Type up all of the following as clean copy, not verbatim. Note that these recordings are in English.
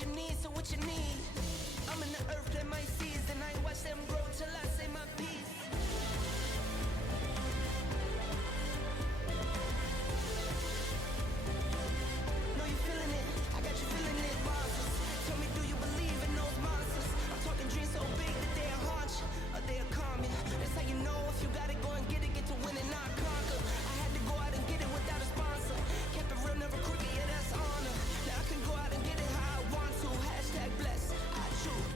what you need, so what you need. I'm in the earth that might seize, and I ain't watch them grow till I say my piece. Know you feeling it, I got you feeling it, monsters. Tell me, do you believe in those monsters? I'm talking dreams so big that they'll haunt you, or they'll calm you. That's how you know if you got it, go and get it, get to win and not conquer. I had to go out and get it without a sponsor. Kept it real, never crooked, yeah, that's honor. Now I can go out and get it how I want to. Hashtag blessed, I choose.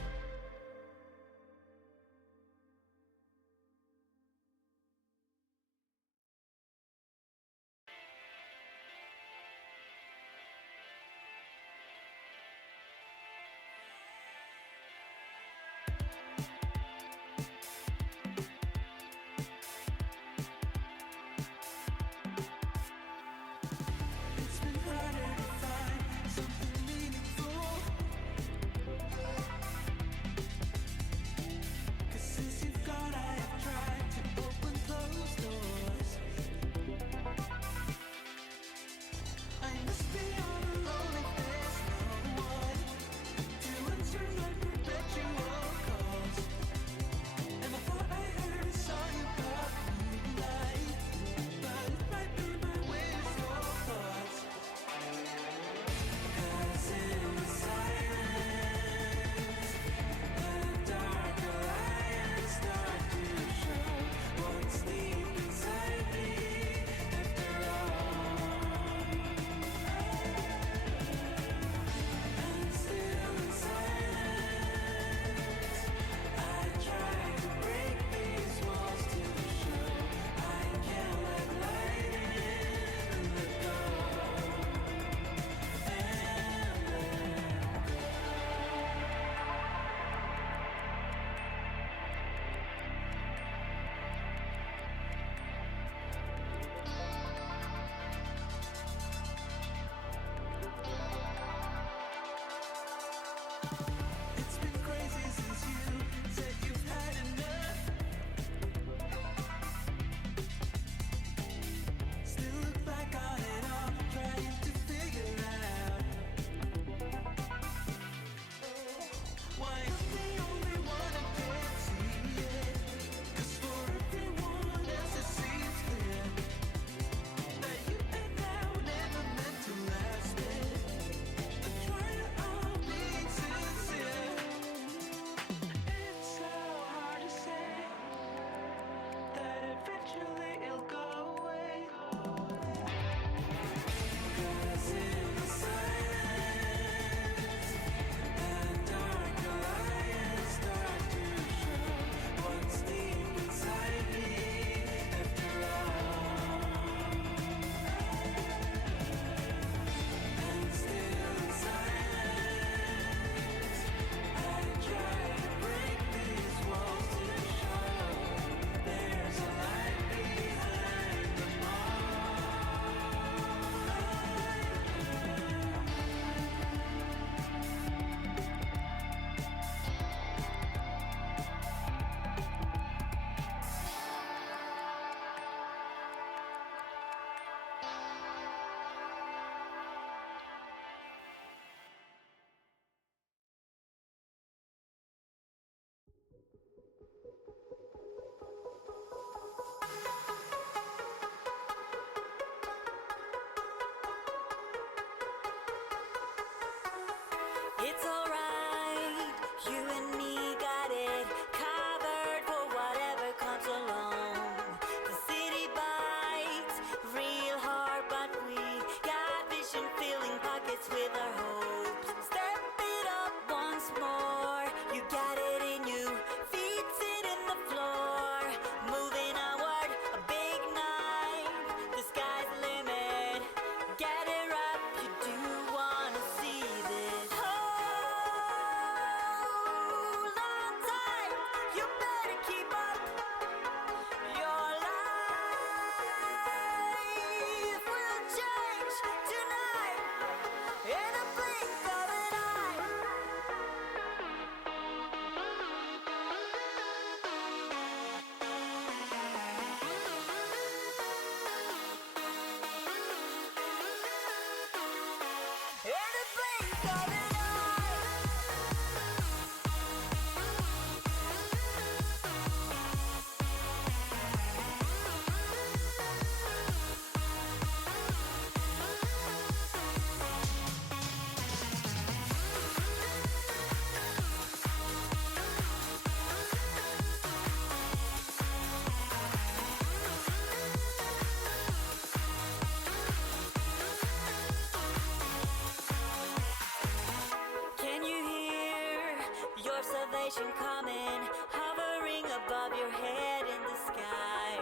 your salvation coming, hovering above your head in the sky.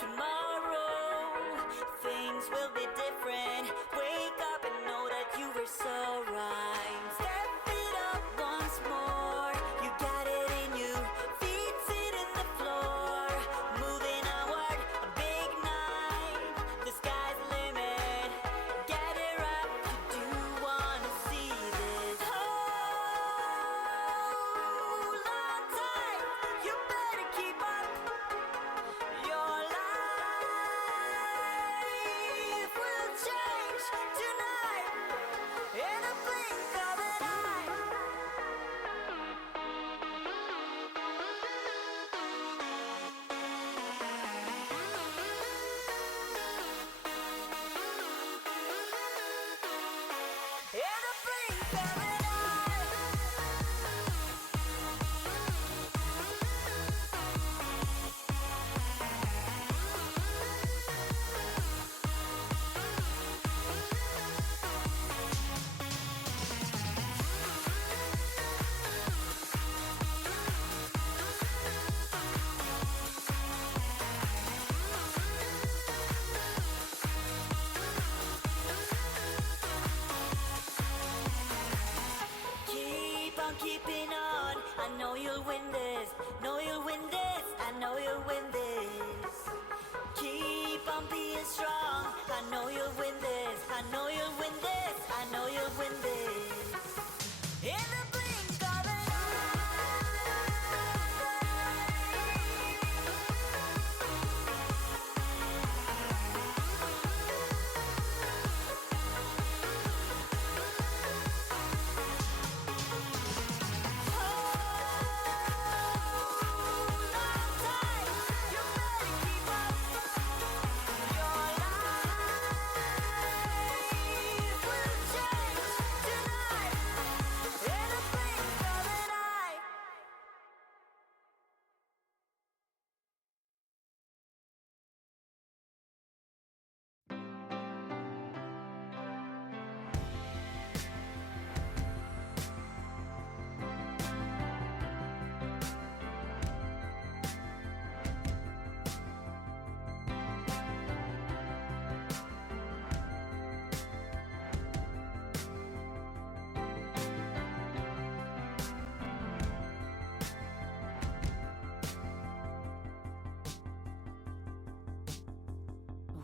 Tomorrow, things will be different. Wake up and know that you were so right. Step it up once more, you got it in you. Feet hitting the floor, moving onward, a big night. The sky's the limit, get it right, you do wanna see this. Hold on tight, you better keep up. Your life will change tonight in a blink of an eye. In a blink of an eye. Keep on keeping on. I know you'll win this. Know you'll win this. I know you'll win this. Keep on being strong. I know you'll win this. I know you'll win this. I know you'll win this. In the blink of an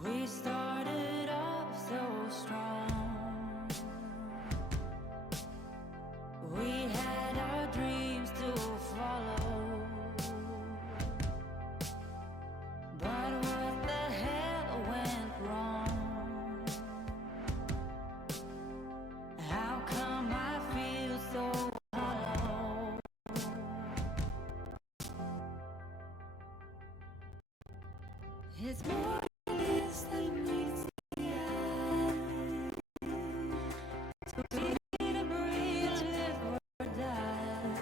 We started off so strong. We had our dreams to follow. But what the hell went wrong? How come I feel so hollow? It's more than this than meets the eye. So we need to breathe, live or die.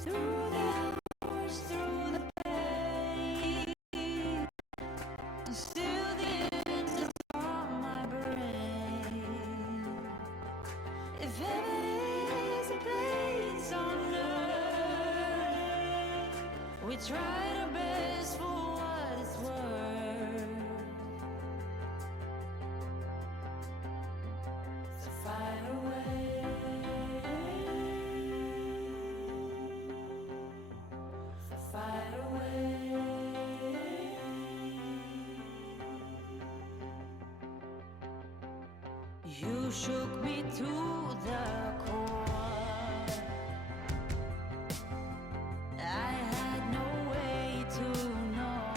Through the hours, through the pain, still the end is on my brain. If heaven is a place on earth, we tried our best for what it's worth. So fight away. So fight away. You shook me to the core. I had no way to know.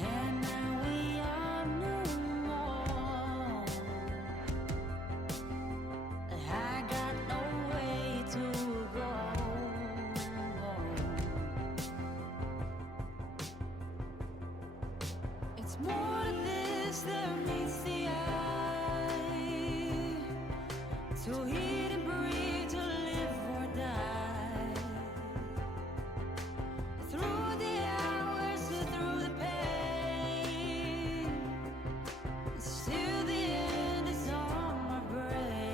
And now we are no more. I got no way to go. It's more than this than meets the eye. To eat and breathe, to live or die. Through the hours, through the pain, still the end is on my brain.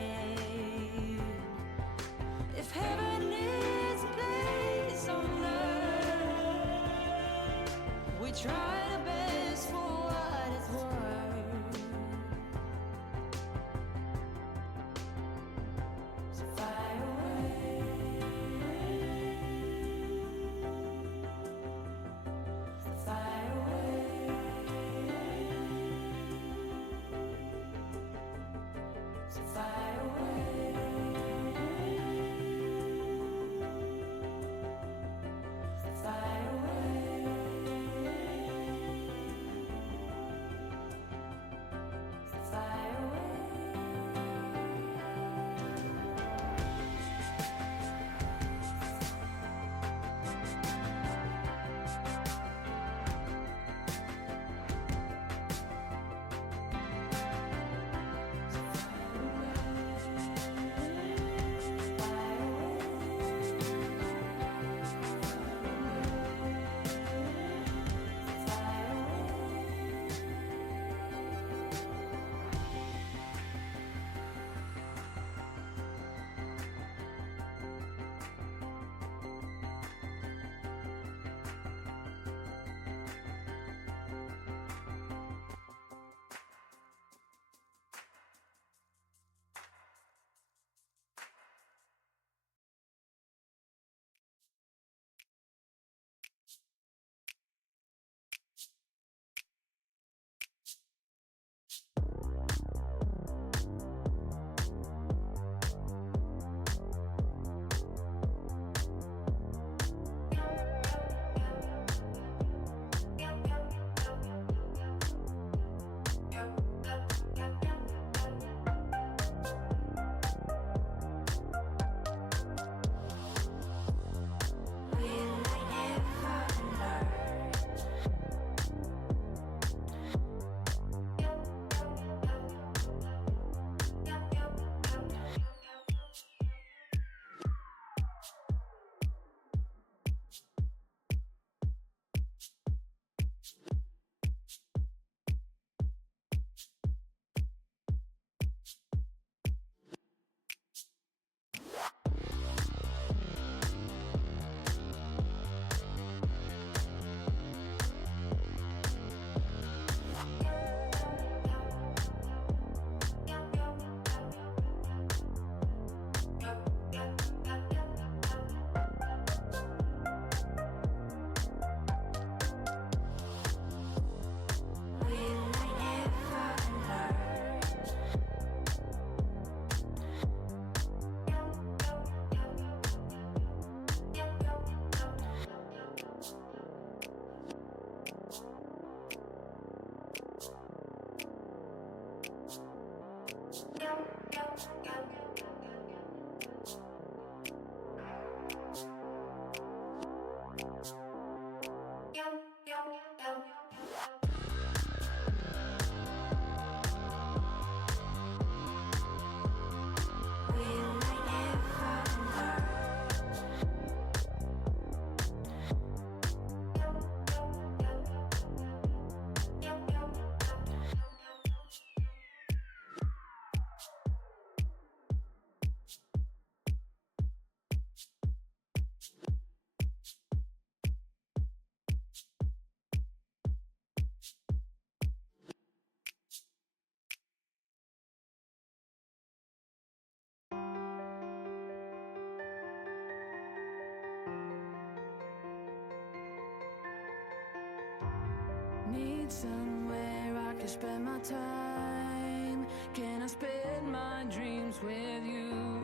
Need somewhere I can spend my time. Can I spend my dreams with you?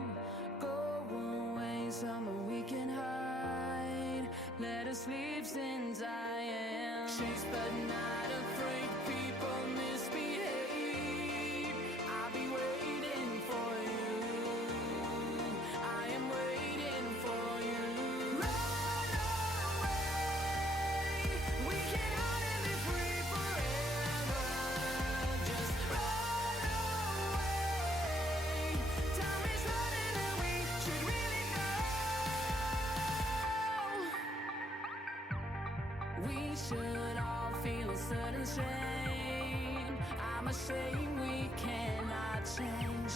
Go away somewhere we can hide. Let us sleep since I am chased but not afraid. People misbehave. I'll be waiting for you. I am waiting for you. Run away. We can hide and be free forever. Just run away. Time is running and we should really go. We should all feel a certain shame. I'm ashamed we cannot change.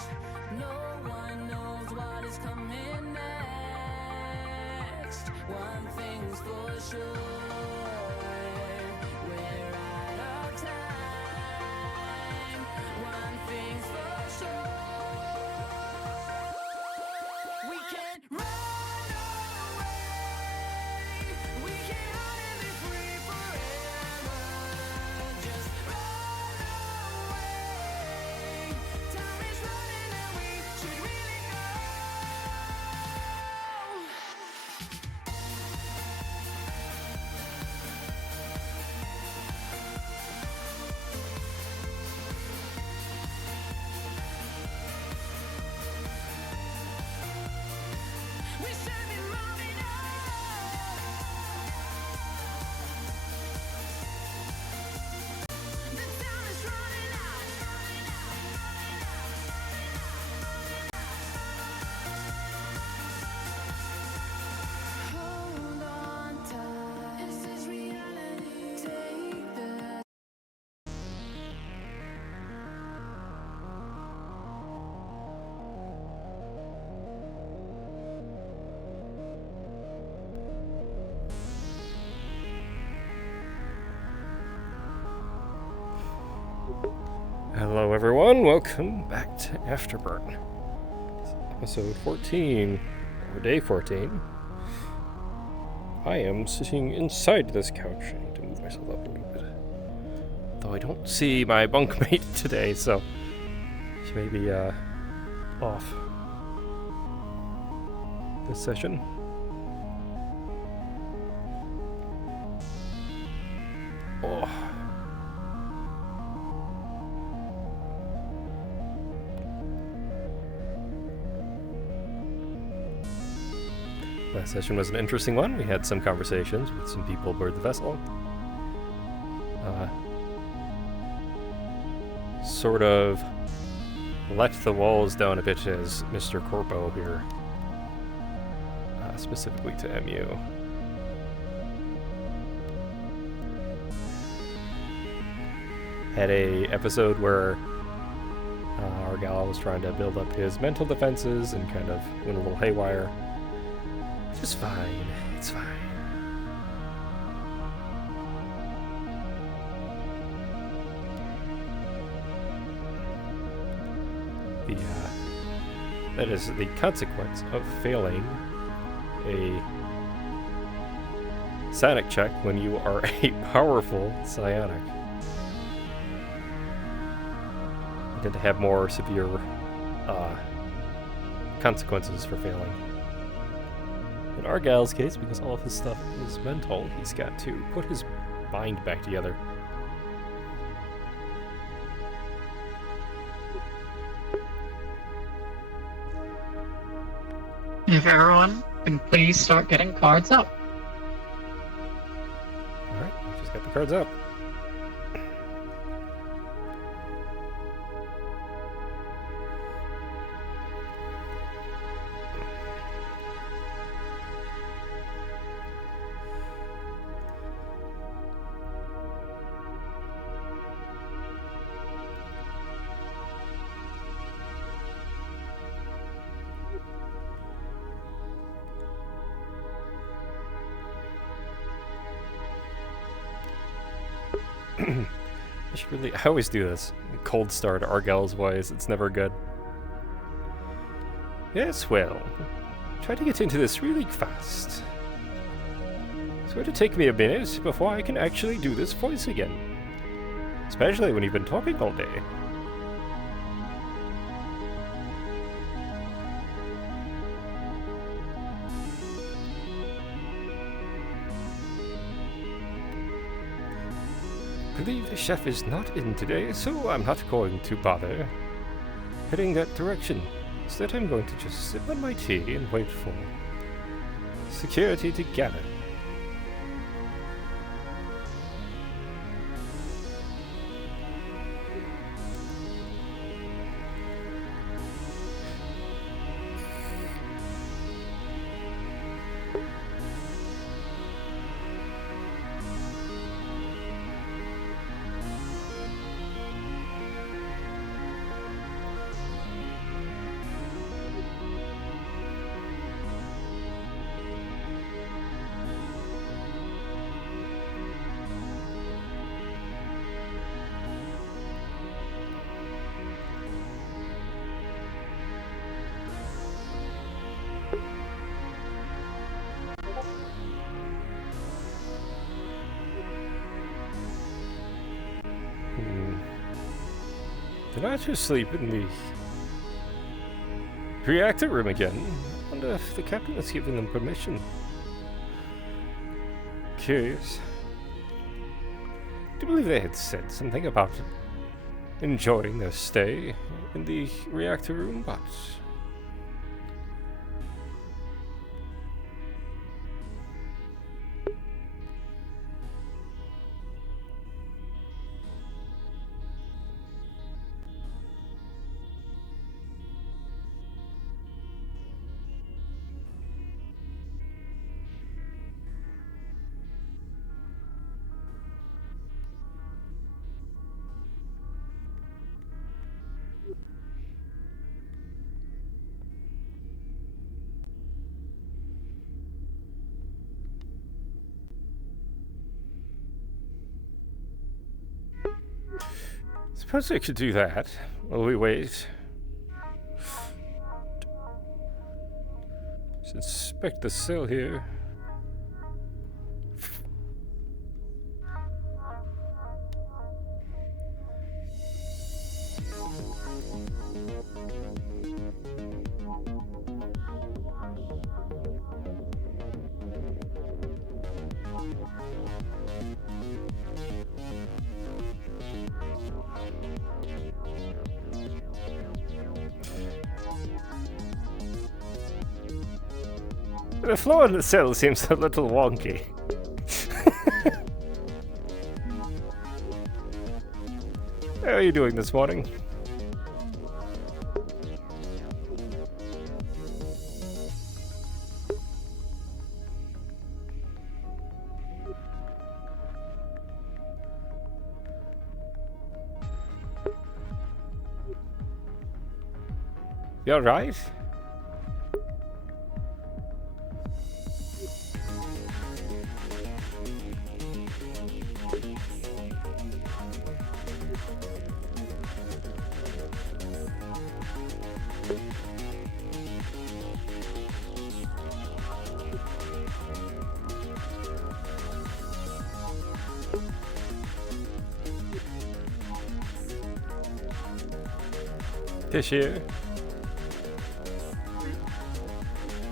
No one knows what is coming next. One thing's for sure, we're out of time. One thing's for sure, we can run away. We can hide and be free forever. Just run away. Time is running and we should really go. We should be moving on. The time is running out. Hold on tight. This is reality. Take the Hello everyone, welcome back to Afterburn. It's episode 14, or day 14. I am sitting inside this couch. I need to move myself up a little bit. Though I don't see my bunkmate today, so she may be off this session. Oh. Last session was an interesting one. We had some conversations with some people aboard the vessel. Sort of let the walls down a bit as Mr. Corpo here, specifically to MU. Had a episode where Argyll was trying to build up his mental defenses and kind of went a little haywire. It's fine. It's fine. That is the consequence of failing a psionic check when you are a powerful psionic. You tend to have more severe consequences for failing. In Argyll's case, because all of his stuff is mental, he's got to put his mind back together. If everyone can please start getting cards up. Alright, we just got the cards up. I always do this. Cold start Argyll's ways. It's never good. Yes, well, try to get into this really fast. It's going to take me a minute before I can actually do this voice again. Especially when you've been talking all day. I believe the chef is not in today, so I'm not going to bother heading that direction. Instead, I'm going to just sip on my tea and wait for security to gather. Did I just sleep in the reactor room again? Wonder if the captain has given them permission. Curious. I do believe they had said something about enjoying their stay in the reactor room, but suppose I could do that while we wait. Just inspect the cell here. The floor in the cell seems a little wonky. How are you doing this morning? You alright? Tissue.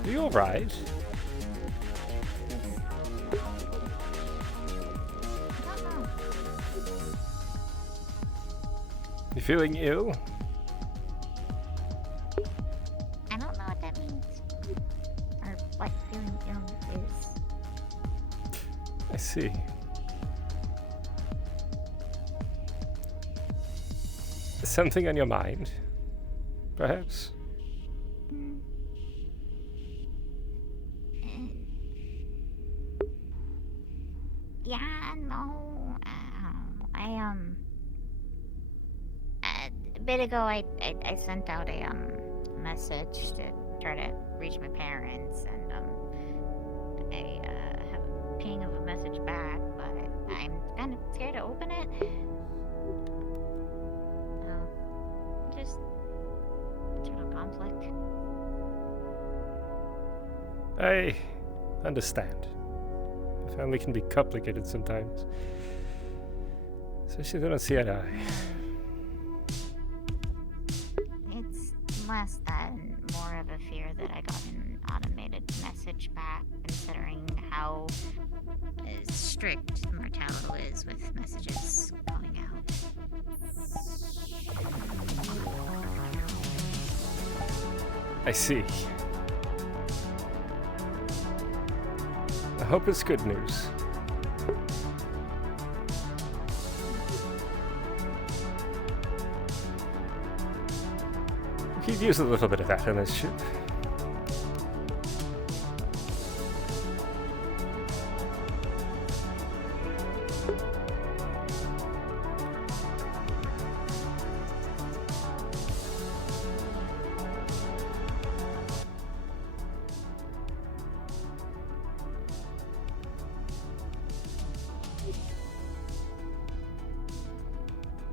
Are you alright? You feeling ill? I don't know what that means. what feeling is. I see. Something on your mind, perhaps? Yeah, no. A bit ago, I sent out a message to try to reach my parents, and I have a ping of a message back, but I'm kind of scared to open it. Just internal conflict. I understand. Family can be complicated sometimes. Especially if they don't see eye to eye. It's less that and more of a fear that I got an automated message back, considering how strict Martello is with messages going out. I see. I hope it's good news. We could use a little bit of that on this ship.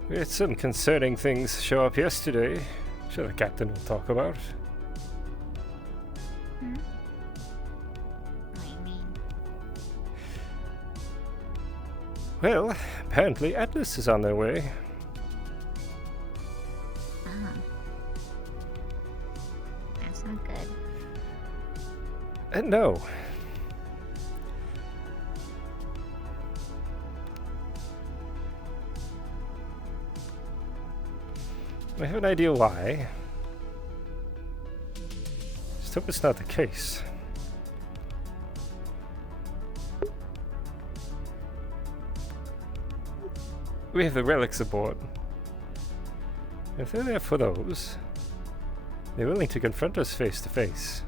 We had some concerning things show up yesterday. Sure, the captain will talk about. What do you mean? Well, apparently Atlas is on their way. That's not good. No. I have an idea why. Just hope it's not the case. We have the relics aboard. If they're there for those, they're willing to confront us face to face.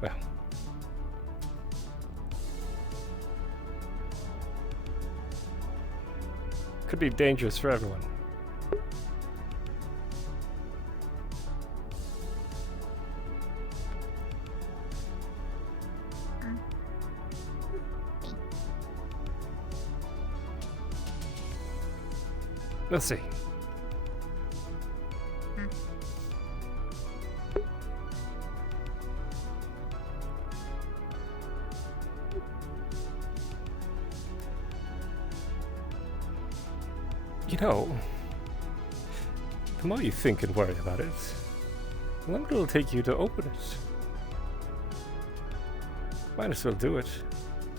Well, could be dangerous for everyone. We'll see. You know, the more you think and worry about it, the longer it'll take you to open it. Might as well do it.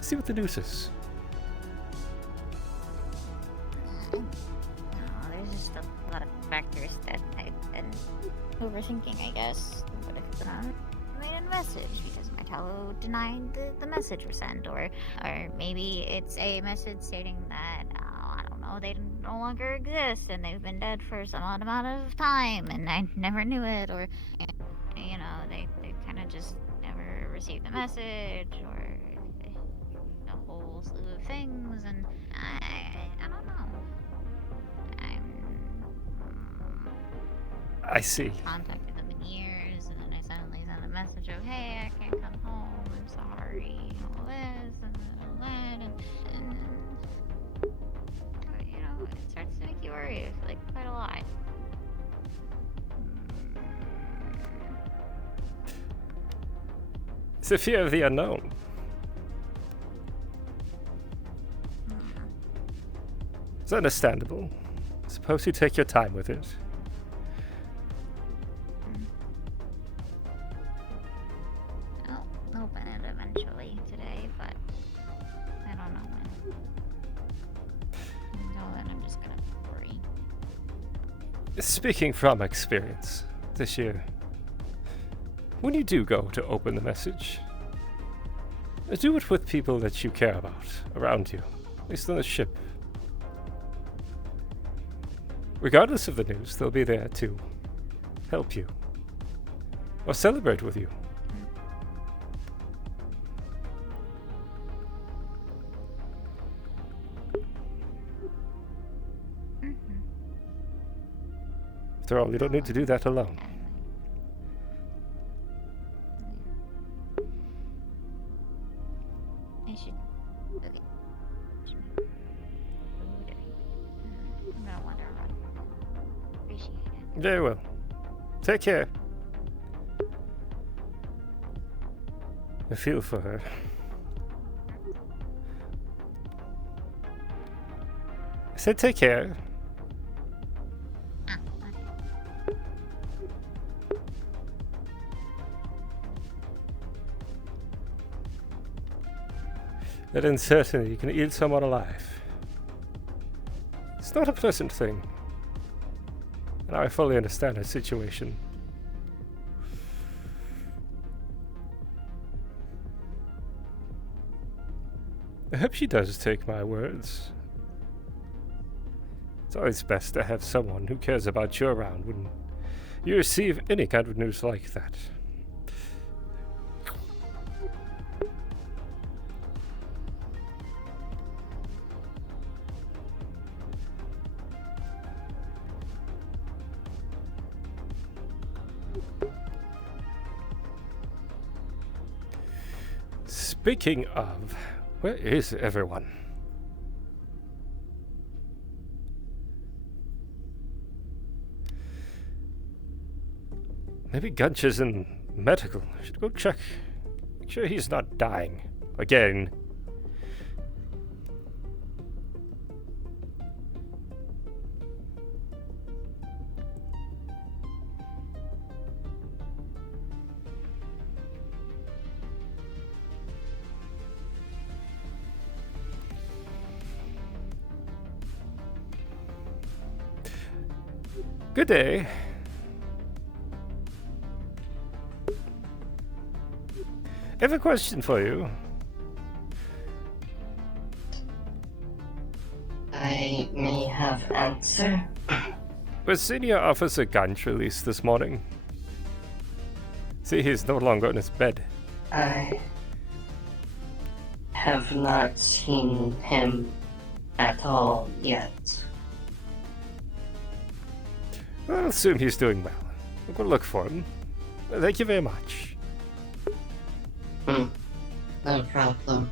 See what the news is. There's just a lot of factors that I've been overthinking, I guess. What if it's an automated message because Martello denied the message was sent, or maybe it's a message stating that I don't know, they no longer exist and they've been dead for some odd amount of time and I never knew it, or you know, they kind of just never received the message, or a whole slew of things, and I don't know. I see. Contacted them in years, and then I suddenly sent a message of, hey, I can't come home, I'm sorry, all this, and all that, and you know, it starts to make you worry, like, quite a lot. It's the fear of the unknown. It's understandable. Suppose you take your time with it. I'll open it eventually today, but I don't know when. Until then, I'm just gonna worry. Speaking from experience, this year, when you do go to open the message, do it with people that you care about around you, at least on the ship. Regardless of the news, they'll be there to help you or celebrate with you. After all, you don't need to do that alone. I should. Okay. I'm gonna wander around. Appreciate it. Very well. Take care. I feel for her. I said take care. That uncertainty can eat someone alive. It's not a pleasant thing. And I fully understand her situation. I hope she does take my words. It's always best to have someone who cares about you around when you receive any kind of news like that. Speaking of, where is everyone? Maybe Gunch is in medical. I should go check. Make sure he's not dying. Again. Good day. I have a question for you. I may have answer. Was Senior Officer Gunch released this morning? See, he's no longer in his bed. I have not seen him at all yet. I'll assume he's doing well. We'll go look for him. Thank you very much. No problem.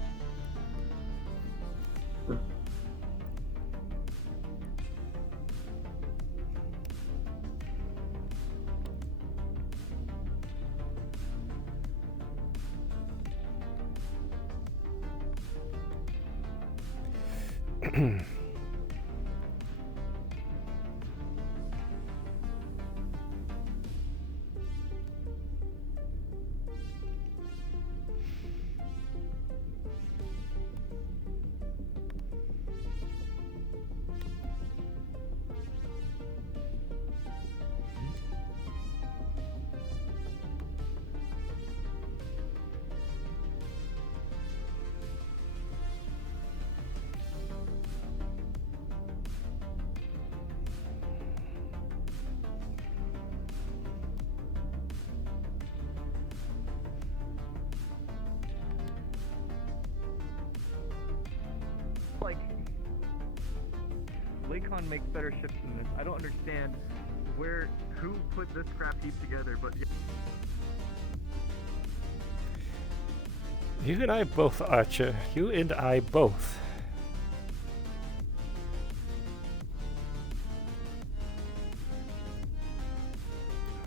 Like, Lakon makes better ships than this. I don't understand who put this scrap heap together, but yeah. You and I both, Archer. You and I both.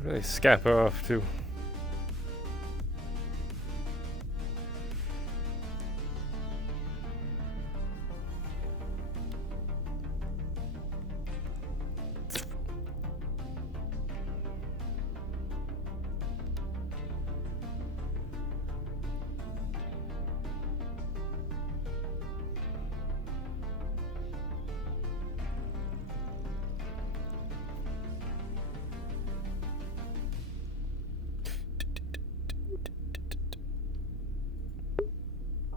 Where do they scamper off to?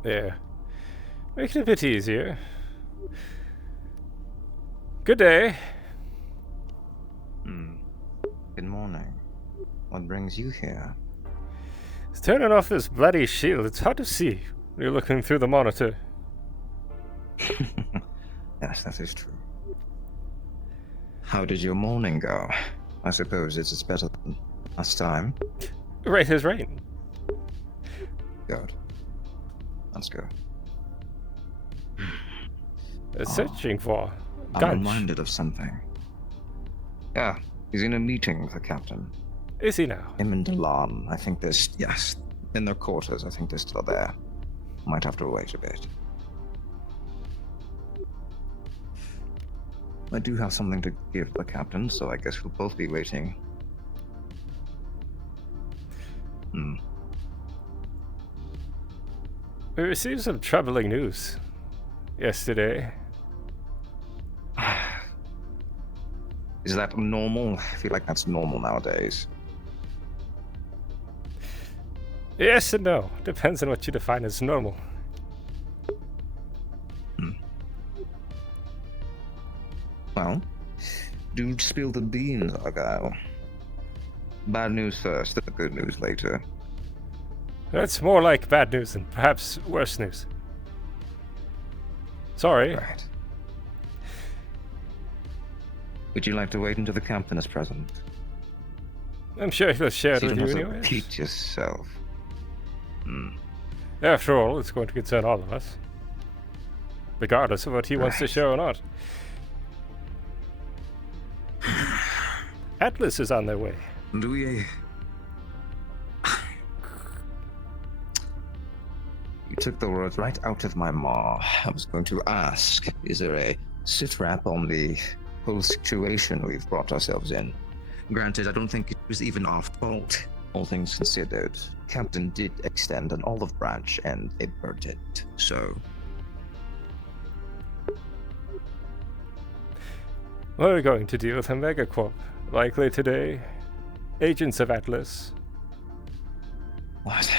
Yeah. Make it a bit easier. Good day. Good morning. What brings you here? It's turning off this bloody shield. It's hard to see when you're looking through the monitor. Yes, that is true. How did your morning go? I suppose it's better than last time. Right as rain. Good. Let's go. Searching for I'm Gunch. reminded of something. Yeah, he's in a meeting with the captain. Is he now? Him and Delan, I think yes, in their quarters. I think they're still there. Might have to wait a bit. I do have something to give the captain, so I guess we'll both be waiting. We received some troubling news yesterday. Is that normal? I feel like that's normal nowadays. Yes and no. Depends on what you define as normal. Well, do spill the beans, Argyll. Bad news first, the good news later. That's more like bad news and perhaps worse news. Sorry. Right. Would you like to wait until the captain is present? I'm sure he'll share it So you with don't you have to anyways. repeat yourself. After all, it's going to concern all of us. Regardless of what he wants to Right. share or not. Atlas is on their way. Do we... You took the words right out of my maw. I was going to ask, is there a sit-rap on the whole situation we've brought ourselves in? Granted, I don't think it was even our fault. All things considered, Captain did extend an olive branch and it burnt it, so... We're going to deal with a megacorp. Likely today. Agents of Atlas. What?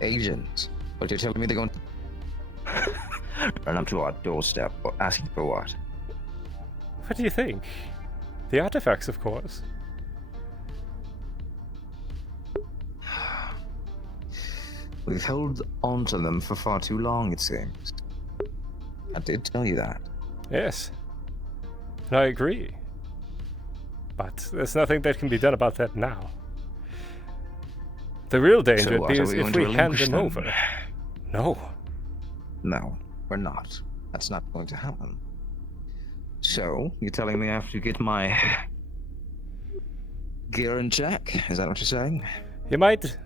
Agents? But you're telling me they're going to run up to our doorstep, asking for what? What do you think? The artifacts, of course. We've held on to them for far too long, it seems. I did tell you that. Yes. And I agree. But there's nothing that can be done about that now. The real danger So what, are is we if going to we hand relinquish them them? over. No. No, we're not. That's not going to happen. So, you're telling me I have to get my gear in check? Is that what you're saying? You might...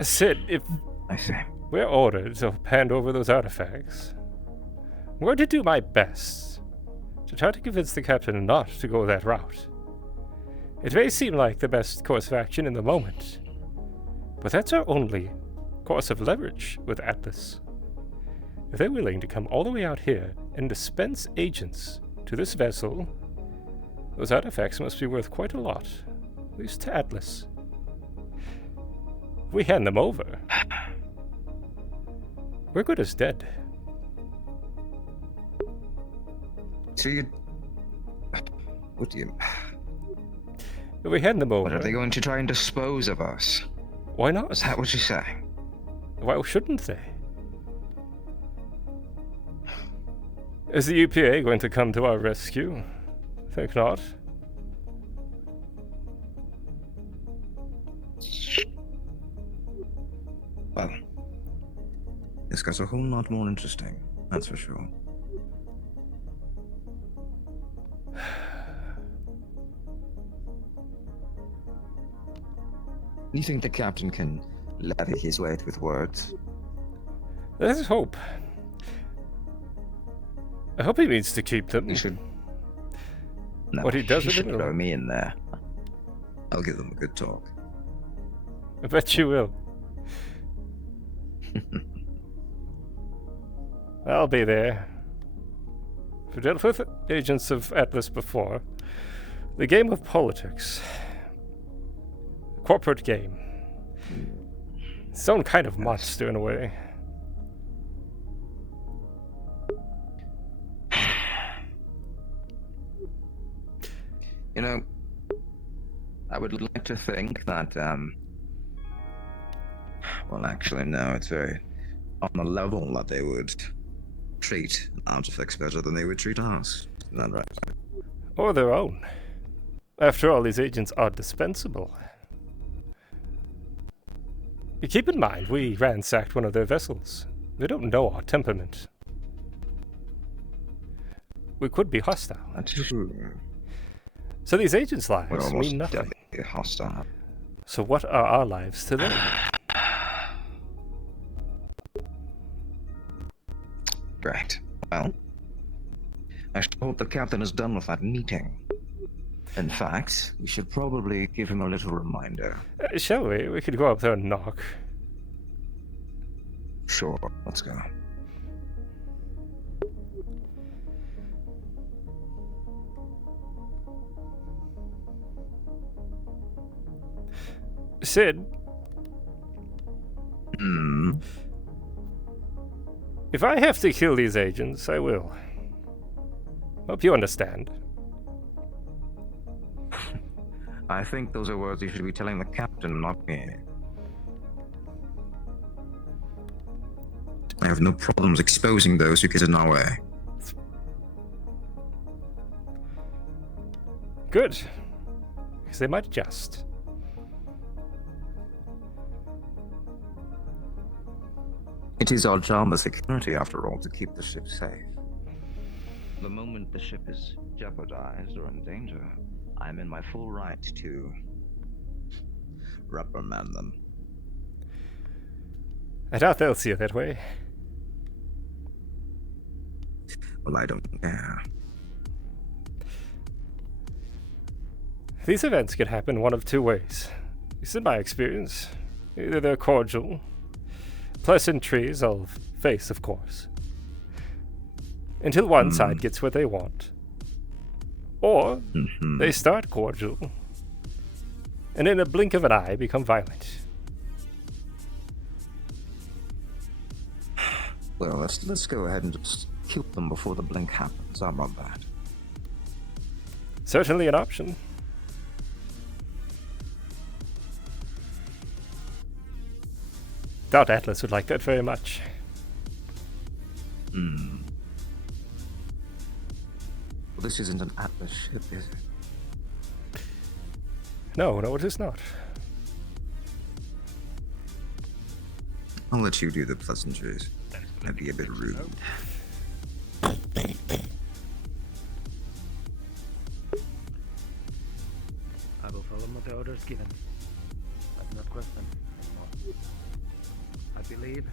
Sid, if I see. we're ordered to hand over those artifacts, I'm going to do my best to try to convince the captain not to go that route. It may seem like the best course of action in the moment, but that's our only course of leverage with Atlas. If they're willing to come all the way out here and dispense agents to this vessel, those artifacts must be worth quite a lot, at least to Atlas. If we hand them over, we're good as dead. So you... What do you... If we hand them over, What, are they going to try and dispose of us? why not? Is that what you're saying? Why shouldn't they? Is the UPA going to come to our rescue? Think not. Well, this gets a whole lot more interesting, that's for sure. You think the captain can levy his weight with words? Let's hope. I hope he means to keep them. He should... No, What he does with should it, throw me in there. I'll give them a good talk. I bet you will. I'll be there. I've dealt with agents of Atlas before. The game of politics. Corporate game. Its own kind of monster in a way. You know, I would like to think that, well, actually, no, it's very on the level that they would treat an artifact better than they would treat us. Isn't that right? Or their own. After all, these agents are dispensable. Keep in mind, we ransacked one of their vessels. They don't know our temperament. We could be hostile. That's true. So these agents' lives We're almost mean nothing. definitely hostile. So what are our lives to them? Right. Well, I should hope the captain is done with that meeting. In fact, we should probably give him a little reminder. Shall we? We could go up there and knock. Sure, let's go. Sid, Hmm. if I have to kill these agents, I will. Hope you understand. I think those are words you should be telling the captain, not me. I have no problems exposing those who get in our way. Good. Because they might adjust. It is our job as security, after all, to keep the ship safe. The moment the ship is jeopardized or in danger, I'm in my full right to reprimand them. I doubt they'll see it that way. Well, I don't care. These events could happen one of two ways. At least in my experience. Either they're cordial, pleasantries I'll face, of course, until one side gets what they want. Or they start cordial, and in a blink of an eye become violent. Well, let's go ahead and just kill them before the blink happens. How about that? Certainly an option. Doubt Atlas would like that very much. Well, this isn't an Atlas ship, is it? No, it is not. I'll let you do the pleasantries. That'd be a bit rude. I will follow the orders given. I do not question anymore. I believe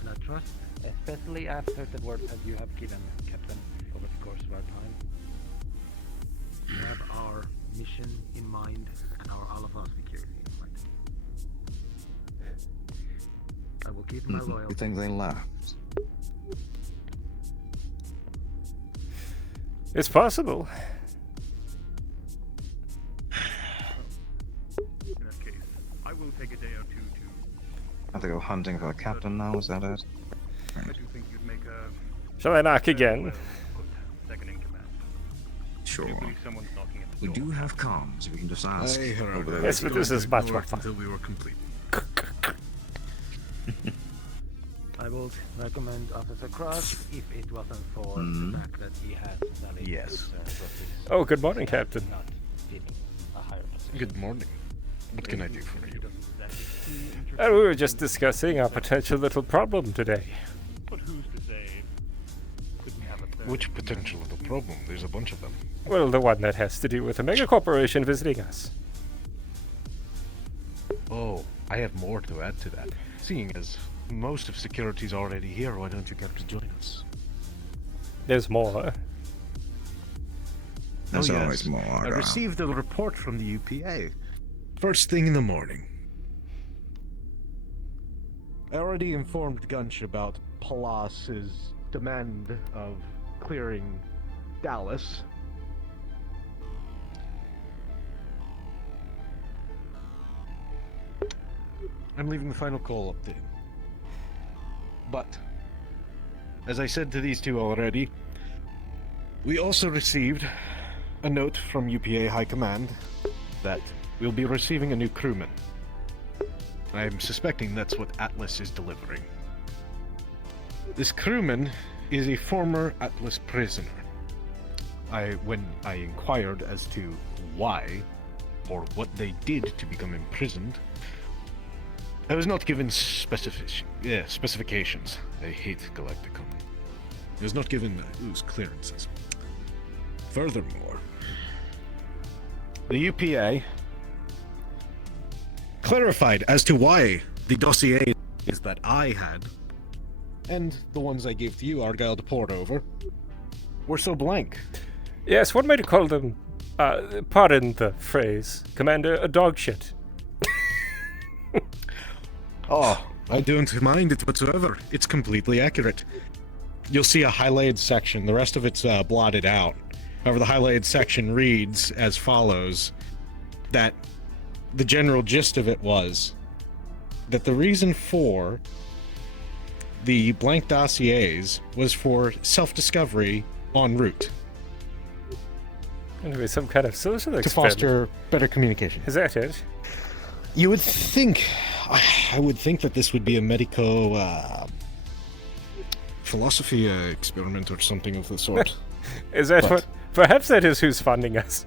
and I trust, especially after the word that you have given, Captain, over the course of our time. We have our mission in mind and all of our security in mind. I will keep my You loyalty. think they laughed? It's possible. In that case, I will take a day or two to. Have to go hunting for the captain now, is that it? I do think you'd make a Shall I knock again? well put second in command. I Sure. do believe someone's knocking at the We door. do have comms, we can just ask. Hey, Herr over there. Yes, but this is much more fun. Until we were complete. I would recommend Officer Kross if it wasn't for the fact that he has valid Yes. concerns of his Oh, good morning, Captain. not getting a higher position. Good morning. What can I do for He you? doesn't exactly seem And interested. we were just discussing our potential little problem today. But who's to say couldn't have a third Which potential little problem? There's a bunch of them. Well, the one that has to do with a mega corporation visiting us. Oh, I have more to add to that. Seeing as most of security's already here, why don't you get to join us? There's more. There's Oh, yes. always more. I received a report from the UPA. First thing in the morning. I already informed Gunch about Palas's demand of clearing Dallas. I'm leaving the final call up to him. But, as I said to these two already, we also received a note from UPA High Command that we'll be receiving a new crewman. I'm suspecting that's what Atlas is delivering. This crewman is a former Atlas prisoner. When I inquired as to why, or what they did to become imprisoned, I was not given specifications. I hate Galacticum. I was not given those clearances. Furthermore, the UPA clarified as to why the dossiers that I had, and the ones I gave to you, Argyll, to port over, were so blank. Yes, one might call them, pardon the phrase, Commander, a dog shit. Oh, I don't mind it whatsoever. It's completely accurate. You'll see a highlighted section. The rest of it's blotted out. However, the highlighted section reads as follows, that the general gist of it was that the reason for the blank dossiers was for self-discovery en route. Going to be some kind of social experiment. To foster better communication. Is that it? You would think... I would think that this would be a medico... philosophy experiment or something of the sort. Is that what... Perhaps that is who's funding us.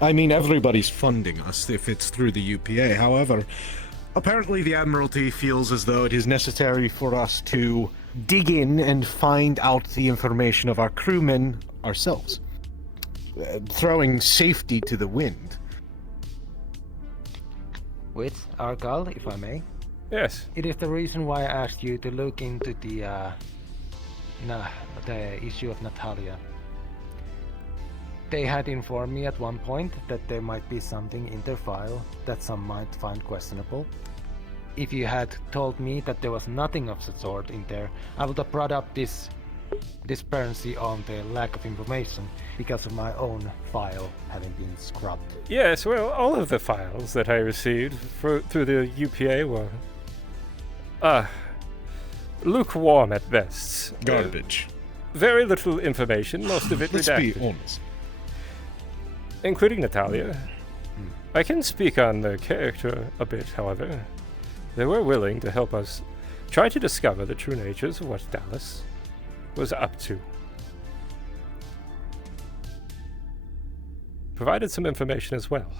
I mean, everybody's funding us if it's through the UPA. However, apparently the Admiralty feels as though it is necessary for us to dig in and find out the information of our crewmen ourselves. Throwing safety to the wind. With Argyll, if I may. Yes. It is the reason why I asked you to look into the issue of Natalia. They had informed me at one point that there might be something in their file that some might find questionable. If you had told me that there was nothing of the sort in there, I would have brought up this disparity on the lack of information because of my own file having been scrubbed. Yes, well, all of the files that I received through the UPA were... lukewarm at best. Garbage. Very little information, most of it Let's redacted. be honest. Including Natalia. I can speak on their character a bit, however. They were willing to help us try to discover the true natures of what Dallas was up to. Provided some information as well.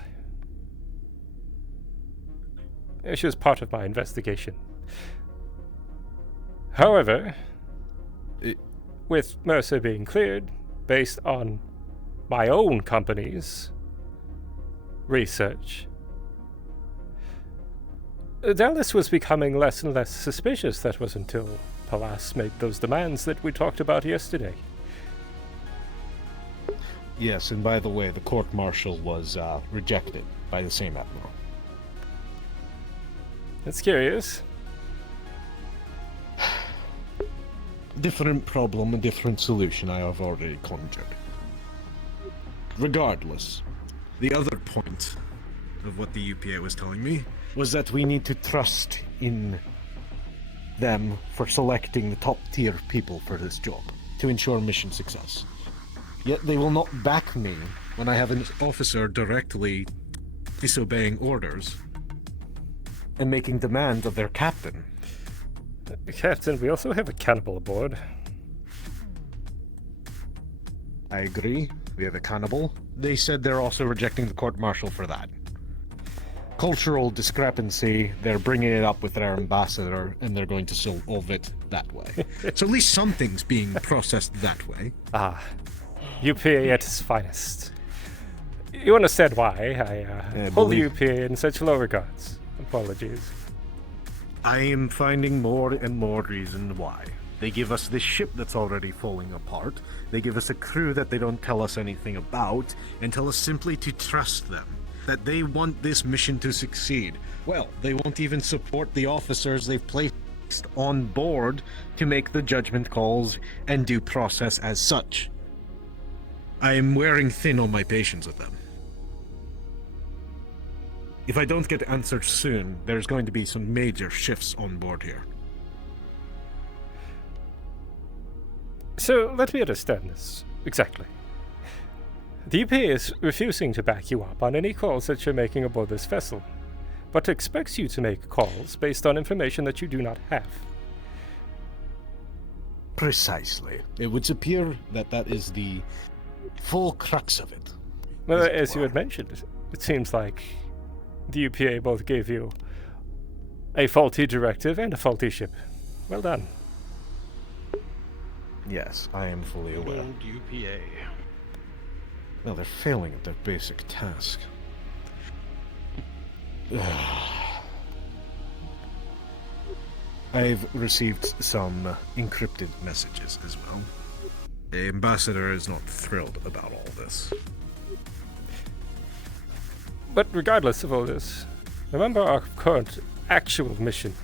Which was part of my investigation. However, with Mercer being cleared, based on my own company's research, Dallas was becoming less and less suspicious. That was until Palas made those demands that we talked about yesterday. Yes, and by the way, the court-martial was rejected by the same admiral. That's curious. Different problem, a different solution I have already conjured. Regardless, the other point of what the UPA was telling me was that we need to trust in them for selecting the top-tier people for this job to ensure mission success. Yet they will not back me when I have an officer directly disobeying orders and making demands of their captain. Captain, we also have a cannibal aboard. I agree. We have a cannibal. They said they're also rejecting the court-martial for that. Cultural discrepancy, they're bringing it up with their ambassador, and they're going to solve it that way. So at least something's being processed that way. UPA at its finest. You understand why I hold the UPA in such low regards. Apologies. I am finding more and more reason why. They give us this ship that's already falling apart. They give us a crew that they don't tell us anything about, and tell us simply to trust them. That they want this mission to succeed. Well, they won't even support the officers they've placed on board to make the judgment calls and due process as such. I am wearing thin on my patience with them. If I don't get answers soon, there's going to be some major shifts on board here. So, let me understand this. Exactly. The UPA is refusing to back you up on any calls that you're making aboard this vessel, but expects you to make calls based on information that you do not have. Precisely. It would appear that that is the full crux of it. Well, as you had mentioned, it seems like the UPA both gave you a faulty directive and a faulty ship. Well done. Yes, I am fully aware. Old UPA. Well, they're failing at their basic task. I've received some encrypted messages as well. The ambassador is not thrilled about all this. But regardless of all this, remember our current actual mission.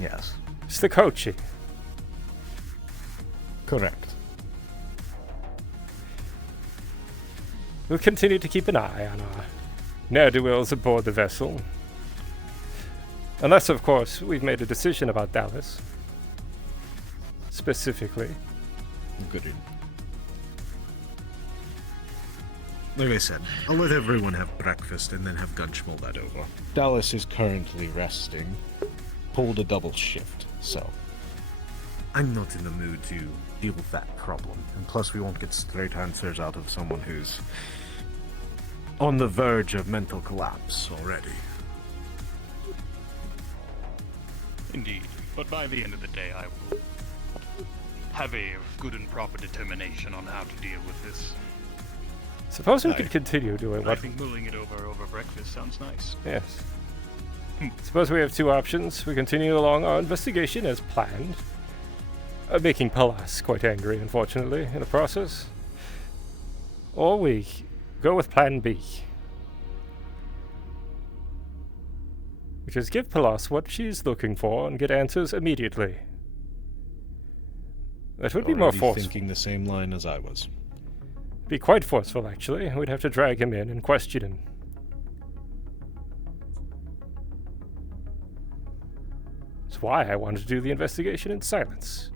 Yes. It's the coaching. Correct. We'll continue to keep an eye on our ne'er-do-wells aboard the vessel. Unless, of course, we've made a decision about Dallas. Specifically. Good. Like I said, I'll let everyone have breakfast and then have Gunch mull that over. Dallas is currently resting. Pulled a double shift, so I'm not in the mood to deal with that problem. And plus we won't get straight answers out of someone who's on the verge of mental collapse already. Indeed. But by the end of the day, I will have a good and proper determination on how to deal with this. Suppose we could continue doing I what... think mulling it over breakfast sounds nice. Yes. Suppose we have two options. We continue along our investigation as planned. Making Pallas quite angry, unfortunately, in the process. Or we go with Plan B. Which is give Pallas what she's looking for and get answers immediately. That would be more Already forceful. thinking the same line as I was. Be quite forceful, actually. We'd have to drag him in and question him. That's why I wanted to do the investigation in silence.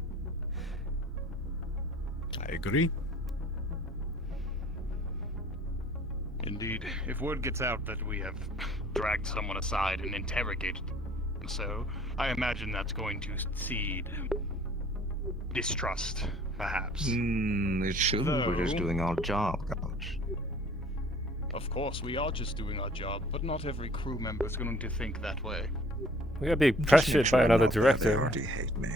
I agree. Indeed. If word gets out that we have dragged someone aside and interrogated them, so I imagine that's going to seed distrust, perhaps. It should. We're just Though- doing our job, Couch. Of course, we are just doing our job, but not every crew member is going to think that way. We are being Just make pressured sure by I'm another not there. They director. already hate me.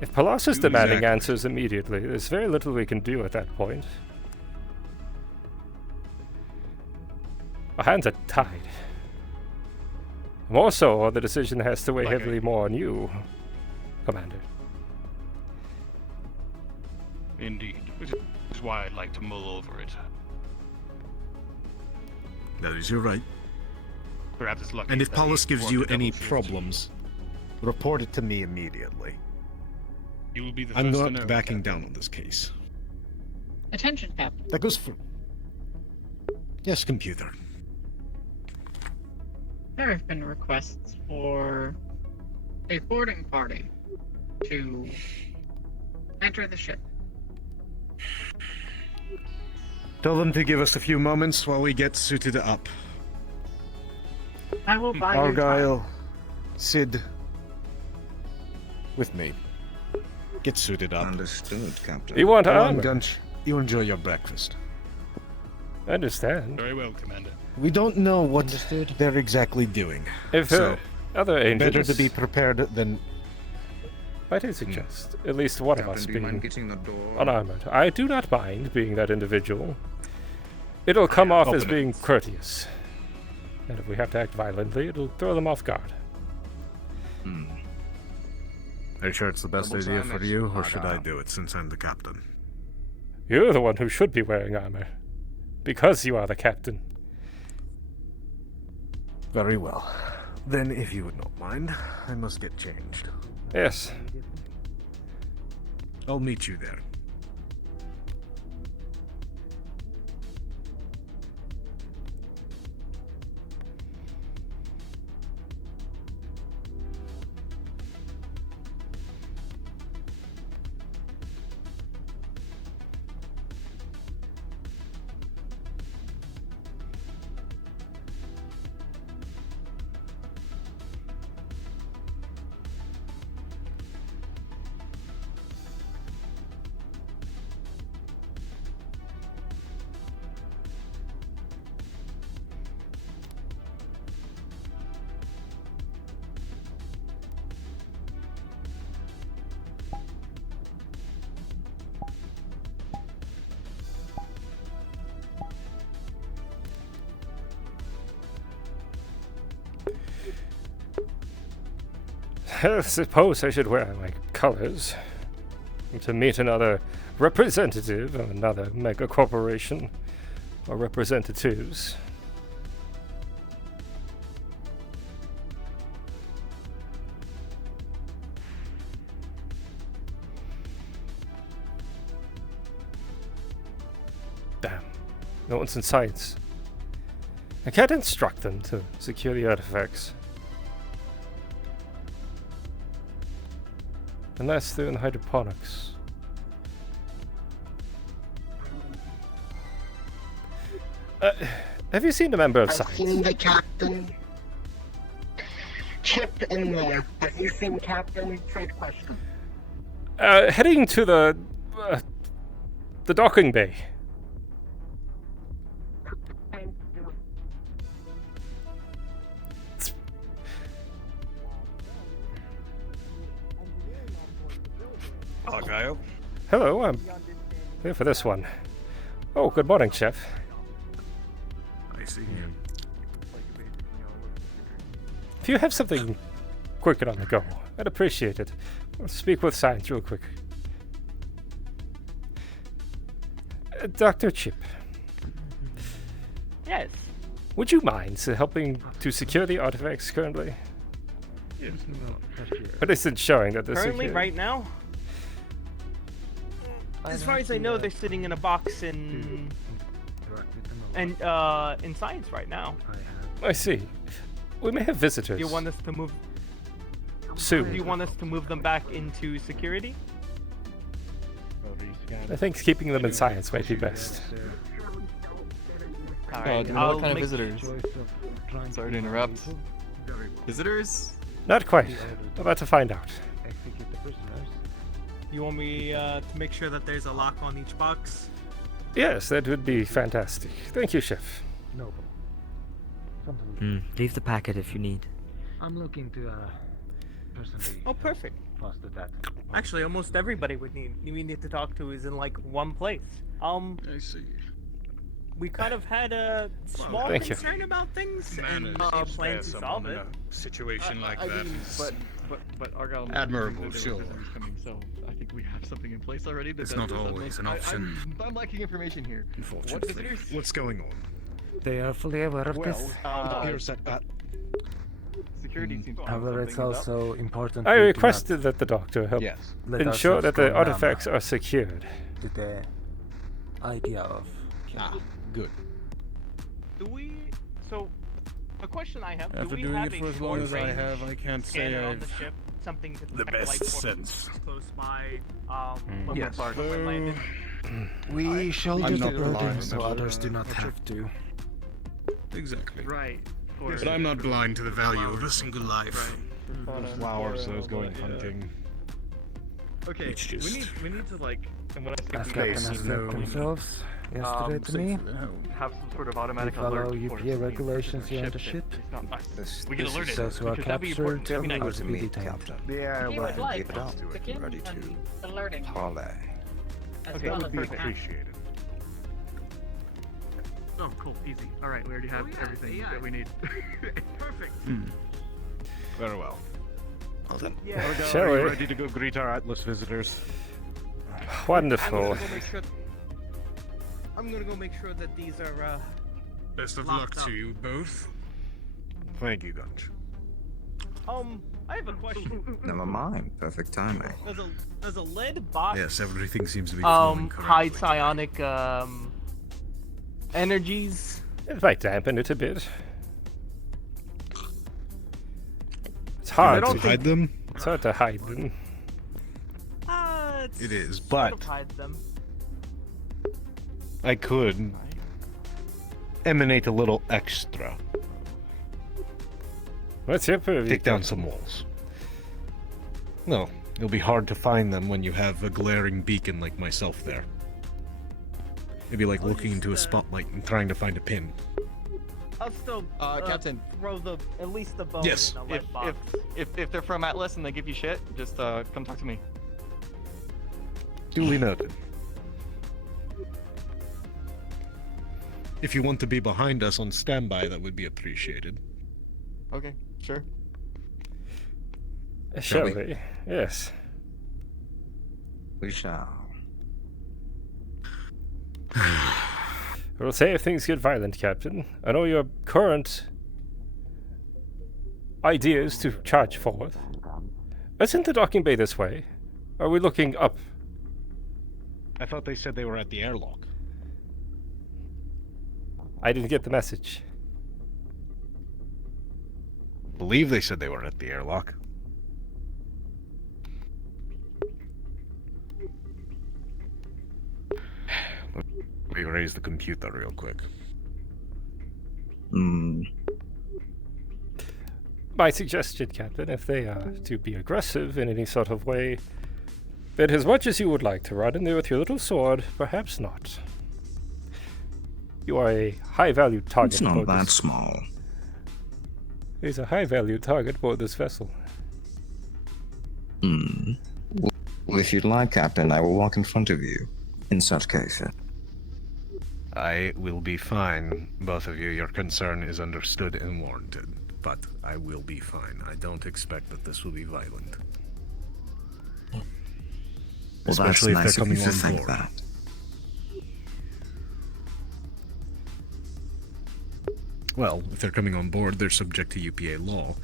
If Pallas is demanding Exactly. answers immediately, there's very little we can do at that point. Our hands are tied. More so, the decision has to weigh Like heavily more on you, Commander. Indeed. Which is why I'd like to mull over it. That is your right. Perhaps it's lucky. And if that Paulus we gives worked you a double any shift. problems, report it to me immediately. You will be the I'm first to not know, backing Captain. down on this case. Attention, Captain. That goes for... Yes, computer. There have been requests for a boarding party to enter the ship. Tell them to give us a few moments while we get suited up. I will buy you time. Argyll, Sid, with me. Get suited up. Understood, Captain. You want Go on, armor? Gunch. You enjoy your breakfast. I understand. Very well, Commander. We don't know what they're exactly doing. If So, other angels... Better to be prepared than... Might I suggest at least one of Captain, us do you mind being getting the door? unarmored? I do not mind being that individual. It'll come off as Open it. being courteous. And if we have to act violently, it'll throw them off guard. Are you sure it's the best Double idea time for is you, or hard should I out. do it since I'm the captain? You're the one who should be wearing armor. Because you are the captain. Very well. Then, if you would not mind, I must get changed. Yes. I'll meet you there. I suppose I should wear my colors to meet another representative of another mega corporation, or representatives. Damn, no one's in science. I can't instruct them to secure the artifacts. Unless they're in hydroponics. Have you seen a member of I've science? seen the captain. Chip in there. Have you seen Captain? Trade question. Heading to the docking bay. Argyll. Hello, I'm here for this one. Oh, good morning, Chef. I see. If you have something quick and on the go, I'd appreciate it. I'll speak with science real quick. Dr. Chip. Yes. Would you mind helping to secure the artifacts currently? Yes. But it's showing that they're Currently, secure. right now, as far as I know, they're sitting in a box in science right now. I see. We may have visitors. Do you want us to move? Soon. Do you want us to move them back into security? I think keeping them in science might be best. Alright, what kind of visitors? Sorry to interrupt. Visitors? Not quite. About to find out. You want me to make sure that there's a lock on each box? Yes, that would be fantastic. Thank you, Chef. No. Leave the packet if you need. I'm looking to personally. Oh, perfect. Foster that. Actually, almost everybody we need to talk to is in like one place. I see. We kind of had a small Thank you. concern about things and plan to solve it. Situation like that. But Argyll. Admirable, sure. Coming, so I think we have something in place already. It's not always an option. I'm lacking information here. What Unfortunately. visitors? What's going on? They are fully aware of this. Here's that. Security seems to have However, it's something also important. I we do requested that the doctor help Yes. not let ensure that ourselves the go artifacts numb are secured. to the idea of. Good. Do we? So, a question I have: After do we doing have it a for as long as I short-range have, I can't say scanner on the I've ship? Something to the detect best life forms sense. close by. When Yes. we're landed. We shall I'm do not the burden blind, so but, others do not have to. Exactly. Right. But I'm not blind to the value of a single life. Flowers, those going hunting. Okay, It's just- we need to like, and when I As say Captain Space, has no. said themselves yesterday to me, have some sort of we automatic follow alert for UPA regulations here on the ship. It's not us. This, We get this alerted. is Those who are Because that'd be captured important to will communicate. to be meet detained. Captain. Yeah, If well, you give it up, ready to alerting. parlay. Okay, That would be perfect. appreciated. Oh, cool, easy. All right, we already have everything that we need. Perfect. Very well. Well then, Argyll, Shall are you we? ready to go greet our Atlas visitors? Wonderful. I'm gonna go make sure that these are. Best of Locked luck up. to you both. Thank you, Gunch. I have a question. never mind. Perfect timing. Does a lead box Yes, everything seems to be flowing hide correctly. psionic energies? It might dampen it a bit. It's hard. don't To, Hide them? it's hard to hide them. It's It is, sort but of hides them. I could emanate a little extra. What's your purview? Take down some walls. No, it'll be hard to find them when you have a glaring beacon like myself there. Maybe like looking into a spotlight and trying to find a pin. I'll still Captain. throw at least the bone Yes. in a lead If, box. if they're from Atlas and they give you shit, just come talk to me. Duly noted. If you want to be behind us on standby, that would be appreciated. Okay, sure. Shall Shall we? Yes. We shall. We'll say if things get violent, Captain. I know your current idea is to charge forward. Isn't the docking bay this way? Are we looking up? I thought they said they were at the airlock. I didn't get the message. Believe they said they were at the airlock. Let me raise the computer real quick. My suggestion, Captain, if they are to be aggressive in any sort of way, but as much as you would like to run in there with your little sword, perhaps not. You are a high-value target. It's not that small. He's a high-value target for this vessel. Well, if you'd like, Captain, I will walk in front of you. In such case. I will be fine, both of you. Your concern is understood and warranted. But I will be fine. I don't expect that this will be violent. Well, Especially if that's they're nice coming of you to on think board. that. Well, if they're coming on board, they're subject to UPA law.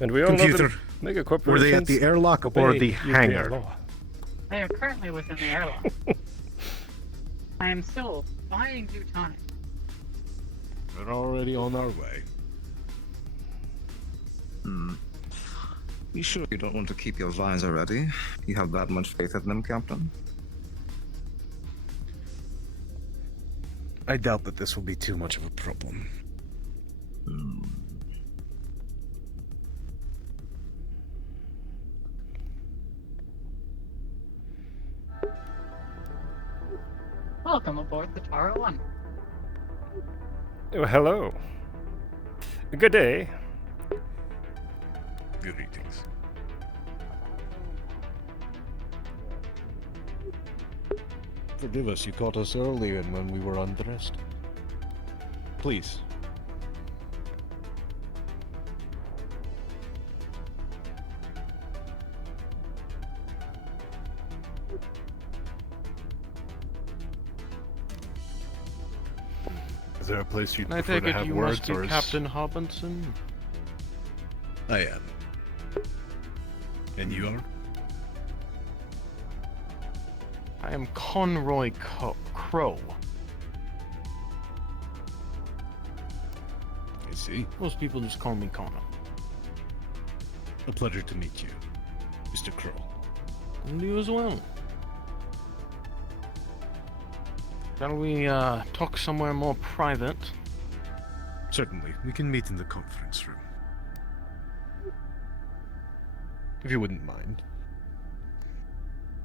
And we all Computer, know that mega were they at the corporations airlock or obey the UPA hangar? law. They are currently within the airlock. I am still buying due time. We're already on our way. You sure you don't want to keep your visor ready? You have that much faith in them, Captain? I doubt that this will be too much of a problem. Welcome aboard the Tara 1. Oh, hello. Good day. Greetings. Forgive us, you caught us early and when we were undressed. Please. Is there a place you'd I prefer take to it have you words must be or is... Captain Hobinson? I am. And you are? I am Conroy Crow. I see. Most people just call me Connor. A pleasure to meet you, Mr. Crow. And you as well. Shall we talk somewhere more private? Certainly. We can meet in the conference room. If you wouldn't mind.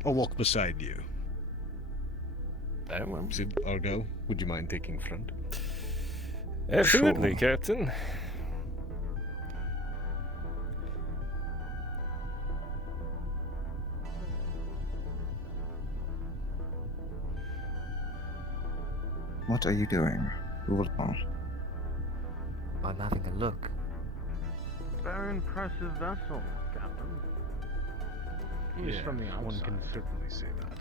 I'll walk beside you. Very well. Sid, Argyll, would you mind taking front? Absolutely, Captain. What are you doing? Move along. I'm having a look. Very impressive vessel, Captain. He's from the outside. One can certainly say that.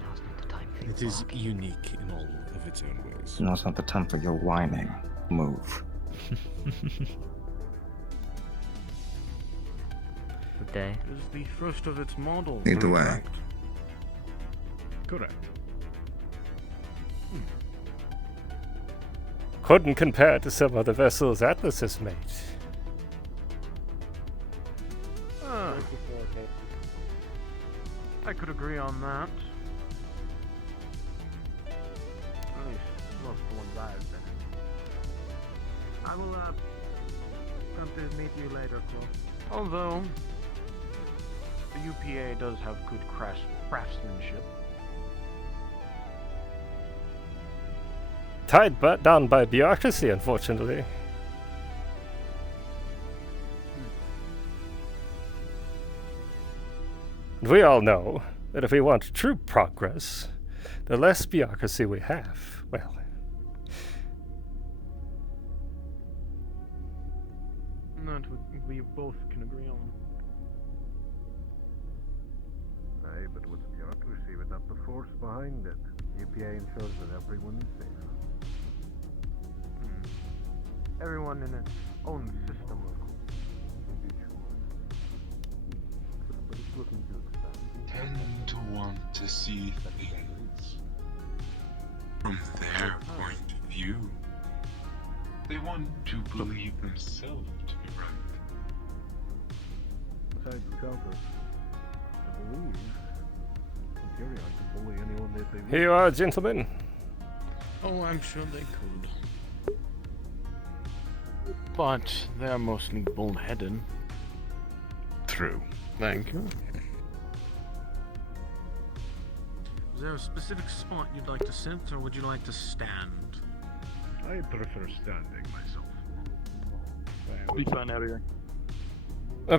Now's not the time for It your is barking. unique in all of its own ways. Now's not the time for your whining. Move. Good day. It is the first of its model. Lead the way. correct? Correct. Couldn't compare to some other vessels Atlas has made. I could agree on that. At least most of the ones I've been in. I will come to meet you later, Crow. Although the UPA does have good craftsmanship. Tied down by bureaucracy, unfortunately. And we all know that if we want true progress, the less bureaucracy we have, well... That would we both can agree on. Aye, but with bureaucracy without the force behind it, UPA ensures that everyone's safe. Everyone in its own system, of course. But it's looking to expand. Tend to want to see things from their point of view. They want to believe themselves to be right. Besides the Calvert, I believe Imperion can bully anyone that they want. Here you are, gentlemen. Oh, I'm sure they could. But they're mostly bullheaded. True. Thank you. Is there a specific spot you'd like to sit, or would you like to stand? I prefer standing myself. I'll be fine out here.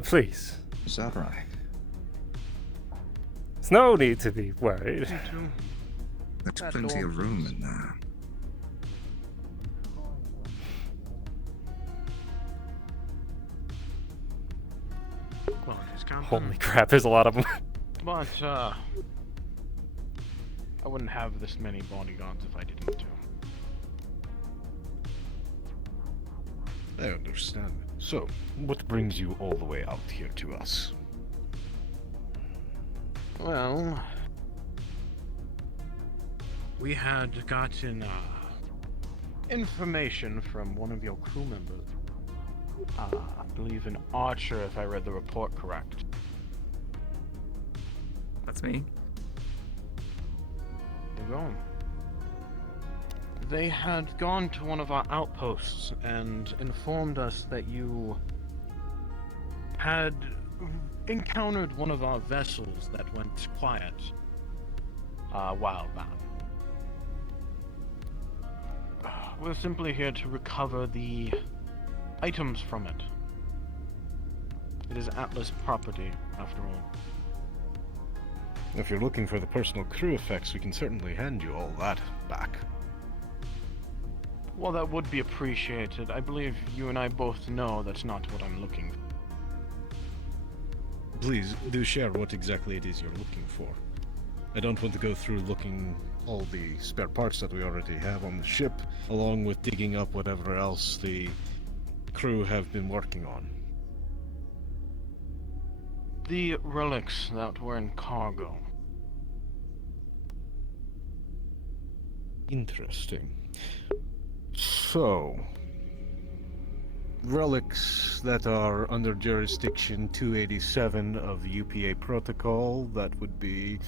Please. Is that right? There's no need to be worried. There's plenty of room in there. Holy crap, there's a lot of them. But, I wouldn't have this many bodyguards if I didn't too. I understand. So, what brings you all the way out here to us? Well, we had gotten information from one of your crew members. I believe an archer, if I read the report correct. That's me. There you go. They had gone to one of our outposts and informed us that you had encountered one of our vessels that went quiet a while back. We're simply here to recover the items from it. It is Atlas property, after all. If you're looking for the personal crew effects, we can certainly hand you all that back. Well, that would be appreciated. I believe you and I both know that's not what I'm looking for. Please, do share what exactly it is you're looking for. I don't want to go through looking all the spare parts that we already have on the ship, along with digging up whatever else the crew have been working on. The relics that were in cargo. Interesting. So, relics that are under jurisdiction 287 of the UPA protocol, that would be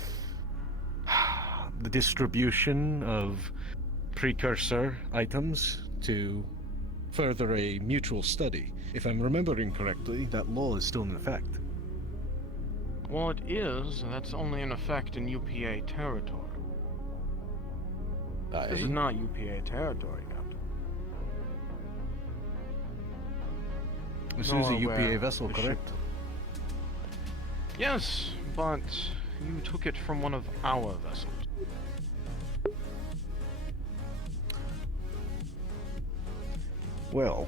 the distribution of precursor items to further a mutual study. If I'm remembering correctly, that law is still in effect. Well, it is. That's only in effect in UPA territory. This is not UPA territory, Captain. This is a UPA vessel, correct? Yes, but you took it from one of our vessels. Well,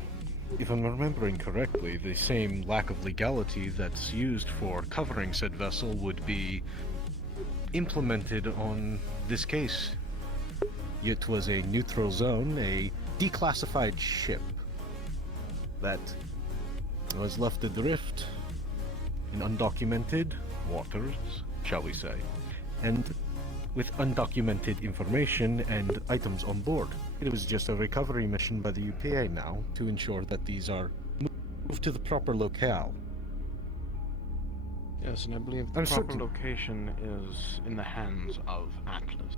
if I'm remembering correctly, the same lack of legality that's used for covering said vessel would be implemented on this case. It was a neutral zone, a declassified ship that was left adrift in undocumented waters, shall we say, and with undocumented information and items on board. It was just a recovery mission by the UPA now to ensure that these are moved to the proper locale. Yes, and I believe the proper location is in the hands of Atlas.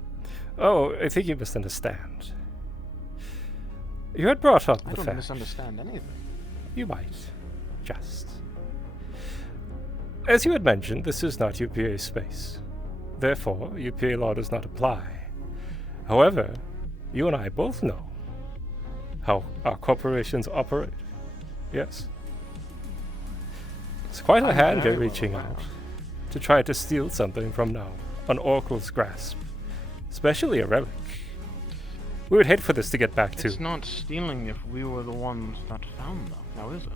Oh, I think you misunderstand. You had brought up the I don't fact. misunderstand anything. You might. Just. As you had mentioned, this is not UPA space. Therefore, UPA law does not apply. However, you and I both know how our corporations operate. Yes? It's quite a hand you're reaching out to try to steal something from now, an oracle's grasp. Especially a relic. We would hate for this to get back to... It's not stealing if we were the ones that found them, now is it?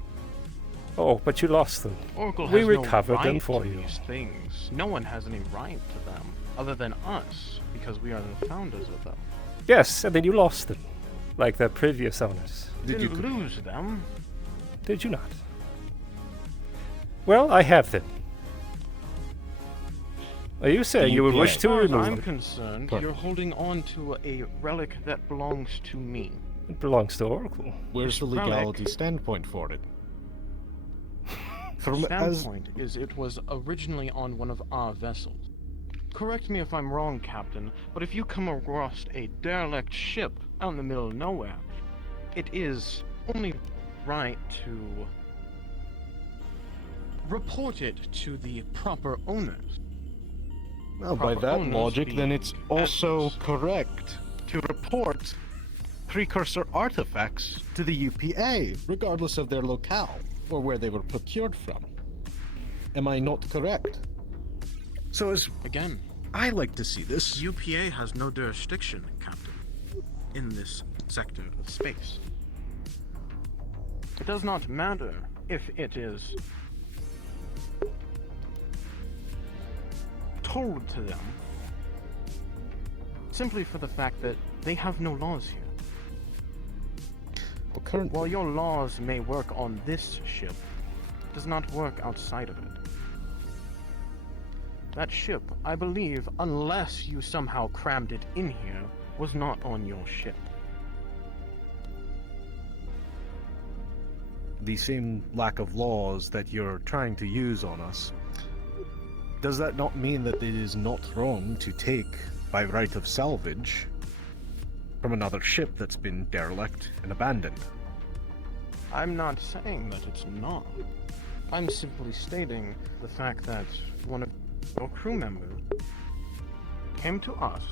Oh, but you lost them. Oracle We has recovered no right them for to you. these things. No one has any right to them, other than us, because we are the founders of them. Yes, and then you lost them, like the previous owners. Didn't lose them. Did you not? Well, I have them. Are you saying you would wish to As far as remove I'm them? concerned, Pardon. you're holding on to a relic that belongs to me. It belongs to Oracle. Where's the This relic- legality standpoint for it? The standpoint is it was originally on one of our vessels. Correct me if I'm wrong, Captain, but if you come across a derelict ship out in the middle of nowhere, it is only right to report it to the proper owners. Well, by Proper that owners logic, then being it's also correct to report precursor artifacts to the UPA, regardless of their locale or where they were procured from. Am I not correct? So as Again, I like to see this, UPA has no jurisdiction, Captain, in this sector of space. It does not matter if it is told to them, simply for the fact that they have no laws here. While your laws may work on this ship, it does not work outside of it. That ship, I believe, unless you somehow crammed it in here, was not on your ship. the same lack of laws that you're trying to use on us, does that not mean that it is not wrong to take, by right of salvage, from another ship that's been derelict and abandoned? I'm not saying that it's not. I'm simply stating the fact that one of your crew members came to us,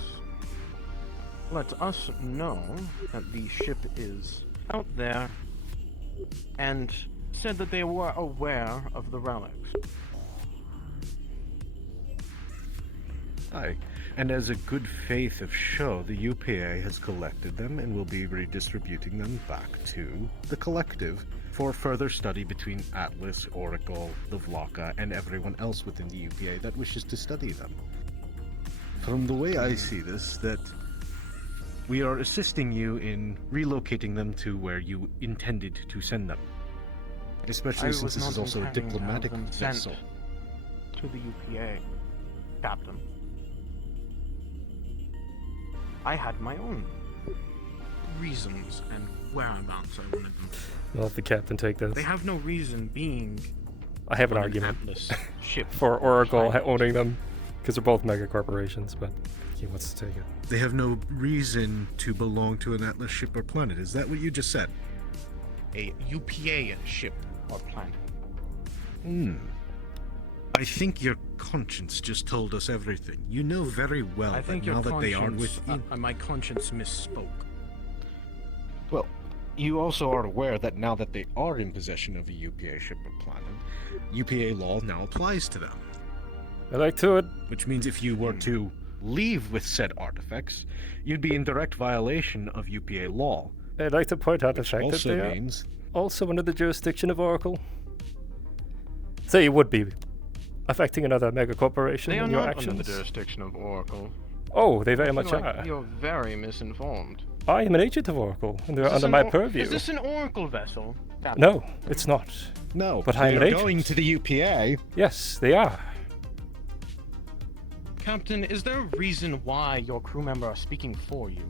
let us know that the ship is out there, and said that they were aware of the relics. Aye, and as a good faith of show, the UPA has collected them and will be redistributing them back to the collective for further study between Atlas, Oracle, the Vlaka, and everyone else within the UPA that wishes to study them. From the way I see this, that we are assisting you in relocating them to where you intended to send them. Especially since this is also a diplomatic vessel. To the UPA, Captain. I had my own reasons and whereabouts I wanted them. I'll let the captain take this. They have no reason being. I have an on argument Atlas ship. for Oracle owning them, because they're both mega corporations, but he wants to take it. They have no reason to belong to an Atlas ship or planet. Is that what you just said? A UPA ship or planet. I think your conscience just told us everything. You know very well I that think now your that they are conscience, within... my conscience misspoke. Well, you also are aware that now that they are in possession of a UPA ship or planet, UPA law now applies to them. I like to it. Which means if you were to leave with said artifacts, you'd be in direct violation of UPA law. I'd like to point out the fact that also they means... are also under the jurisdiction of Oracle. So you would be affecting another mega corporation They are in your not actions. under the jurisdiction of Oracle. Oh, they very I much feel like are. You're very misinformed. I am an agent of Oracle, and they're Is this under an my purview. Is this an Oracle vessel? Captain? No, it's not. No, but I'm an they're agent. going to the UPA. Yes, they are. Captain, is there a reason why your crew member are speaking for you?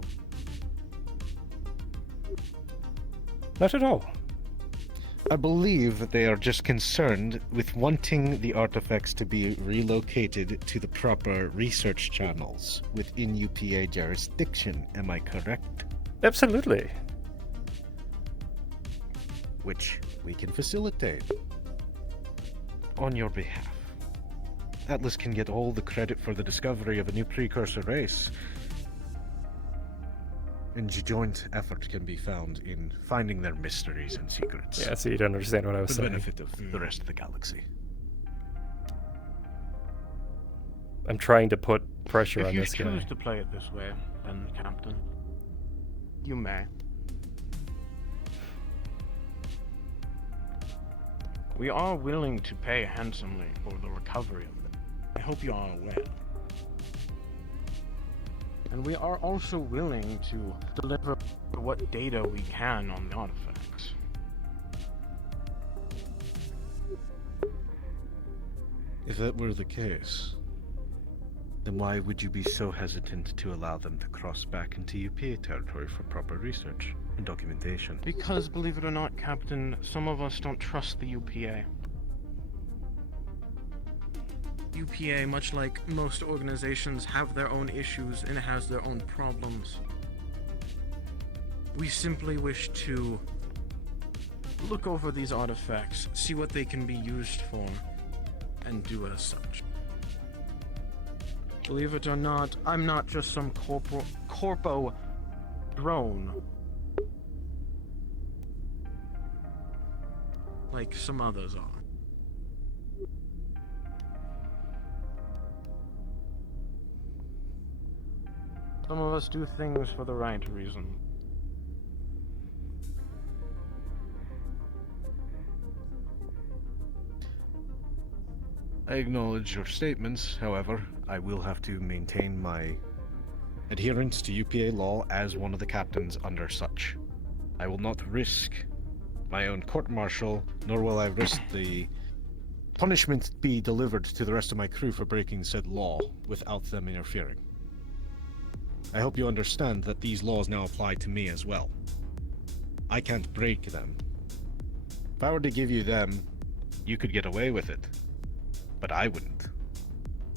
Not at all. I believe that they are just concerned with wanting the artifacts to be relocated to the proper research channels within UPA jurisdiction. Am I correct? Absolutely. Which we can facilitate on your behalf. Atlas can get all the credit for the discovery of a new precursor race, and joint effort can be found in finding their mysteries and secrets. Yeah, so you don't understand what I was for the saying. benefit of the rest of the galaxy. I'm trying to put pressure If on you this choose guy. to play it this way, then, Captain, you may. We are willing to pay handsomely for the recovery of them. I hope you are aware. And we are also willing to deliver what data we can on the artifacts. If that were the case, then why would you be so hesitant to allow them to cross back into UPA territory for proper research and documentation? Because, believe it or not, Captain, some of us don't trust the UPA. UPA, much like most organizations, have their own issues and has their own problems. We simply wish to look over these artifacts, see what they can be used for, and do as such. Believe it or not, I'm not just some corpo drone. Like some others are. Some of us do things for the right reason. I acknowledge your statements, however, I will have to maintain my adherence to UPA law as one of the captains under such. I will not risk my own court-martial, nor will I risk the punishment be delivered to the rest of my crew for breaking said law without them interfering. I hope you understand that these laws now apply to me as well. I can't break them. If I were to give you them, you could get away with it. But I wouldn't.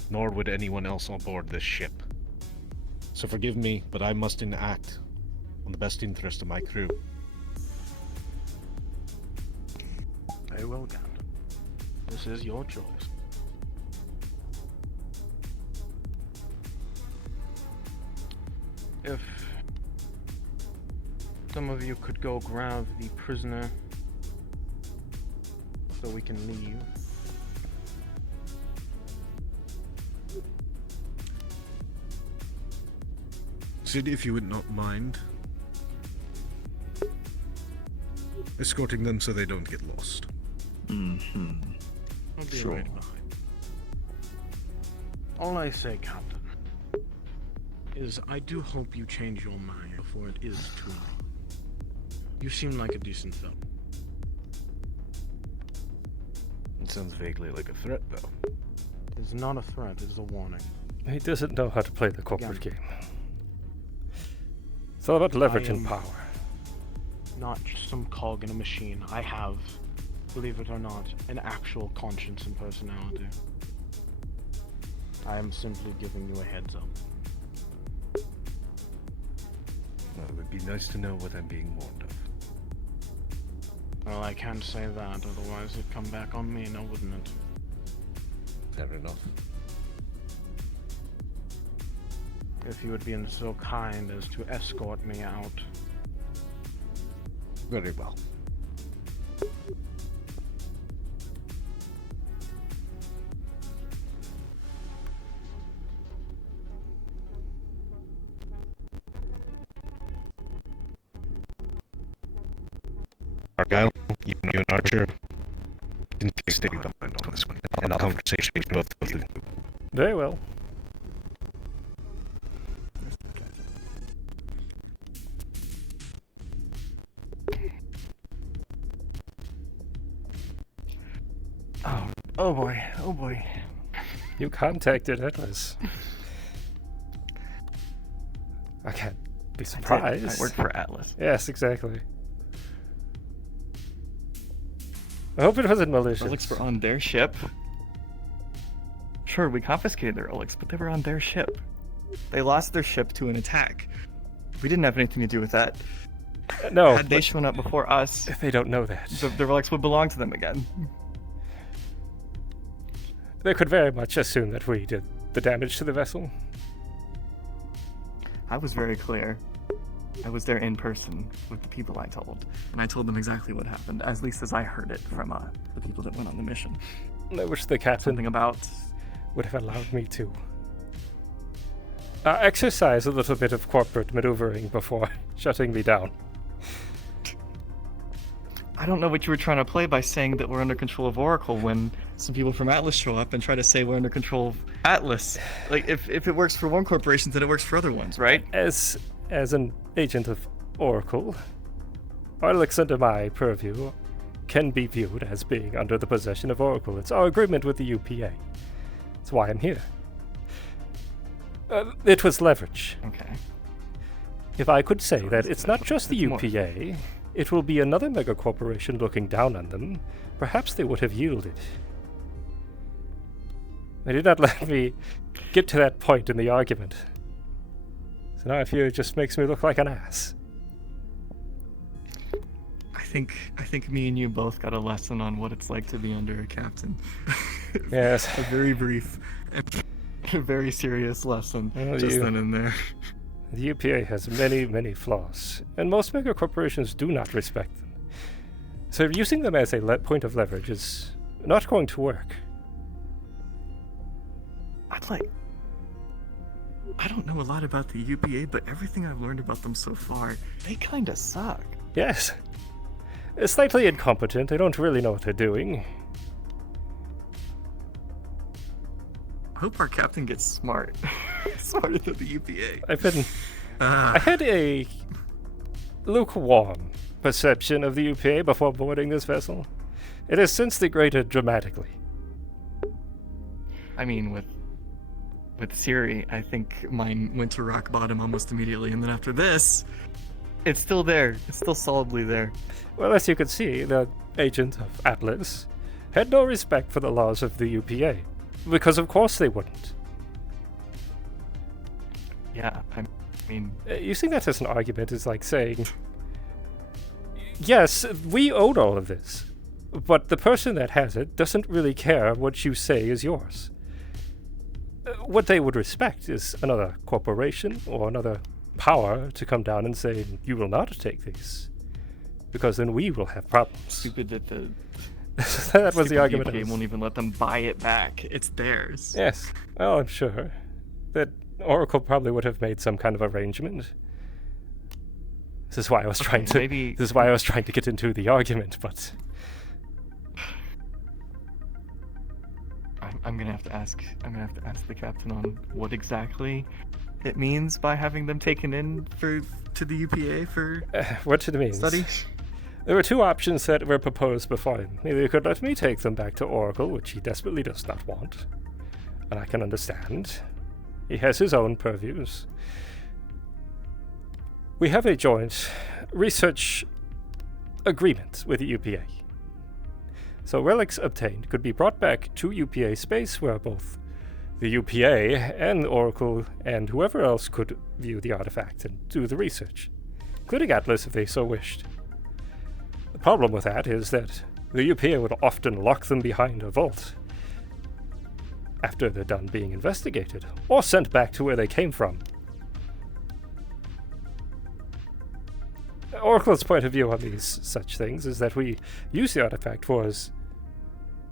Nor would anyone else on board this ship. So forgive me, but I must enact on the best interest of my crew. Very well, Captain. This is your choice. If some of you could go grab the prisoner so we can leave. Sid, if you would not mind escorting them so they don't get lost. Mm-hmm. I'll be Sure. right behind. All I say, Captain, is I do hope you change your mind before it is too late. You seem like a decent fellow. It sounds vaguely like a threat, though. It's not a threat, it's a warning. He doesn't know how to play the corporate game. It's all about leverage and power. Not just some cog in a machine. I have, believe it or not, an actual conscience and personality. I am simply giving you a heads up. Well, it would be nice to know what I'm being warned of. Well, I can't say that, otherwise it'd come back on me, now wouldn't it? Fair enough. If you had been so kind as to escort me out. Very well. Argyll, you and Archer can take a state of mind on this one, and I'll have a conversation with both of you. Very well. Oh boy, oh boy. You contacted Atlas. I can't be surprised. I work for Atlas. Yes, exactly. I hope it wasn't malicious. Relics were on their ship. Sure, we confiscated their relics, but they were on their ship. They lost their ship to an attack. We didn't have anything to do with that. No. Had they shown up before us, They don't know that. the relics would belong to them again. They could very much assume that we did the damage to the vessel. I was very clear. I was there in person with the people I told, and I told them exactly what happened, at least as I heard it from the people that went on the mission. I wish the captain Something about would have allowed me to exercise a little bit of corporate maneuvering before shutting me down. I don't know what you were trying to play by saying that we're under control of Oracle when some people from Atlas show up and try to say we're under control of Atlas. Like, if it works for one corporation, then it works for other ones, right? As an agent of Oracle, Arlyx under my purview can be viewed as being under the possession of Oracle. It's our agreement with the UPA. That's why I'm here. It was leverage. Okay. If I could say that it's not just the UPA, it will be another megacorporation looking down on them, perhaps they would have yielded. They did not let me get to that point in the argument. So now I fear it just makes me look like an ass. I think me and you both got a lesson on what it's like to be under a captain. Yes. A very brief and a very serious lesson just then and there. The UPA has many, many flaws, and most megacorporations do not respect them. So using them as a point of leverage is not going to work. I don't know a lot about the UPA, but everything I've learned about them so far, they kinda suck. Yes. Slightly incompetent, they don't really know what they're doing. I hope our captain gets smart. Smarter than the UPA. I had a lukewarm perception of the UPA before boarding this vessel. It has since degraded dramatically. I mean, with Siri, I think mine went to rock bottom almost immediately, and then after this, it's still there. It's still solidly there. Well, as you can see, the agent of Atlas had no respect for the laws of the UPA, because of course they wouldn't. Yeah, I mean... Using that as an argument is like saying, yes, we own all of this, but the person that has it doesn't really care what you say is yours. What they would respect is another corporation or another power to come down and say, you will not take these, because then we will have problems. Stupid that the... That was the argument. They won't even let them buy it back. It's theirs. Yes. Well, I'm sure that Oracle probably would have made some kind of arrangement. This is why I was trying to. This is why I was trying to get into the argument, but I'm gonna have to ask. I'm gonna have to ask the captain on what exactly it means by having them taken in to the UPA for what it means. Study. There were two options that were proposed before him. Either he could let me take them back to Oracle, which he desperately does not want, and I can understand. He has his own purviews. We have a joint research agreement with the UPA. So relics obtained could be brought back to UPA space, where both the UPA and Oracle and whoever else could view the artifact and do the research, including Atlas if they so wished. The problem with that is that the UPA would often lock them behind a vault after they're done being investigated, or sent back to where they came from. Oracle's point of view on these such things is that we use the artifact for as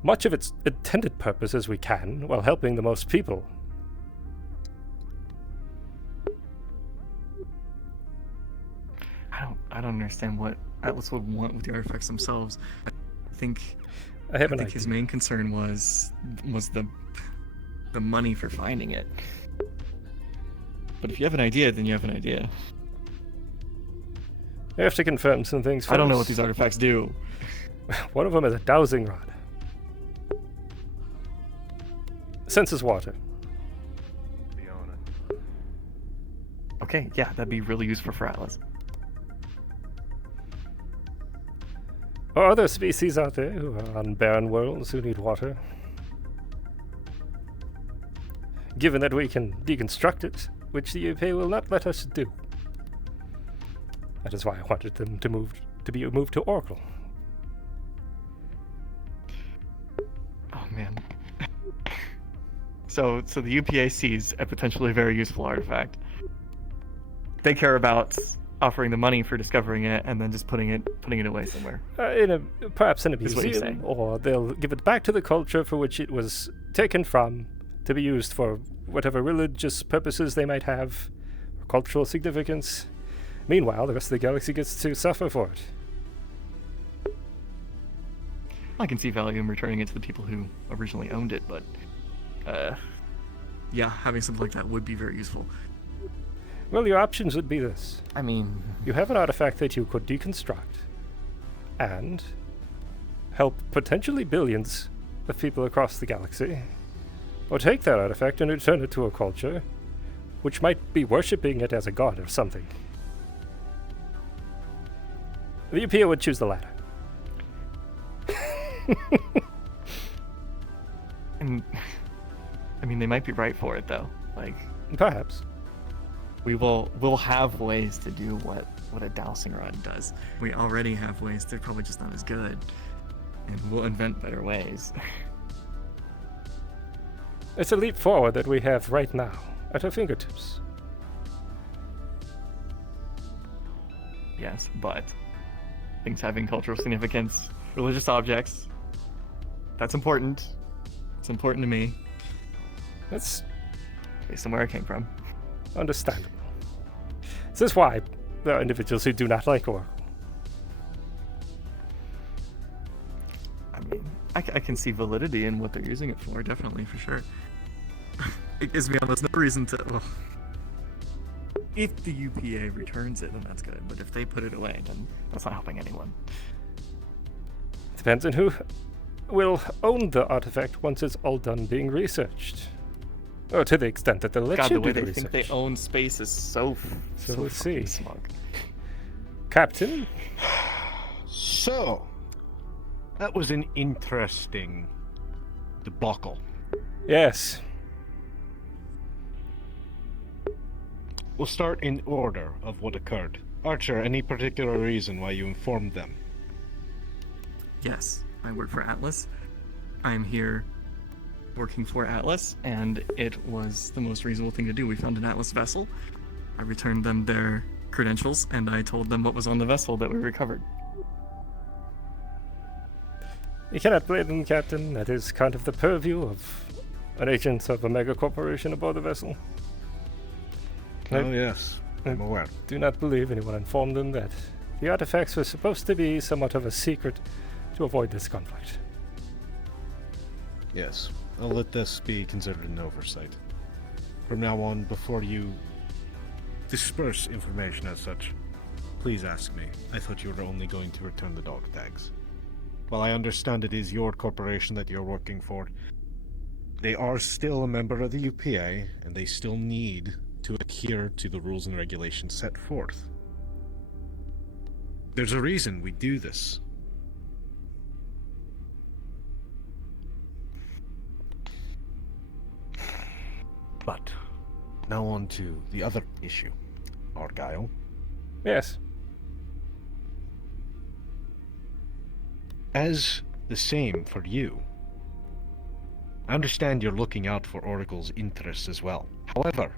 much of its intended purpose as we can, while helping the most people. I don't understand what Atlas would want with the artifacts themselves. I think his main concern was the money for finding it. But if you have an idea, then you have an idea. We have to confirm some things first. I don't know what these artifacts do. One of them is a dowsing rod. Senses water. Okay, yeah, that'd be really useful for Atlas. Are other species out there who are on barren worlds who need water? Given that we can deconstruct it, which the UPA will not let us do. That is why I wanted them to be moved to Oracle. Oh man. So the UPA sees a potentially very useful artifact. They care about offering the money for discovering it and then just putting it away somewhere. Perhaps in a museum, or they'll give it back to the culture for which it was taken from, to be used for whatever religious purposes they might have, or cultural significance. Meanwhile, the rest of the galaxy gets to suffer for it. I can see value in returning it to the people who originally owned it, but yeah, having something like that would be very useful. Well, your options would be this. I mean, you have an artifact that you could deconstruct and help potentially billions of people across the galaxy, or take that artifact and return it to a culture which might be worshipping it as a god or something. The UPA would choose the latter. And I mean, they might be right for it, though. Like, perhaps we'll have ways to do what a dowsing rod does. We already have ways. They're probably just not as good, and we'll invent better ways. It's a leap forward that we have right now at our fingertips. Yes, but things having cultural significance, religious objects, that's important. It's important to me. That's based on where I came from. Understandable. This is why there are individuals who do not like Oracle. I mean, I can see validity in what they're using it for, definitely, for sure. It gives me almost no reason to... Well, if the UPA returns it, then that's good. But if they put it away, then that's not helping anyone. Depends on who will own the artifact once it's all done being researched. Or to the extent that they'll let God, you the way do the they research. think they own space is so let's see. smug. Captain? So, that was an interesting debacle. Yes. We'll start in order of what occurred. Archer, any particular reason why you informed them? Yes, I work for Atlas. I'm here working for Atlas, and it was the most reasonable thing to do. We found an Atlas vessel. I returned them their credentials, and I told them what was on the vessel that we recovered. You cannot blame them, Captain. That is kind of the purview of an agent of a mega corporation aboard the vessel. Oh, yes. I'm aware. Do not believe anyone informed them that the artifacts were supposed to be somewhat of a secret to avoid this conflict. Yes. I'll let this be considered an oversight. From now on, before you disperse information as such, please ask me. I thought you were only going to return the dog tags. While I understand it is your corporation that you're working for, they are still a member of the UPA, and they still need to adhere to the rules and regulations set forth. There's a reason we do this. But now on to the other issue. Argyll. Yes. As the same for you. I understand you're looking out for Oracle's interests as well. However,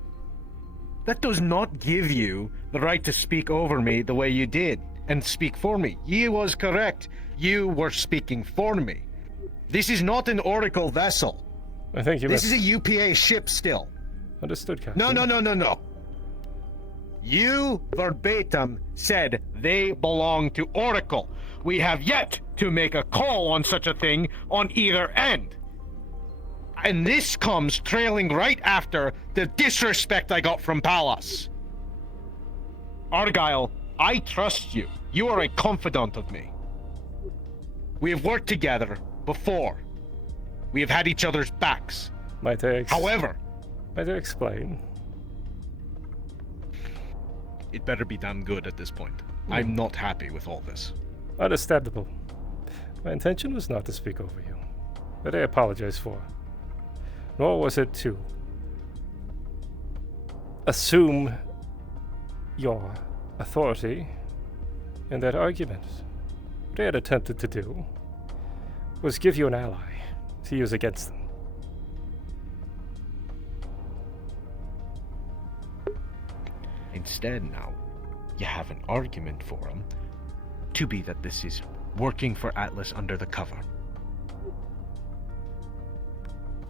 that does not give you the right to speak over me the way you did, and speak for me. You was correct. You were speaking for me. This is not an Oracle vessel. I think you This is a UPA ship still. Understood, Captain. No. You verbatim said they belong to Oracle. We have yet to make a call on such a thing on either end. And this comes trailing right after the disrespect I got from Pallas. Argyll, I trust you. You are a confidant of me. We have worked together before. We have had each other's backs. However, might I explain? It better be damn good at this point. I'm not happy with all this. Understandable. My intention was not to speak over you, but I apologize for. Nor was it to assume your authority in that argument. What I had attempted to do was give you an ally to use against them. Instead now, you have an argument for him to be that this is working for Atlas under the cover.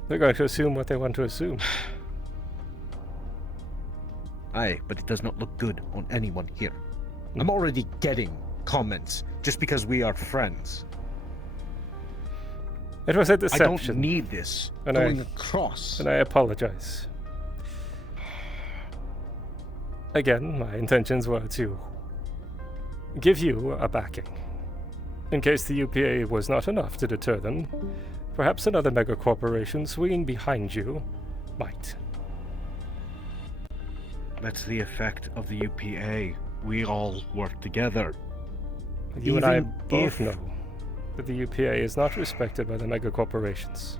They're going to assume what they want to assume. Aye, but it does not look good on anyone here. I'm already getting comments just because we are friends. It was a I deception. don't need this And going I- across. And I apologize. Again, my intentions were to give you a backing. In case the UPA was not enough to deter them, perhaps another megacorporation swinging behind you might. That's the effect of the UPA. We all work together. You and I Even both if- know that the UPA is not respected by the megacorporations.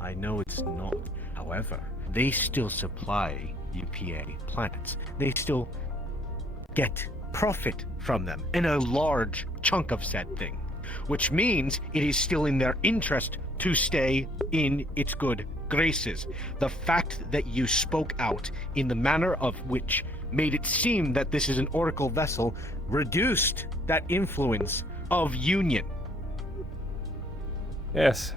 I know it's not. However, they still supply UPA planets. They still get profit from them in a large chunk of said thing, which means it is still in their interest to stay in its good graces. The fact that you spoke out in the manner of which made it seem that this is an Oracle vessel reduced that influence of Union. Yes.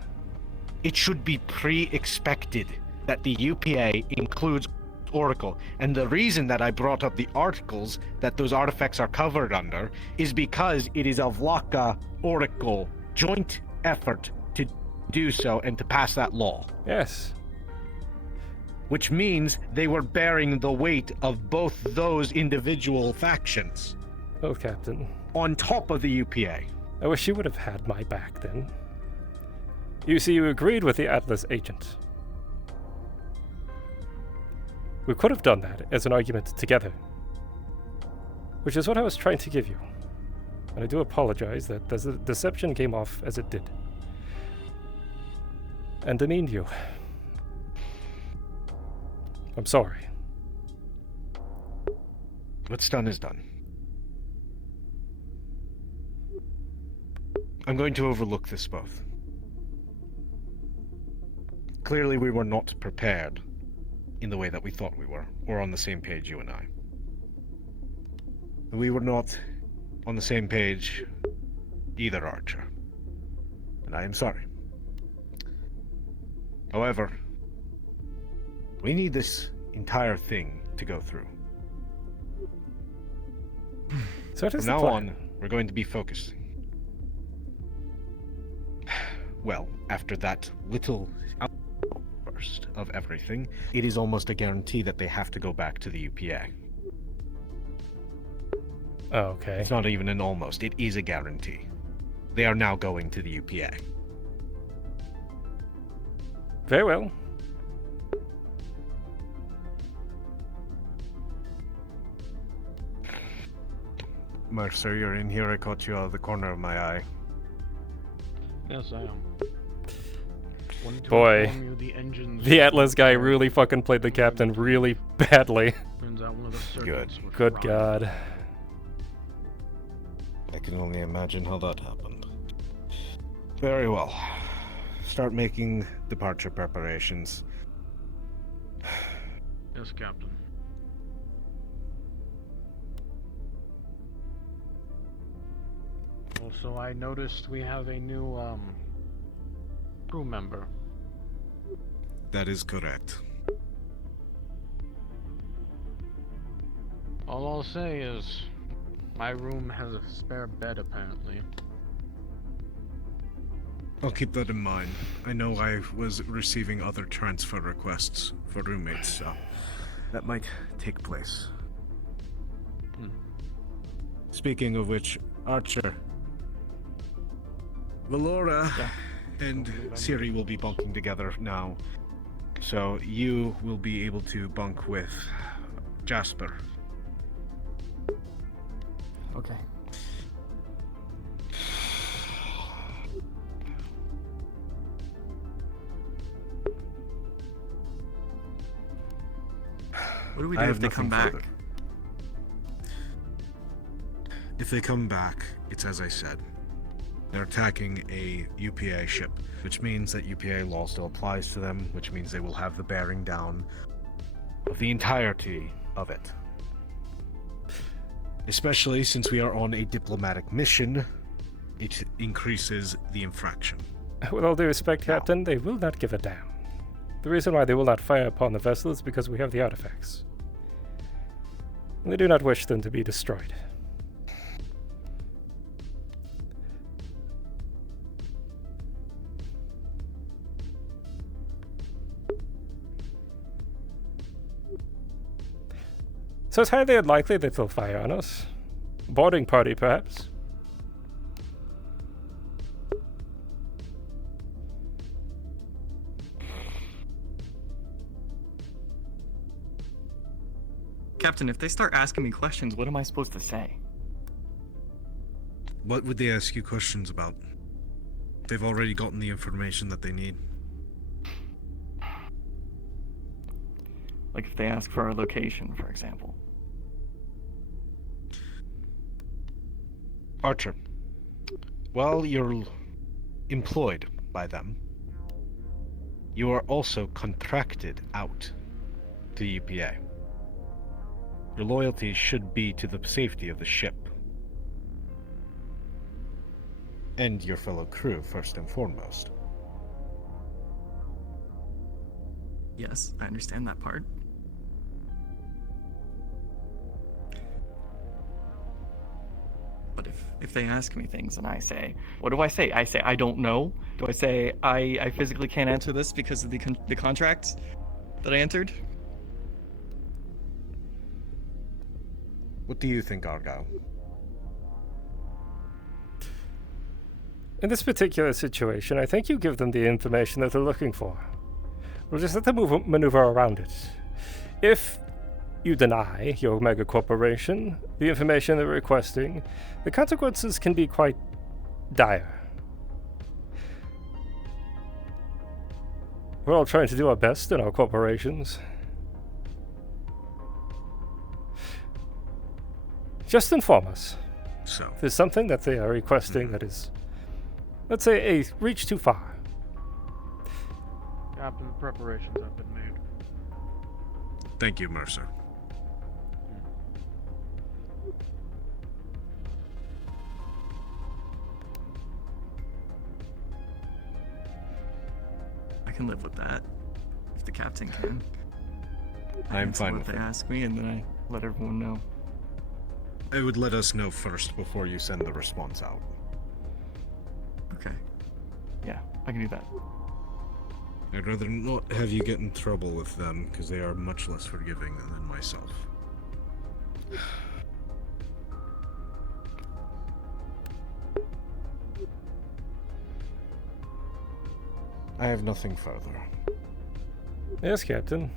It should be pre-expected that the UPA includes Oracle, and the reason that I brought up the articles that those artifacts are covered under is because it is a Vlaka Oracle joint effort to do so and to pass that law. Yes. Which means they were bearing the weight of both those individual factions. Oh, Captain. On top of the UPA. I wish you would have had my back then. You see, you agreed with the Atlas agent. We could have done that as an argument together. Which is what I was trying to give you. And I do apologize that the deception came off as it did. And demeaned you. I'm sorry. What's done is done. I'm going to overlook this both. Clearly we were not prepared in the way that we thought we were, or on the same page, you and I. We were not on the same page either, Archer. And I am sorry. However, we need this entire thing to go through. So what is From the now plan? on, we're going to be focusing. Well, after that little outburst of everything, it is almost a guarantee that they have to go back to the UPA. Oh, okay. It's not even an almost, it is a guarantee. They are now going to the UPA. Very well. Mercer, you're in here. I caught you out of the corner of my eye. Yes, I am. Wanted to Boy, inform you the engines the Atlas guy really fucking played the captain really badly. Turns out one of the circuits was Good fried. God. I can only imagine how that happened. Very well. Start making departure preparations. Yes, Captain. Also, I noticed we have a new, crew member. That is correct. All I'll say is, my room has a spare bed, apparently. I'll keep that in mind. I know I was receiving other transfer requests for roommates, so that might take place. Speaking of which, Archer, Valora and Siri will be bunking together now, so you will be able to bunk with Jasper. Okay. What do we do I if have they come nothing back? further. If they come back, it's as I said. They're attacking a UPA ship, which means that UPA law still applies to them, which means they will have the bearing down of the entirety of it. Especially since we are on a diplomatic mission, it increases the infraction. With all due respect, Captain, they will not give a damn. The reason why they will not fire upon the vessel is because we have the artifacts. And they do not wish them to be destroyed. So it's highly unlikely that they'll fire on us. Boarding party, perhaps. Captain, if they start asking me questions, what am I supposed to say? What would they ask you questions about? They've already gotten the information that they need. Like if they ask for our location, for example. Archer, while you're employed by them, you are also contracted out to UPA. Your loyalty should be to the safety of the ship. And your fellow crew, first and foremost. Yes, I understand that part. But if they ask me things and I say, what do I say? I say, I don't know. Do I say, I physically can't answer this because of the contract that I entered? What do you think, Argyll? In this particular situation, I think you give them the information that they're looking for. We'll just let them maneuver around it. If you deny your mega corporation the information they're requesting, the consequences can be quite dire. We're all trying to do our best in our corporations. Just inform us. So, if there's something that they are requesting that is, let's say, a reach too far. Captain, preparations have been made. Thank you, Mercer. I can live with that. If the captain can. I'm fine with what it. they ask me and then I let everyone know. I would let us know first before you send the response out. Okay. Yeah, I can do that. I'd rather not have you get in trouble with them, because they are much less forgiving than myself. I have nothing further. Yes, Captain.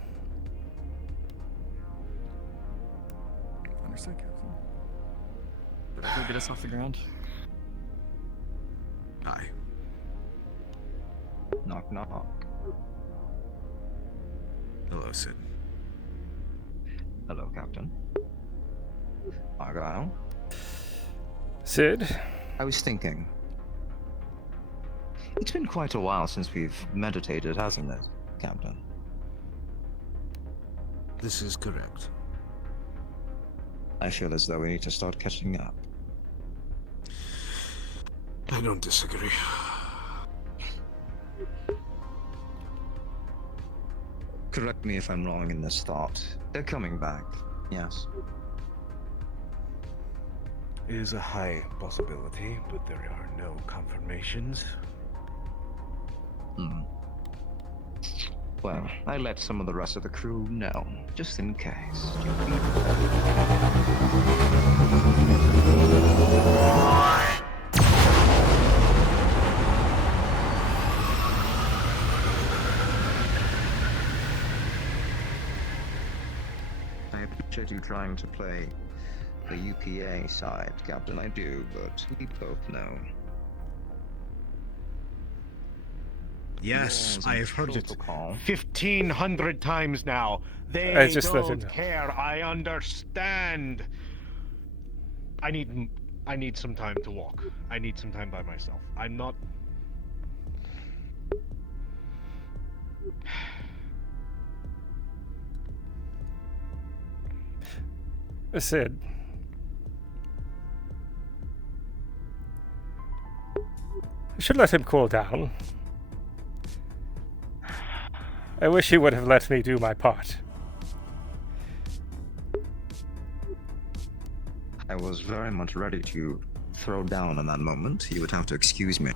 Understood, Captain. Better go get us off the ground. Aye. Knock, knock. Hello, Sid. Hello, Captain. Argyll? Sid? I was thinking. It's been quite a while since we've meditated, hasn't it, Captain? This is correct. I feel as though we need to start catching up. I don't disagree. Correct me if I'm wrong in this thought. They're coming back, yes. It is a high possibility, but there are no confirmations. Well, I let some of the rest of the crew know, just in case. I appreciate you trying to play the UPA side, Captain, I do, but we both know. Yes, I have heard it 1,500 times now. They don't care. I understand. I need some time to walk. I need some time by myself. I'm not. Sid. I should let him cool down. I wish he would have let me do my part. I was very much ready to throw down in that moment. You would have to excuse me.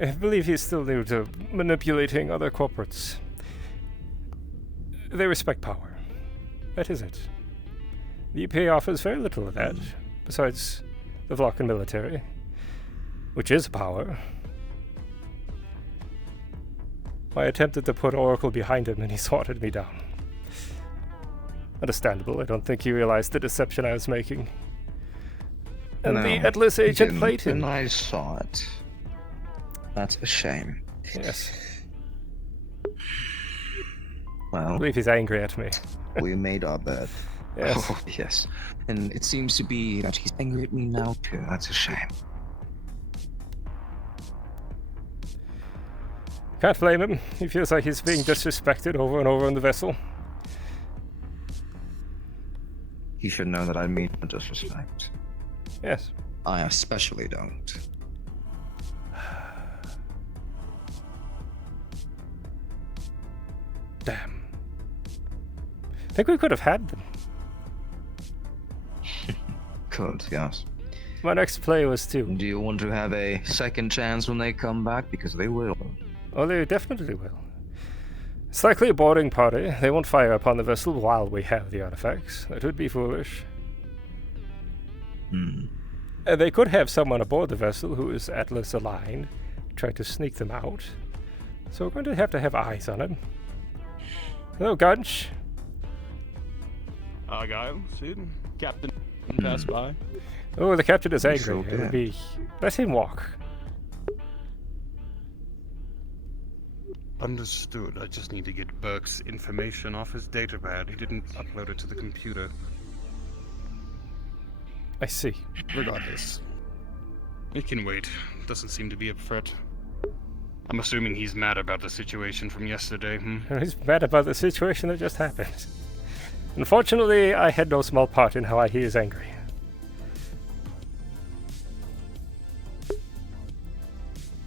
I believe he's still new to manipulating other corporates. They respect power. That is it. The UPA offers very little of that, besides the Vlakan military, which is power. I attempted to put Oracle behind him and he swatted me down. Understandable, I don't think he realized the deception I was making. And No, the Atlas he agent didn't, played him. and I saw it. That's a shame. Yes. Well, I believe he's angry at me. we made our bed. Yes. Oh, yes. And it seems to be that he's angry at me now, too. That's a shame. Can't blame him. He feels like he's being disrespected over and over on the vessel. He should know that I mean no disrespect. Yes. I especially don't. Damn. I think we could have had them. Could, yes. My next play was to... Do you want to have a second chance when they come back? Because they will. Oh, they definitely will. It's likely a boarding party. They won't fire upon the vessel while we have the artifacts. That would be foolish. They could have someone aboard the vessel who is Atlas aligned, try to sneak them out. So we're going to have eyes on him. Hello, Gunch. Argyll, Sid, Captain, pass by. Oh, the captain is angry. So It would good. be... Let him walk. Understood. I just need to get Burke's information off his datapad. He didn't upload it to the computer. I see. Regardless, it can wait. Doesn't seem to be a threat. I'm assuming he's mad about the situation from yesterday. He's mad about the situation that just happened. Unfortunately, I had no small part in how he is angry.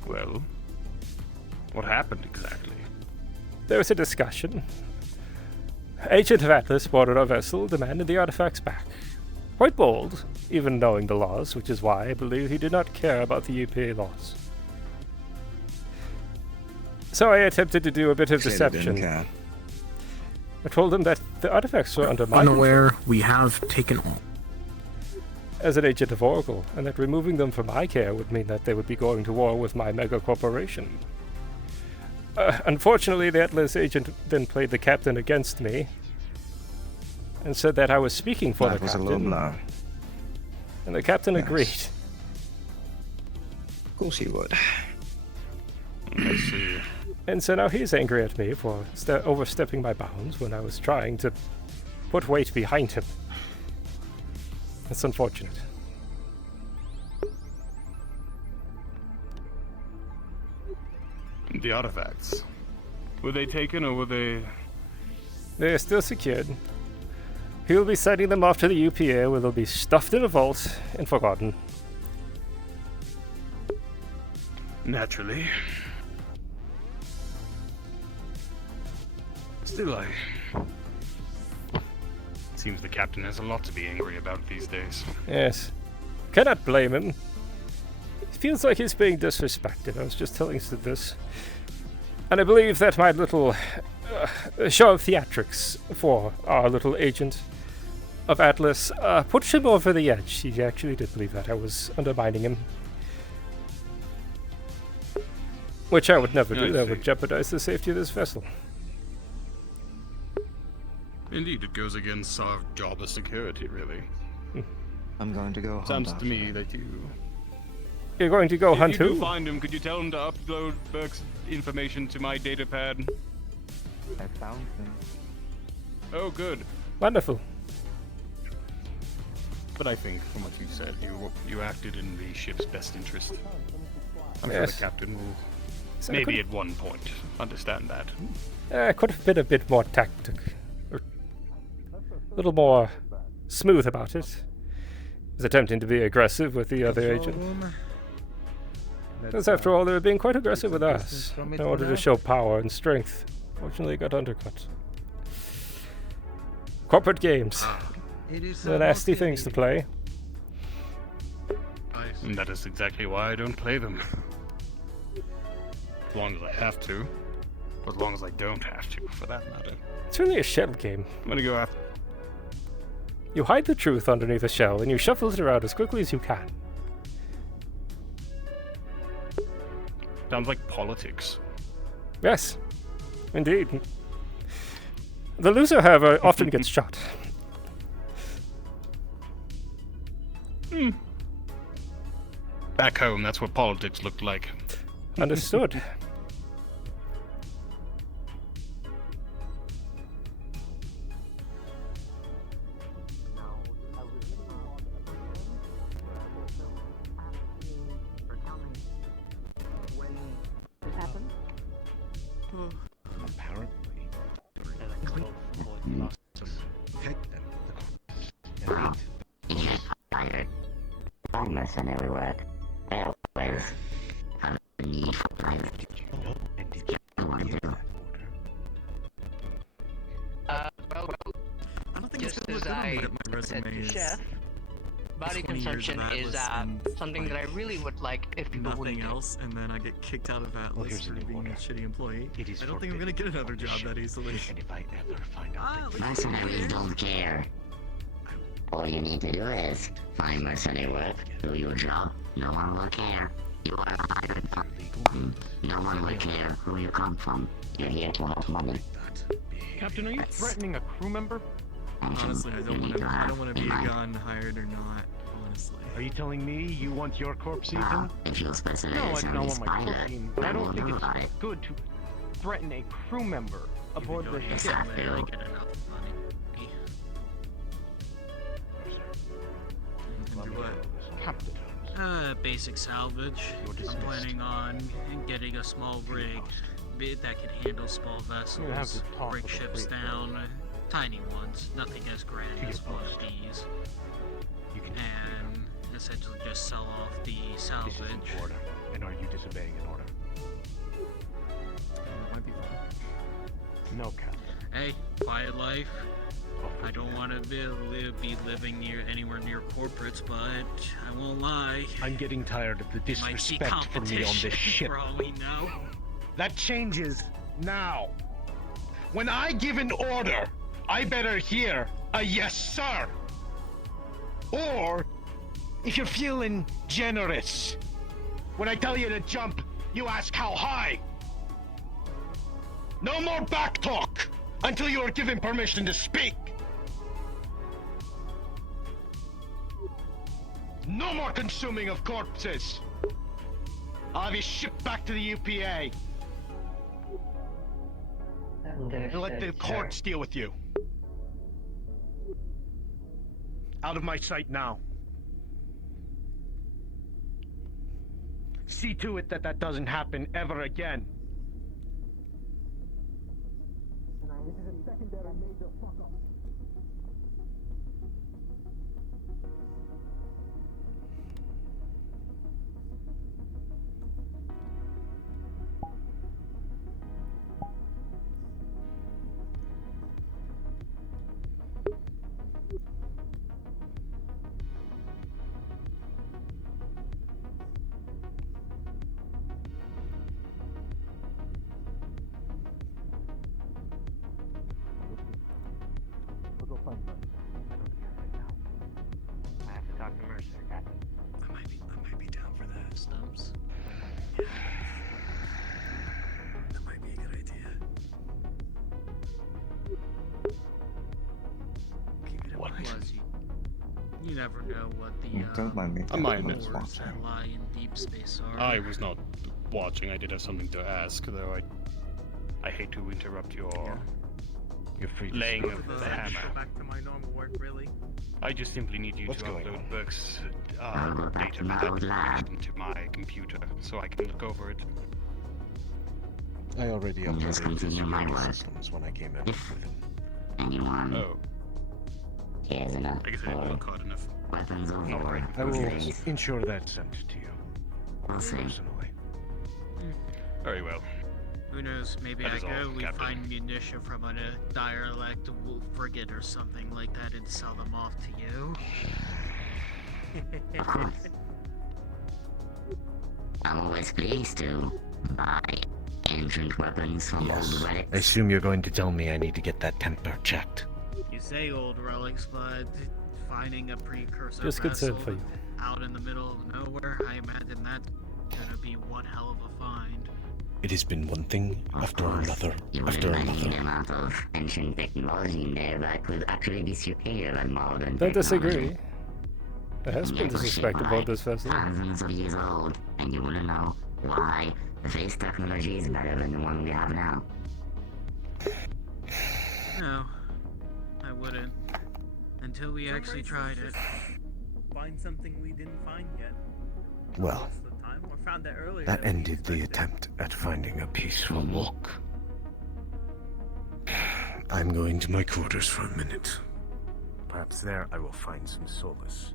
Well, what happened exactly? There was a discussion. Agent of Atlas boarded our vessel, demanded the artifacts back. Quite bold, even knowing the laws, which is why I believe he did not care about the UPA laws. So I attempted to do a bit of Clearly didn't deception. care. I told him that the artifacts were under my Unaware, we have taken all. as an agent of Oracle, and that removing them from my care would mean that they would be going to war with my mega corporation. Unfortunately, the Atlas agent then played the captain against me and said that I was speaking for That the was a low captain. blow. And the captain Yes. agreed. Of course he would. I see. And so now he's angry at me for overstepping my bounds when I was trying to put weight behind him. That's unfortunate. The artifacts. Were they taken or were they... They are still secured. He will be sending them off to the UPA where they'll be stuffed in a vault and forgotten. Naturally. Still, seems the captain has a lot to be angry about these days. Yes. Cannot blame him. It feels like he's being disrespected. I was just telling Sid this. And I believe that my little show of theatrics for our little agent of Atlas put him over the edge. He actually did believe that I was undermining him. Which I would never do. That would jeopardize the safety of this vessel. Indeed, it goes against our job of security, really. I'm going to go hunt Sounds to after me that you... You're going to go hunt If you do who? find him, could you tell him to upload Burke's information to my datapad? I found him. Oh, good. Wonderful. But I think, from what you said, you acted in the ship's best interest. I'm sure Yes. the captain will, So I maybe could- at one point, understand that. I could have been a bit more tactic. Or a little more smooth about it. I was attempting to be aggressive with the other agent. Because after all, they were being quite aggressive with us in order to show power and strength. Fortunately, it got undercut. Corporate games. They're nasty things to play. And that is exactly why I don't play them. As long as I have to. As long as I don't have to, for that matter. It's really a shell game. I'm gonna go after. You hide the truth underneath a shell, and you shuffle it around as quickly as you can. Sounds like politics. Yes, indeed. The loser, however, often gets shot. Back home, that's what politics looked like. Understood. I mercenary work. I always have a need for privacy. I want to do. I don't think it's gonna look good on my resume. Chef, body 20 years of consumption is Atlas and, something that I really would like if people wouldn't nothing do. else, and then I get kicked out of Atlas for being a shitty employee. I don't think I'm gonna get another job that easily. And if I ever find out Mercenaries don't care. All you need to do is find mercenary work, do your job, no one will care. You are a hired gun. No one will care who you come from. You're here to have money. Captain, are you threatening a crew member? Honestly, I don't want to be a gun, hired or not. Honestly. Are you telling me you want your corpse eaten? If you specialize No, I in don't want my spider, corpse eaten, but I I don't will think do it's about it. good to threaten a crew member aboard the Yes, ship. I do. Basic salvage. I'm planning on getting a small rig that can handle small vessels, break ships down, tiny ones, nothing as grand as one of these, and essentially just sell off the salvage. This is an order, and are you disobeying an order? That might be fun. No, Captain. Hey, quiet life. I don't want to be living anywhere near corporates, but I won't lie. I'm getting tired of the Might see disrespect for me on this ship. for all we know. That changes now. When I give an order, I better hear a yes, sir. Or, if you're feeling generous, when I tell you to jump, you ask how high. No more back talk until you are given permission to speak. No more consuming of corpses. I'll have you shipped back to the UPA. And let the courts deal with you. Out of my sight now. See to it that that doesn't happen ever again. This is a secondary major fuck-up. We'll go find Mercer. I don't care right now. I have to talk to Mercer, Captain. I might be down for that. Stumps. Yeah. That might be a good idea. Keep it in mind. Plus, you never know what the Don't mind me. I might It's wars fine. that lie in deep space are. I was not watching. I did have something to ask, though. I hate to interrupt your free laying of the hammer. Back to my normal work, really. I just simply need you What's to going upload on? books, I'll go back data to my that old lab. into my computer, so I can look over it. I already And just uploaded the continue my security work. systems when I came in If with him. anyone Oh, cares enough I guess I didn't for look hard enough. weapons or Not war, right. I will please, ensure that sent to you we'll see. personally. Very well. Who knows? Maybe That I is all, go. We Captain. find munition from a derelict frigate or something like that, and sell them off to you. Of course. I'm always pleased to buy ancient weapons from old I relics. assume you're going to tell me I need to get that temper checked. You say old relics, but finding a precursor Just concerned vessel for you. out in the middle of nowhere, I imagine that's gonna be one hell of a find. It has been one thing after another You after wouldn't imagine the another. amount of ancient technology in there that could actually be superior than modern Don't technology. disagree. There has been disrespect about this vessel. Thousands of years old, and you wouldn't know why this technology is better than the one we have now. No, I wouldn't. Until we actually tried it. Find something we didn't find yet. Well, Most of the time, or found that earlier. that than we ended the attempt at finding a peaceful walk. I'm going to my quarters for a minute. Perhaps there I will find some solace.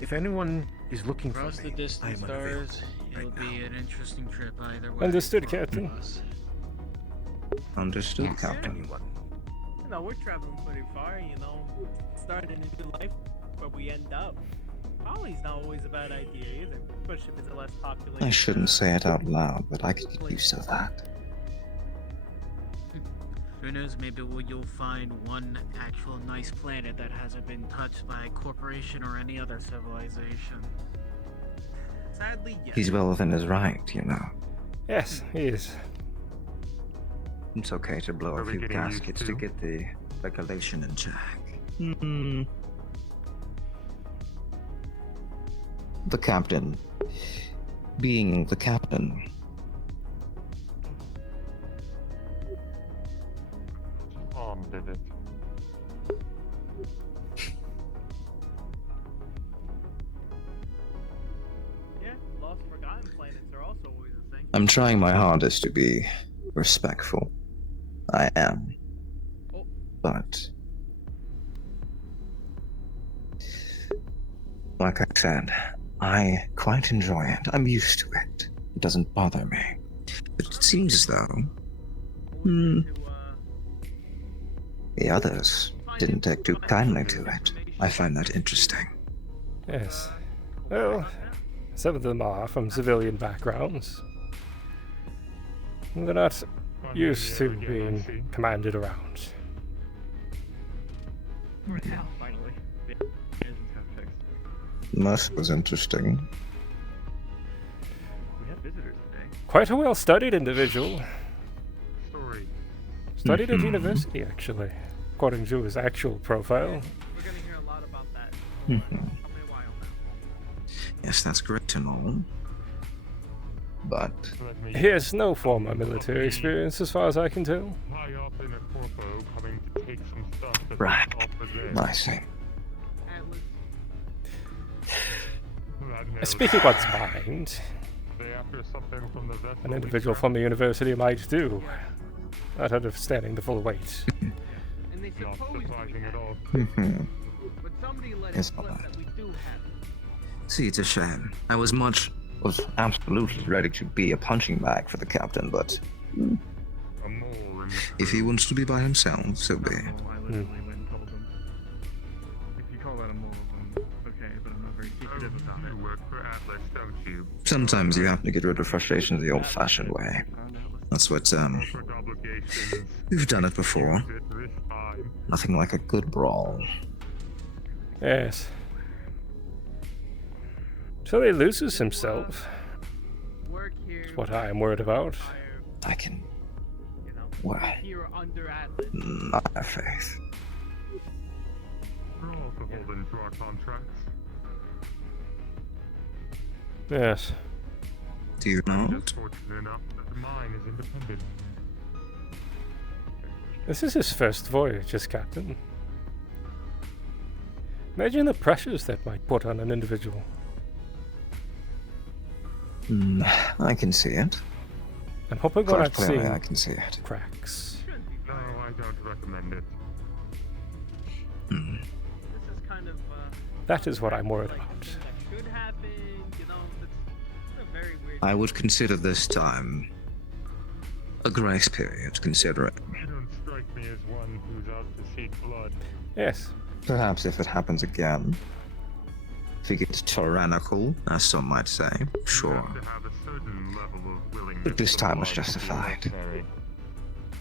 If anyone is looking for Across the me, I distant am unavailable. stars, it'll be an interesting trip either way. Understood, for Captain. us. Understood, Captain. You know, we're traveling pretty far, you know, starting a new life where we end up. Following's not always a bad idea either, especially if it's a less populated. I shouldn't say it out loud, but I could get used to that. Who knows, maybe you'll find one actual nice planet that hasn't been touched by a corporation or any other civilization. Sadly, yes. He's well within his right, you know. Yes, he is. It's okay to blow a few gaskets to get the speculation in check. The captain. Being the captain. Did it. Yeah, lost forgotten planets are also always a thing. I'm trying my hardest to be respectful. I am. But like I said, I quite enjoy it. I'm used to it. It doesn't bother me. But it seems as though the others didn't take too kindly to it. I find that interesting. Yes. Well, some of them are from civilian backgrounds. They're not used to being commanded around. Finally. That was interesting. We have visitors today. Quite a well-studied individual. Studied at Mhm. university, actually, according to his actual profile. We're gonna hear a lot about that. Mhm. Yes, that's great and all. But He has no former military experience, as far as I can tell. Rack. I see. Speaking what's mind, an individual from the university might do, not understanding the full weight. And they suppose we have. Mhm. But somebody let Yes, it slip alright. that we do have. See, it's a shame. I was absolutely ready to be a punching bag for the captain, but if he wants to be by himself, so be it. I literally went and told them. If you call that a mole, then okay, but I'm not very secretive about it. You work for Atlas, don't you? Sometimes you have to get rid of frustration the old-fashioned way. That's what, we've done it before. Nothing like a good brawl. Yes. Till he loses himself. That's what I am worried about. I can... Well, Here under Atlas. not have faith. We're all beholden to our contracts. Yes. Do you know? Just fortunate enough that mine is independent. This is his first voyage as captain. Imagine the pressures that might put on an individual. I can see it. I'm hoping we're Quite not clearly, seeing I can see it. cracks. No, I don't recommend it. This is kind of That is what I'm worried about. that could happen, you know, it's a very weird. I would consider this time a grace period, consider it. You don't strike me as one who's out to seek blood. Yes. Perhaps if it happens again, if he gets tyrannical, as some might say, You sure. have to have a certain level of willingness But this time was justified.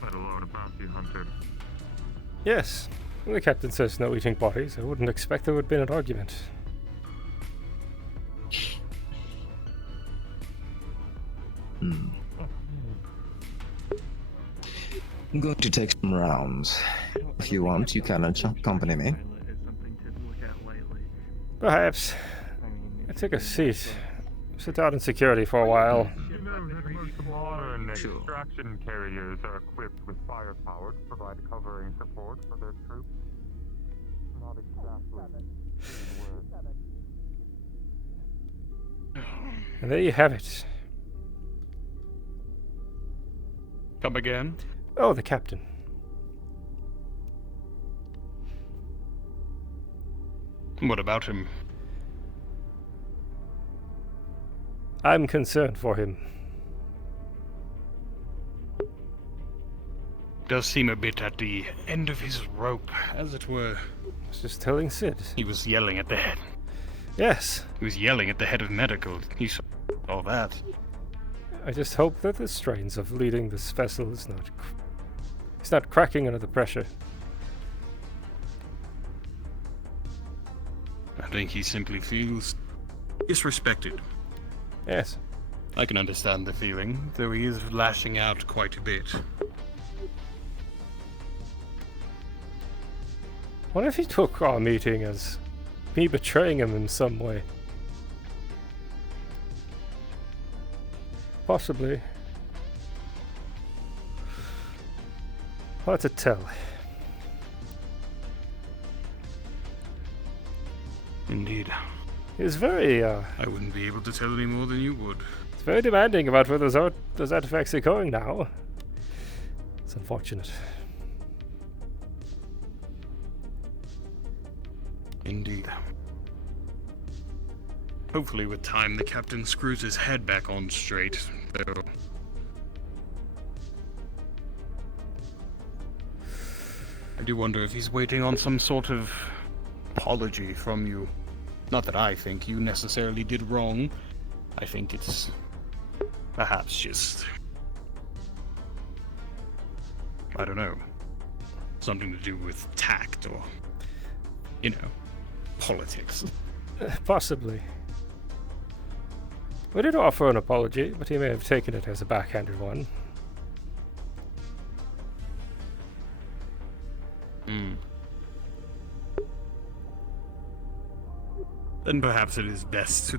Let alone a bounty hunter. Yes. The captain says no eating bodies. I wouldn't expect there would have been an argument. I'm going to take some rounds. If you want, you can accompany me. Perhaps. Take a seat. Sit out in security for a while. You know that most modern extraction carriers are equipped with firepower to provide covering support for their troops. Not exactly. And there you have it. Come again? Oh, the captain. What about him? I'm concerned for him. Does seem a bit at the end of his rope, as it were. I was just telling Sid. He was yelling at the head. Yes. He was yelling at the head of medical. He saw all that. I just hope that the strains of leading this vessel is not cracking under the pressure. I think he simply feels disrespected. Yes. I can understand the feeling, though he is lashing out quite a bit. What if he took our meeting as me betraying him in some way? Possibly. Hard to tell. Indeed. He's very, I wouldn't be able to tell any more than you would. He's very demanding about where those artifacts are going now. It's unfortunate. Indeed. Hopefully with time the captain screws his head back on straight, though. I do wonder if he's waiting on some sort of apology from you. Not that I think you necessarily did wrong. I think it's perhaps just, I don't know, something to do with tact or, you know, politics. Possibly. We did offer an apology, but he may have taken it as a backhanded one. Then perhaps it is best to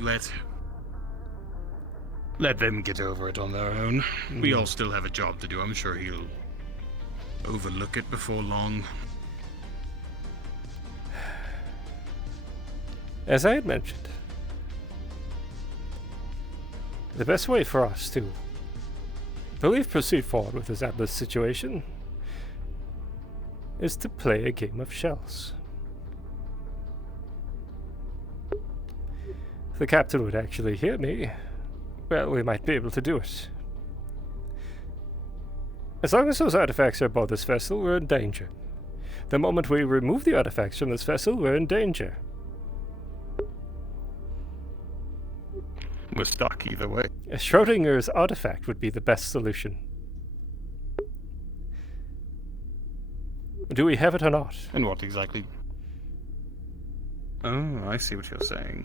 let them get over it on their own. We all still have a job to do. I'm sure he'll overlook it before long. As I had mentioned, the best way for us to, proceed forward with this Atlas situation is to play a game of shells. If the captain would actually hear me, well, we might be able to do it. As long as those artifacts are aboard this vessel, we're in danger. The moment we remove the artifacts from this vessel, we're in danger. We're stuck either way. A Schrodinger's artifact would be the best solution. Do we have it or not? And what exactly? Oh, I see what you're saying.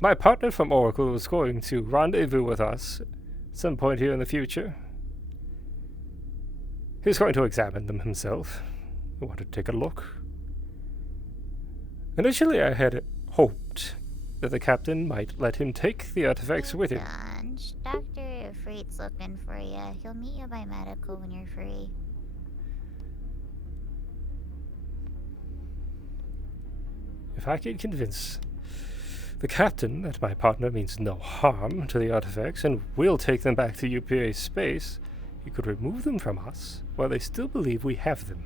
My partner from Oracle was going to rendezvous with us at some point here in the future. He's going to examine them himself. I wanted to take a look. Initially, I had hoped that the captain might let him take the artifacts with him. Dr. Freight's looking for you. He'll meet you by medical when you're free. If I can convince the captain that my partner means no harm to the artifacts and will take them back to UPA space, he could remove them from us while they still believe we have them.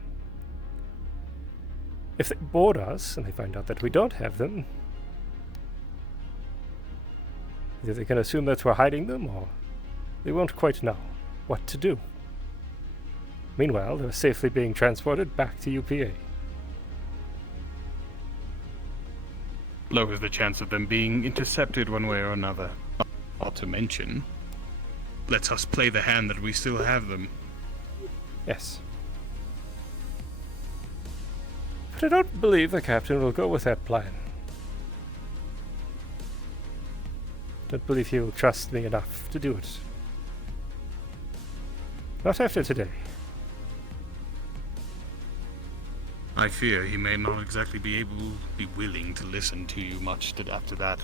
If they board us and they find out that we don't have them, either they can assume that we're hiding them or they won't quite know what to do. Meanwhile, they're safely being transported back to UPA. lowers the chance of them being intercepted one way or another. Not to mention, lets us play the hand that we still have them. Yes. But I don't believe the captain will go with that plan. Don't believe he will trust me enough to do it. Not after today. I fear he may not exactly be willing to listen to you much after that.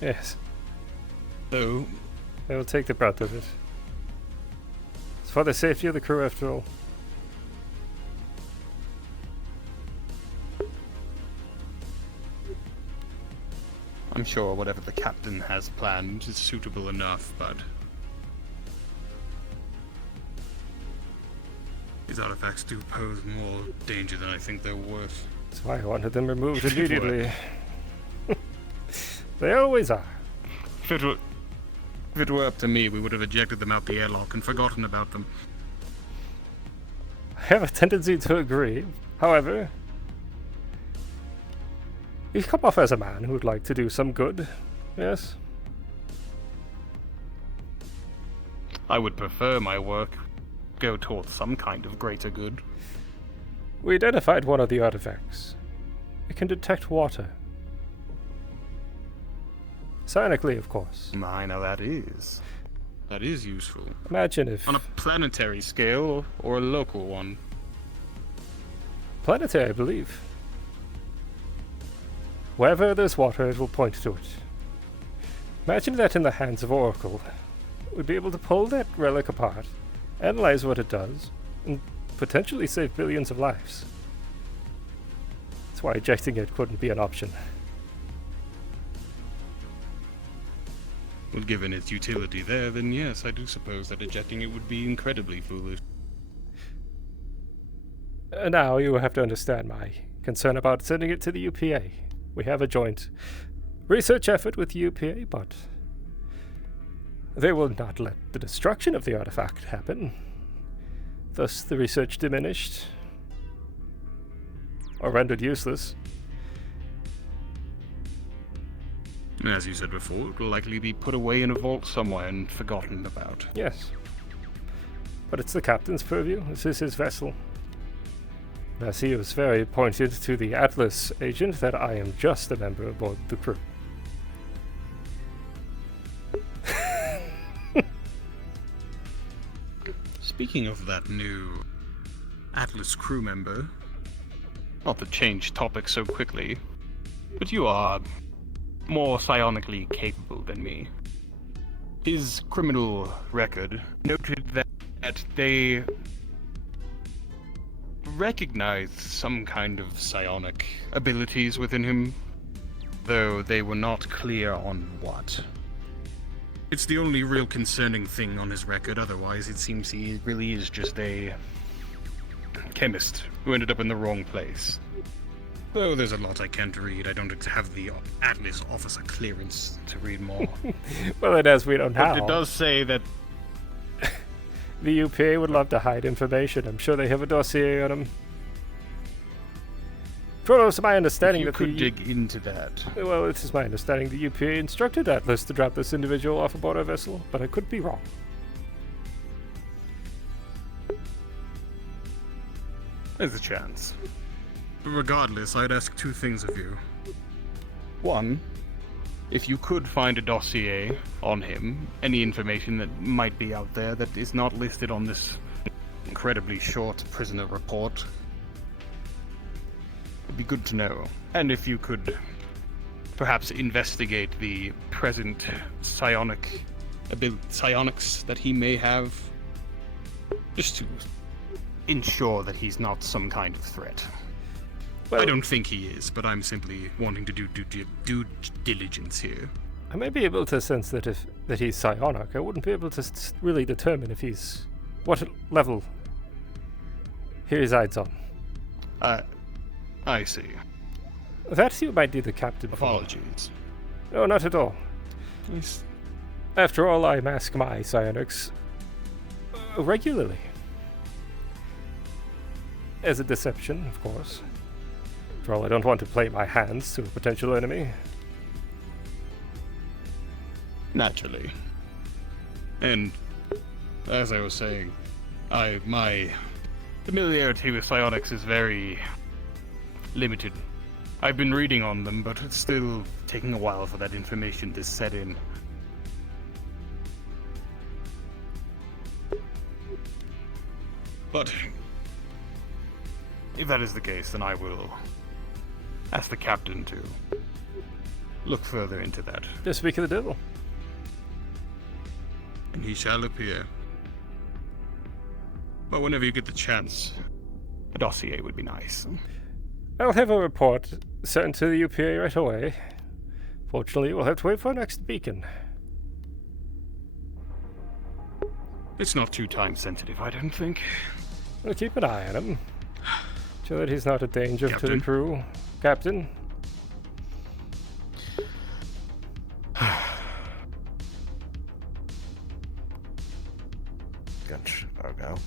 Yes. Though, I will take the brunt of it. It's for the safety of the crew, after all. I'm sure whatever the captain has planned is suitable enough, but these artifacts do pose more danger than I think they're worth. That's why I wanted them removed immediately. They always are. If it were up to me, we would have ejected them out the airlock and forgotten about them. I have a tendency to agree. However, you come off as a man who would like to do some good, yes? I would prefer my work go towards some kind of greater good. We identified one of the artifacts. It can detect water. Psionically, of course. I know that is useful. Imagine if... on a planetary scale or a local one. Planetary, I believe. Wherever there's water, it will point to it. Imagine that in the hands of Oracle. We'd be able to pull that relic apart, analyze what it does, and potentially save billions of lives. That's why ejecting it couldn't be an option. Well, given its utility there, then yes, I do suppose that ejecting it would be incredibly foolish. Now you have to understand my concern about sending it to the UPA. We have a joint research effort with the UPA, but they will not let the destruction of the artifact happen. Thus, the research diminished or rendered useless. As you said before, it will likely be put away in a vault somewhere and forgotten about. Yes. But it's the captain's purview. This is his vessel. As he was very pointed to the Atlas agent that I am just a member aboard the crew. Speaking of that new Atlas crew member, not to change topics so quickly, but you are more psionically capable than me. His criminal record noted that they recognized some kind of psionic abilities within him, though they were not clear on what. It's the only real concerning thing on his record, otherwise it seems he really is just a chemist who ended up in the wrong place. Though there's a lot I can't read, I don't have the Atlas officer clearance to read more. Well, it as we don't have. But it does say that the UPA would love to hide information. I'm sure they have a dossier on him. It's my understanding you that could dig into that. Well, it is my understanding the UPA instructed Atlas to drop this individual off aboard our vessel, but I could be wrong. There's a chance. But regardless, I'd ask two things of you. One, if you could find a dossier on him, any information that might be out there that is not listed on this incredibly short prisoner report, it'd be good to know. And if you could perhaps investigate the present psionics that he may have, just to ensure that he's not some kind of threat. Well, I don't think he is, but I'm simply wanting to do due diligence here. I may be able to sense that that he's psionic. I wouldn't be able to really determine if what level he resides on. I see. That you might be the captain. Apologies. No, not at all. After all, I mask my psionics regularly. As a deception, of course. After all, I don't want to play my hands to a potential enemy. Naturally. And, as I was saying, my familiarity with psionics is very limited. I've been reading on them, but it's still taking a while for that information to set in. But if that is the case, then I will ask the captain to look further into that. Just speak of the devil. And he shall appear. But whenever you get the chance, a dossier would be nice. I'll have a report sent to the UPA right away. Fortunately, we'll have to wait for our next beacon. It's not too time sensitive, I don't think. We'll keep an eye on him. Sure that he's not a danger to the crew. Captain? Gunch, Argyll.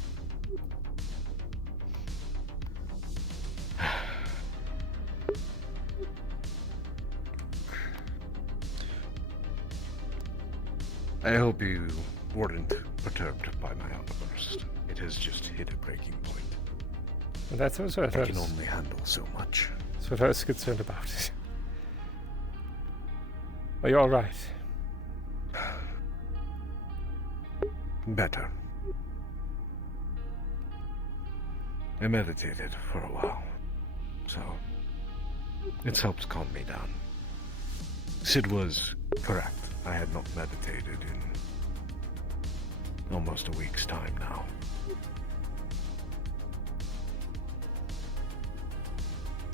I hope you weren't perturbed by my outburst. It has just hit a breaking point. Well, that's what I can only handle so much. That's what I was concerned about. Are you alright? Better. I meditated for a while, so it's helped calm me down. Sid was correct. I had not meditated in almost a week's time now.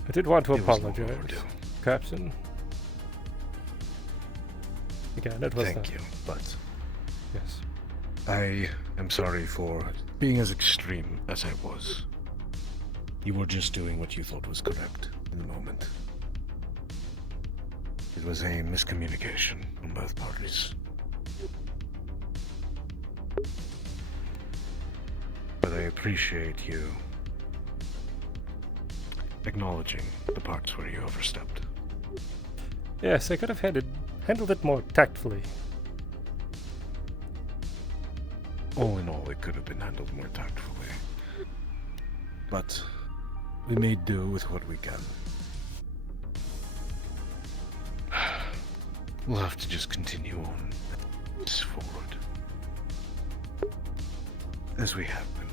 I did want to It was apologize, long overdue. Captain. Again, it was Thank you, but yes, I am sorry for being as extreme as I was. You were just doing what you thought was correct in the moment. It was a miscommunication on both parties. But I appreciate you acknowledging the parts where you overstepped. yes, I could have handled it more tactfully. All in all, it could have been handled more tactfully. But we may do with what we can. We'll have to just continue on this forward. As we have been.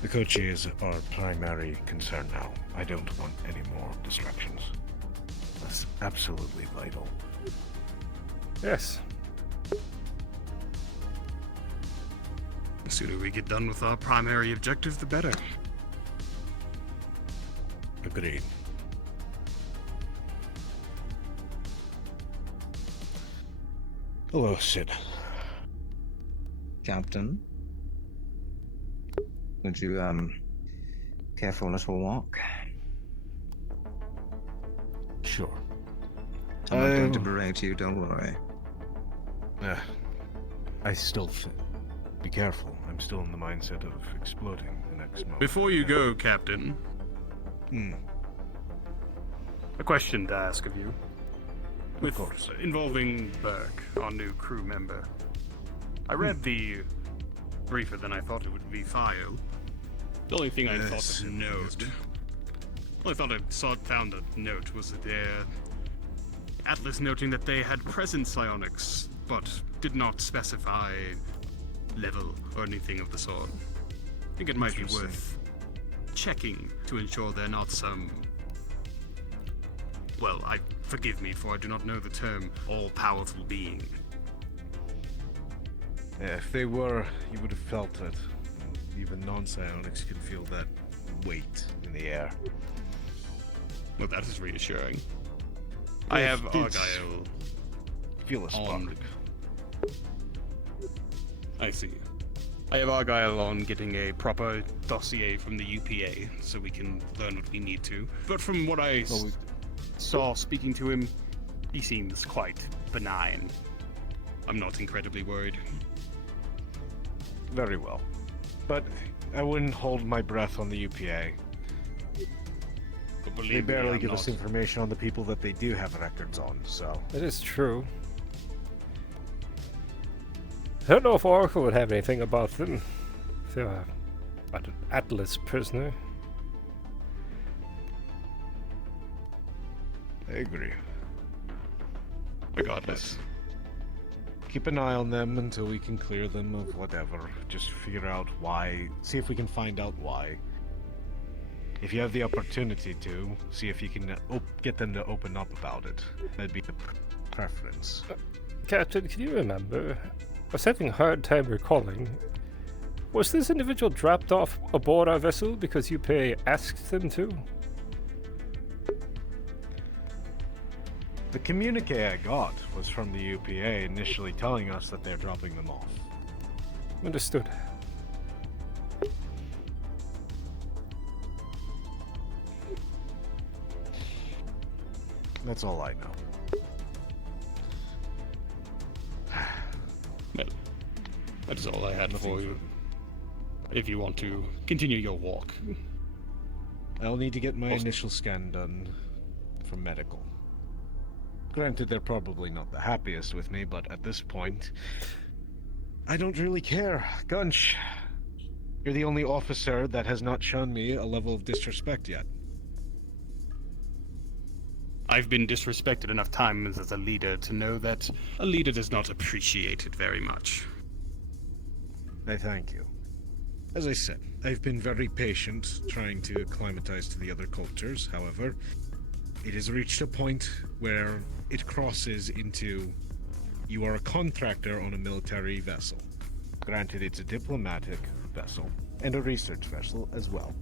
The Kochi is our primary concern now. I don't want any more distractions. That's absolutely vital. Yes. The sooner we get done with our primary objective, the better. Agreed. Hello, Sid. Captain? Would you, care for a little walk? Sure. I'm not going to berate you, don't worry. I still be careful. I'm still in the mindset of exploding the next moment. Before you go, Captain. A question to ask of you. With course. Involving Burke, our new crew member. I read the briefer than I thought it would be filed. The only thing I thought of note. Well, I thought I found a note was that their atlas noting that they had present psionics, but did not specify level or anything of the sort. I think it might be worth checking to ensure they're not some. Well, forgive me for I do not know the term all-powerful being. Yeah, if they were, you would have felt it. Even non-psionics can feel that weight in the air. Well, that is reassuring. I have Argyll. Feel a spark. I see. I have Argyll on getting a proper dossier from the UPA, so we can learn what we need to. But from what I saw speaking to him, he seems quite benign. I'm not incredibly worried. Very well. But I wouldn't hold my breath on the UPA. But believe They me, barely I'm give us not. information on the people that they do have records on, so... It is true. I don't know if Oracle would have anything about them. If they were an Atlas prisoner. I agree. Regardless. Keep an eye on them until we can clear them of whatever. Just figure out why. See if we can find out why. If you have the opportunity to, see if you can get them to open up about it. That'd be the preference. Captain, can you remember? I was having a hard time recalling. Was this individual dropped off aboard our vessel because UPA asked them to? The communique I got was from the UPA initially telling us that they're dropping them off. Understood. That's all I know. Well, that is all I had for you. If you want to continue your walk. I'll need to get my initial scan done for medical. Granted, they're probably not the happiest with me, but at this point, I don't really care. Gunch, you're the only officer that has not shown me a level of disrespect yet. I've been disrespected enough times as a leader to know that a leader does not appreciate it very much. I thank you. As I said, I've been very patient trying to acclimatize to the other cultures. However, it has reached a point where it crosses into you are a contractor on a military vessel. Granted, it's a diplomatic vessel and a research vessel as well.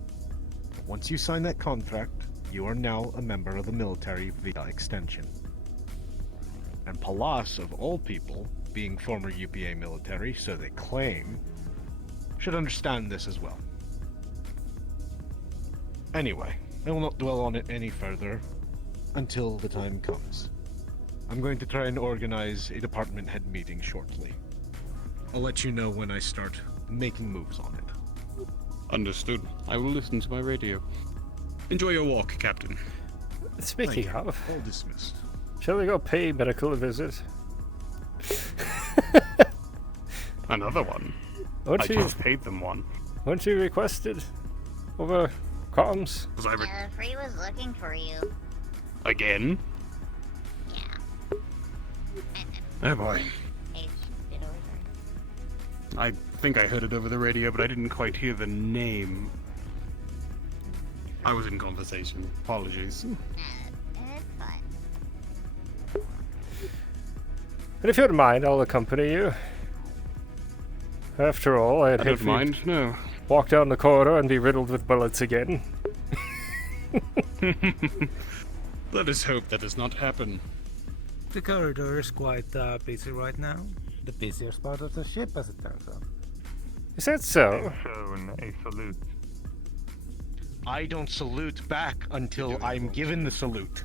But once you sign that contract, you are now a member of the military via extension. And Palas, of all people, being former UPA military, so they claim, should understand this as well. Anyway, I will not dwell on it any further until the time comes. I'm going to try and organize a department head meeting shortly. I'll let you know when I start making moves on it. Understood. I will listen to my radio. Enjoy your walk, Captain. Speaking of, all dismissed. Shall we go pay medical visit? Another one. I just paid them one. Weren't you requested over comms? Was I Free was looking for you. again? Oh boy. I think I heard it over the radio, but I didn't quite hear the name. I was in conversation. Apologies. It's fine. And if you don't mind, I'll accompany you. After all, I'd I hate don't for you mind, to no. walk down the corridor and be riddled with bullets again. Let us hope that does not happen. The corridor is quite busy right now. The busiest part of the ship, as it turns out. Is that so? Shown a salute. I don't salute back until I'm given the salute.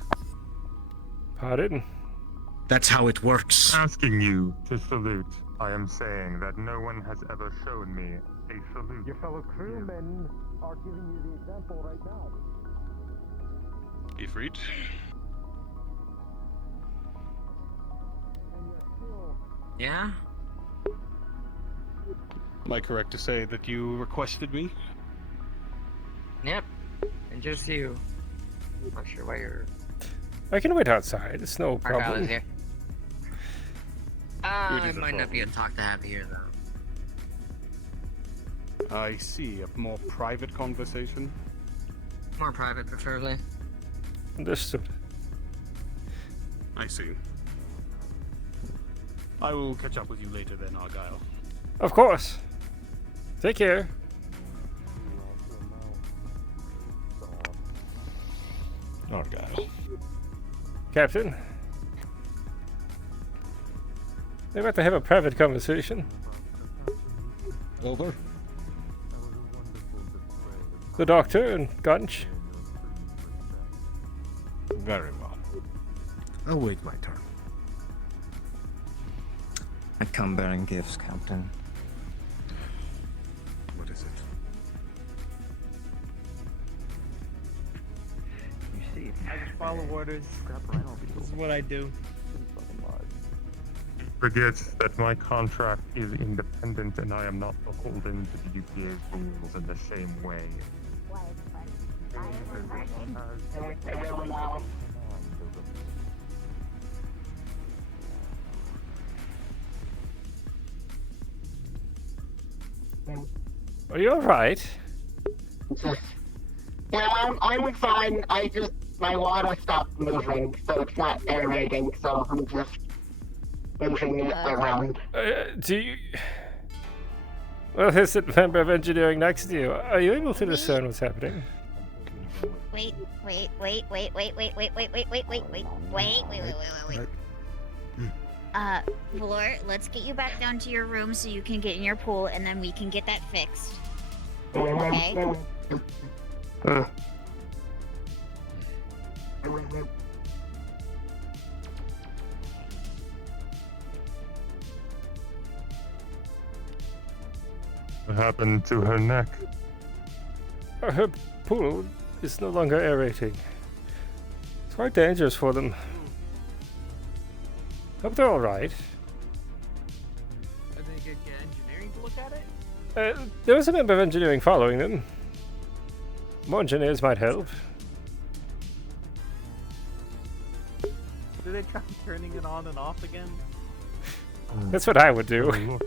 Pardon? That's how it works. Asking you to salute. I am saying that no one has ever shown me a salute. Your fellow crewmen are giving you the example right now. Ifrit? Yeah? Am I correct to say that you requested me? Yep. And just you. Not sure why you're... I can wait outside. It's no Argyll problem. is here. It It is a might not be a problem. talk to have here, though. I see. A more private conversation? More private, preferably. Understood. I see. I will catch up with you later then, Argyll. Of course. Take care. Argyll. Captain. They're about to have a private conversation. Over. The doctor and Gunch. Very well. I'll wait my turn. I come bearing gifts, Captain. What is it? You follow orders. This is what I do. Forget that my contract is independent and I am not beholden to the UPA's rules in the same way. Are you alright? Yeah, I'm fine. My water stopped moving, so it's not aerating, so I'm just moving it around. Do you... Well, there's a member of engineering next to you. Are you able to discern what's happening? Wait. Valor, let's get you back down to your room so you can get in your pool, and then we can get that fixed. Okay? What happened to her neck? Her pool is no longer aerating. It's quite dangerous for them. Hope they're alright. Are they get engineering to look at it? There was a member of engineering following them. More engineers might help. Do they try turning it on and off again? That's what I would do.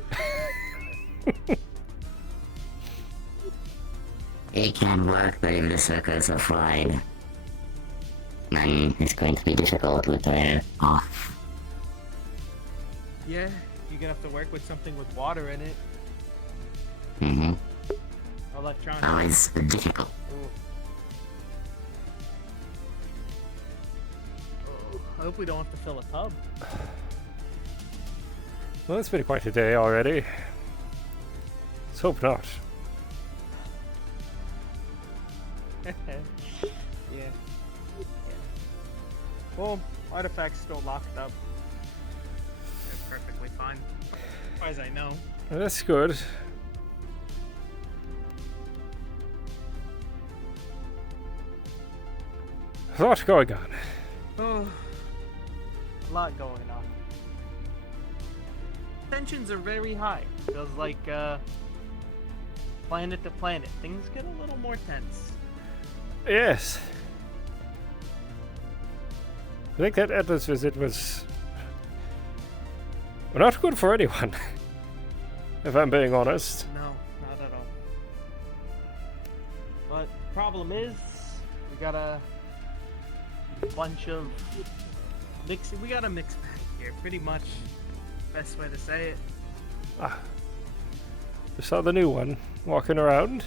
It can work, but if the circuits are fried, then it's going to be difficult with their off. Yeah, you're gonna have to work with something with water in it. Mm-hmm. Electronics. Always difficult. I hope we don't have to fill a tub. Well, it's been quite a day already. Let's hope not. Yeah. Well, artifacts still locked up. They're perfectly fine. As far as I know. Well, that's good. A lot going on. Oh, a lot going on. Tensions are very high. Feels like planet to planet. Things get a little more tense. Yes. I think that Atlas visit was not good for anyone, if I'm being honest. No, not at all. But problem is, we got a bunch of we got a mixed bag here. Pretty much, best way to say it. I saw the new one walking around.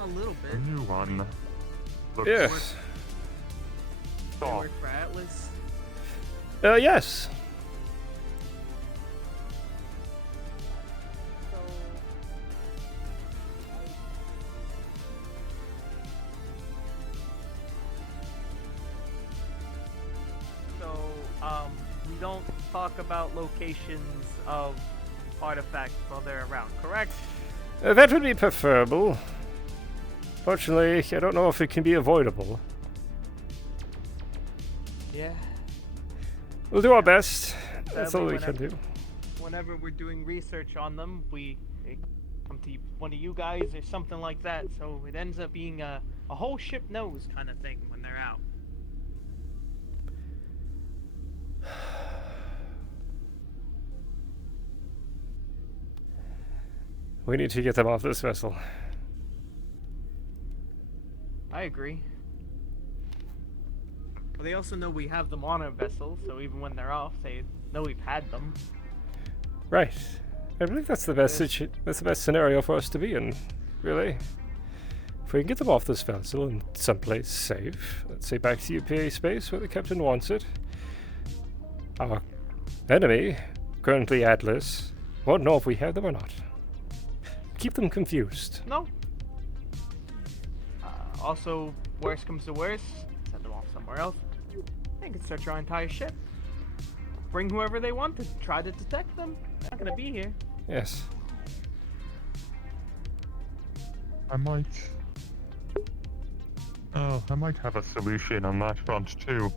A little bit. A new one. Yes. They work for Atlas. Yes. We don't talk about locations of artifacts while they're around, correct? That would be preferable. Fortunately, I don't know if it can be avoidable. Yeah. We'll do our best. That's all Sadly, we can do. Whenever we're doing research on them, we come to one of you guys or something like that, so it ends up being a whole ship knows kind of thing when they're out. We need to get them off this vessel. I agree. But they also know we have them on our vessel, so even when they're off, they know we've had them. Right. I believe that's the best that's the best scenario for us to be in, really. If we can get them off this vessel in someplace safe, let's say back to UPA space where the captain wants it, our enemy, currently Atlas, won't know if we have them or not. Keep them confused. No. Also, worst comes to worst, send them off somewhere else. They can search our entire ship. Bring whoever they want to try to detect them. They're not gonna be here. Yes. I might Oh, I might have a solution on that front too.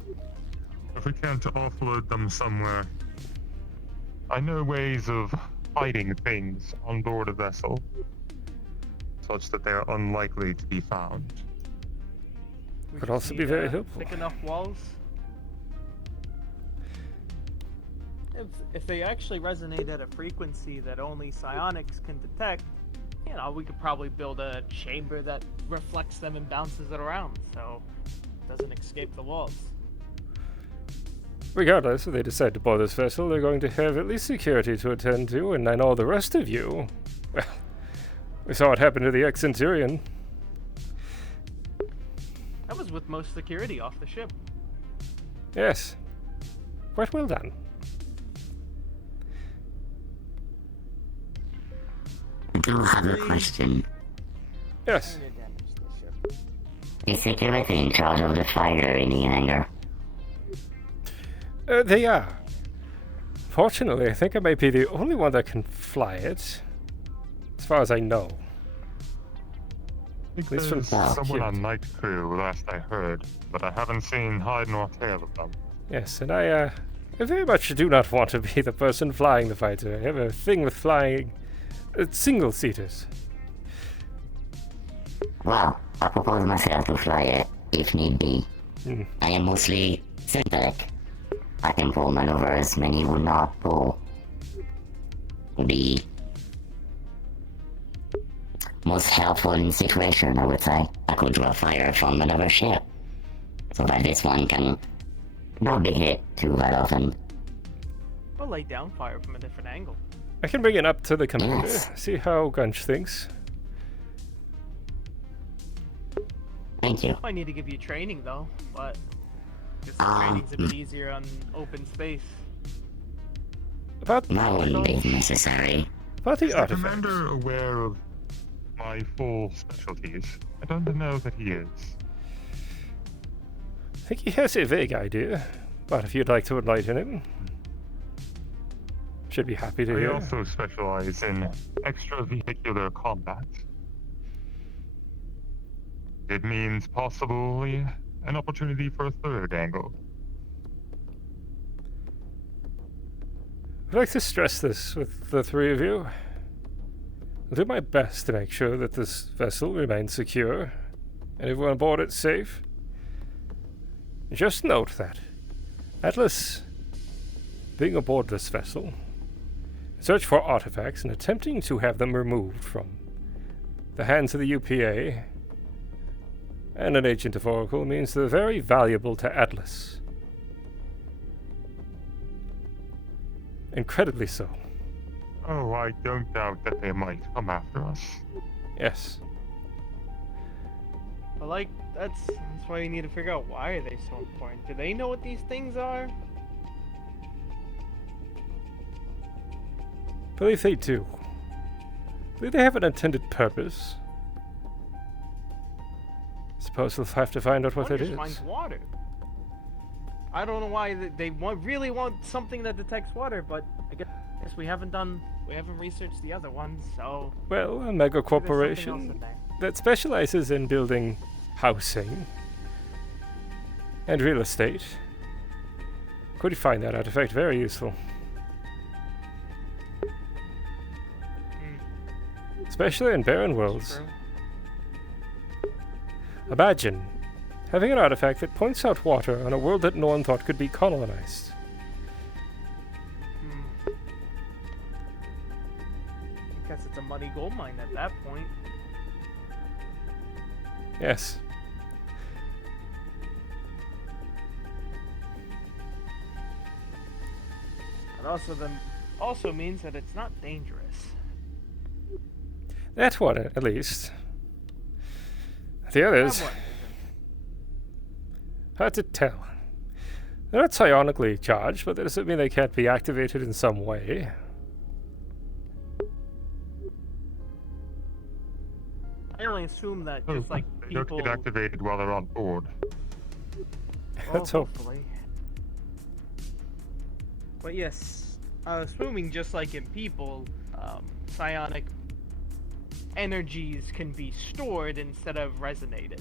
If we can't offload them somewhere. I know ways of hiding things on board a vessel, such that they are unlikely to be found. Could also be very helpful. Thick enough walls. If they actually resonate at a frequency that only psionics can detect, you know, we could probably build a chamber that reflects them and bounces it around, so it doesn't escape the walls. Regardless, if they decide to board this vessel, they're going to have at least security to attend to, and I know the rest of you. Well, we saw what happened to the ex-Centurion. That was with most security off the ship. Yes. Quite well done. I do have a question. Yes. Is security in charge of the fire in the hangar? They are. Fortunately, I think I might be the only one that can fly it. As far as I know. I think there's someone on night crew, last I heard, but I haven't seen hide nor tail of them. Yes, and I very much do not want to be the person flying the fighter. I have a thing with flying single-seaters. Well, I propose myself to fly it, if need be. I am mostly synthetic. I can pull maneuvers many would not pull. The most helpful in situation, I would say. I could draw fire from another ship, so that this one can not be hit too that often. We'll lay down fire from a different angle. I can bring it up to the commander, see how Gunch thinks. Thank you. I need to give you training though, but I guess the training's a bit easier on open space. About that wouldn't be necessary. About the Is artifact. the commander aware of my full specialties? I don't know that he is. I think he has a vague idea, but if you'd like to enlighten him, should be happy to I hear. also specialize in extravehicular combat. It means possibly an opportunity for a third angle. I'd like to stress this with the three of you. I'll do my best to make sure that this vessel remains secure and everyone aboard it safe. Just note that Atlas, being aboard this vessel, search for artifacts and attempting to have them removed from the hands of the UPA and an agent of Oracle means they're very valuable to Atlas. Incredibly so. Oh, I don't doubt that they might come after us. Yes. But like, that's why you need to figure out why are they so important. Do they know what these things are? I believe they do. I believe they have an intended purpose. Suppose we'll have to find out what it One just is. finds water. I don't know why they really want something that detects water, but I guess we haven't researched the other ones, so. Well, a mega maybe there's something else corporation in there. that specializes in building housing and real estate could find that artifact very useful. Especially in barren worlds. Imagine having an artifact that points out water on a world that no one thought could be colonized. I guess it's a muddy gold mine at that point. Yes. But also means that it's not dangerous. That one, at least. The others, That one hard to tell. They're not psionically charged, but that doesn't mean they can't be activated in some way. I only assume that Oh, just like they don't people. get activated while they're on board. Let's hope. Hopefully. But yes, assuming just like in people, psionic energies can be stored instead of resonated.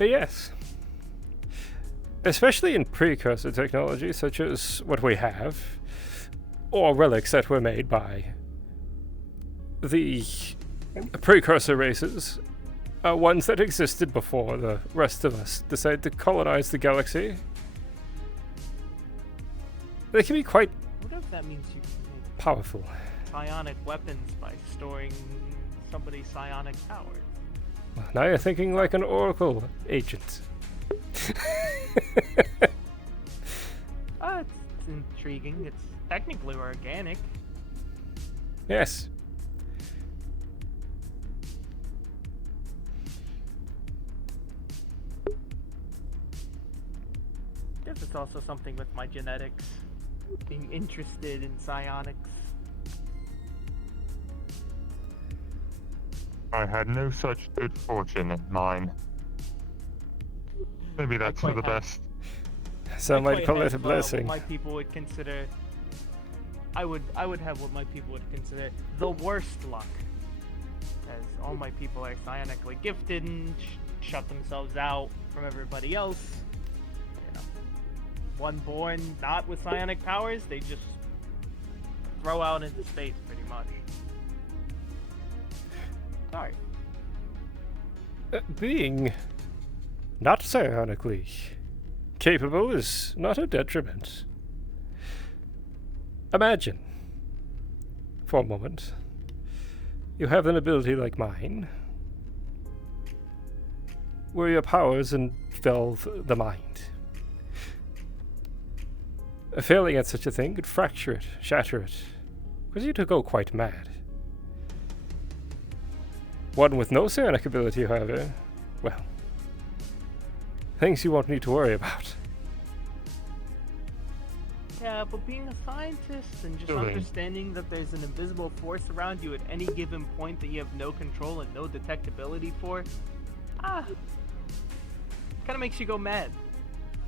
Yes. Especially in precursor technology, such as what we have, or relics that were made by the precursor races, ones that existed before the rest of us decided to colonize the galaxy. They can be quite What if that means you can make powerful. psionic weapons by storing somebody's psionic powers? Now you're thinking like an Oracle agent. It's intriguing. It's technically organic. Yes. Guess it's also something with my genetics. Being interested in psionics. I had no such good fortune in mine. Maybe that's for the best. Some might call it a What blessing. my people would consider. I would have what my people would consider the worst luck, as all my people are psionically gifted and shut themselves out from everybody else. You know, one born not with psionic powers, they just throw out into space pretty much. Sorry. Being not psionically capable is not a detriment. Imagine, for a moment, you have an ability like mine, where your powers envelop the mind. Failing at such a thing could fracture it, shatter it, cause you to go quite mad. One with no psionic ability, however, well, things you won't need to worry about. Yeah, but being a scientist and just Doing. understanding that there's an invisible force around you at any given point that you have no control and no detectability for, kind of makes you go mad.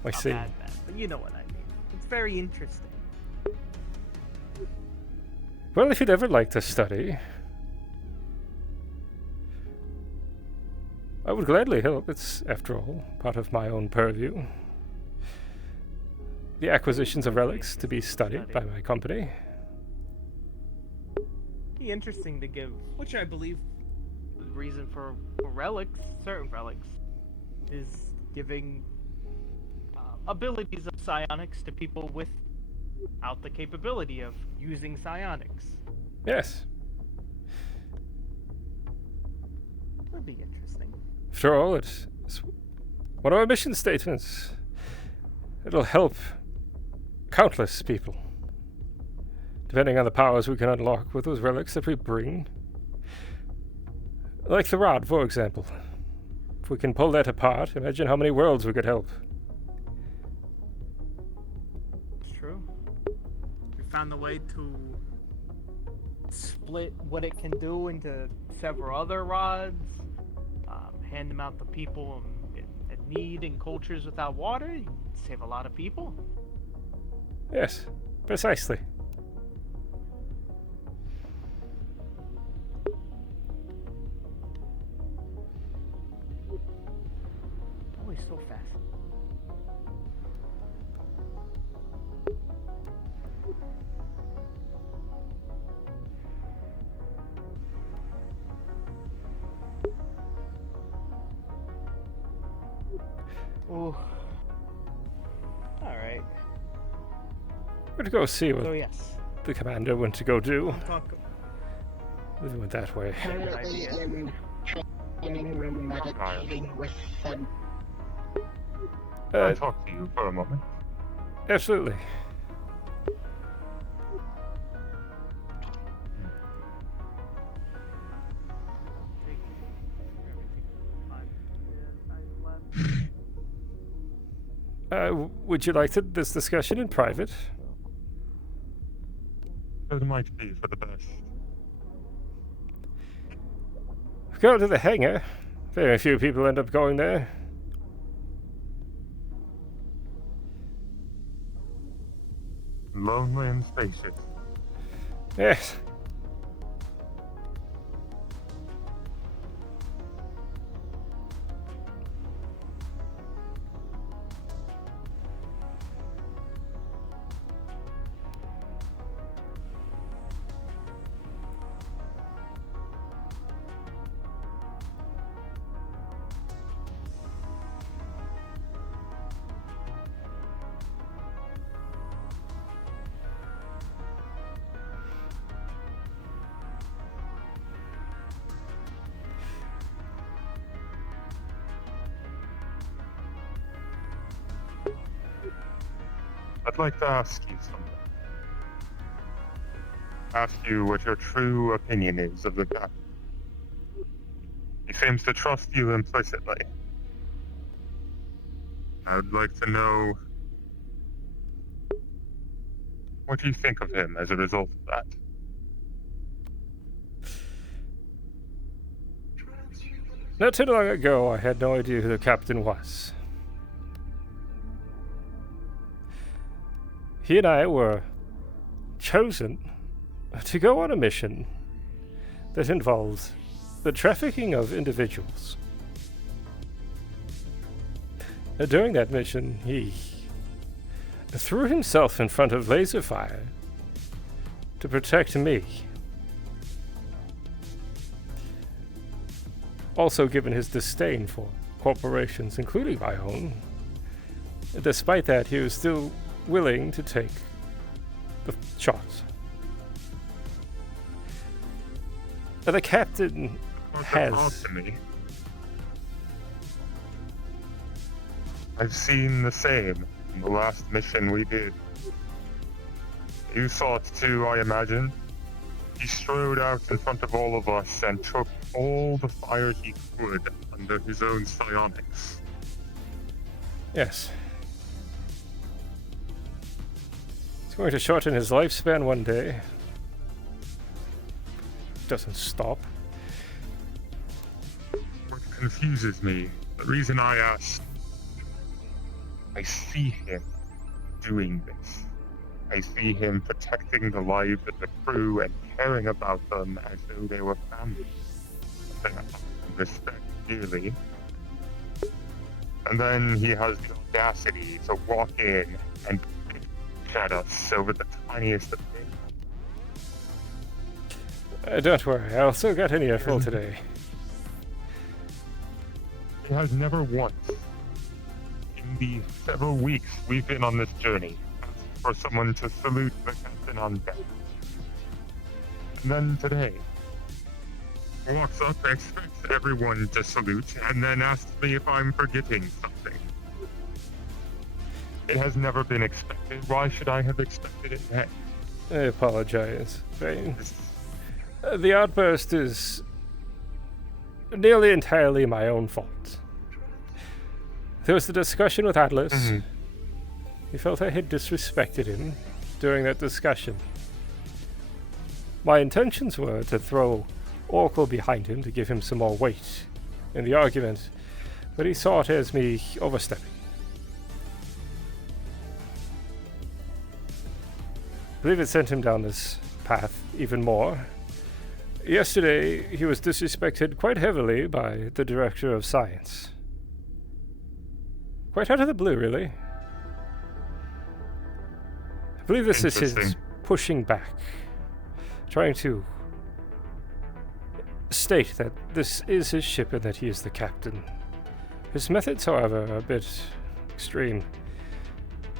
I Not see. mad, but you know what I mean. It's very interesting. Well, if you'd ever like to study, I would gladly help. It's, after all, part of my own purview. The acquisitions of relics to be studied by my company. Be interesting to give, which I believe the reason for relics, certain relics, is giving abilities of psionics to people without the capability of using psionics. Yes. Would be interesting. After all, it's one of our mission statements. It'll help countless people, depending on the powers we can unlock with those relics that we bring. Like the rod, for example. If we can pull that apart, imagine how many worlds we could help. It's true. We found a way to split what it can do into several other rods, hand them out to people in need and cultures without water. You save a lot of people. Yes, precisely. Always so fast. Oh. Alright. We're to go see what So yes. the commander went to go do. Talk. We went that way. Currently in training room meditating with them. Can I talk to you for a moment? Absolutely. Would you like this discussion in private? It might be for the best. Go to the hangar. Very few people end up going there. Lonely and spacious. Yes. I'd like to ask you something. Ask you what your true opinion is of the captain. He seems to trust you implicitly. I would like to know what you think of him as a result of that. Not too long ago, I had no idea who the captain was. He and I were chosen to go on a mission that involved the trafficking of individuals. During that mission, he threw himself in front of laser fire to protect me. Also, given his disdain for corporations, including my own, despite that, he was still willing to take the shot. The captain has... Odd to me. I've seen the same in the last mission we did. You saw it too, I imagine. He strode out in front of all of us and took all the fire he could under his own psionics. Yes. It's going to shorten his lifespan one day. Doesn't stop. What confuses me, the reason I asked, I see him doing this. I see him protecting the lives of the crew and caring about them as though they were family. Something I respect dearly. And then he has the audacity to walk in and bitch at us over the tiniest of things. Don't worry, I also got an earful today. He has never once, in the several weeks we've been on this journey, asked for someone to salute the captain on deck. And then today, he walks up, expects everyone to salute, and then asks me if I'm forgetting something. It has never been expected. Why should I have expected it then? I apologize, Vane. The outburst is nearly entirely my own fault. There was the discussion with Atlas. Mm-hmm. He felt I had disrespected him during that discussion. My intentions were to throw Oracle behind him to give him some more weight in the argument, but he saw it as me overstepping. I believe it sent him down this path even more. Yesterday, he was disrespected quite heavily by the director of science. Quite out of the blue, really. I believe this is his pushing back, trying to state that this is his ship and that he is the captain. His methods, however, are a bit extreme,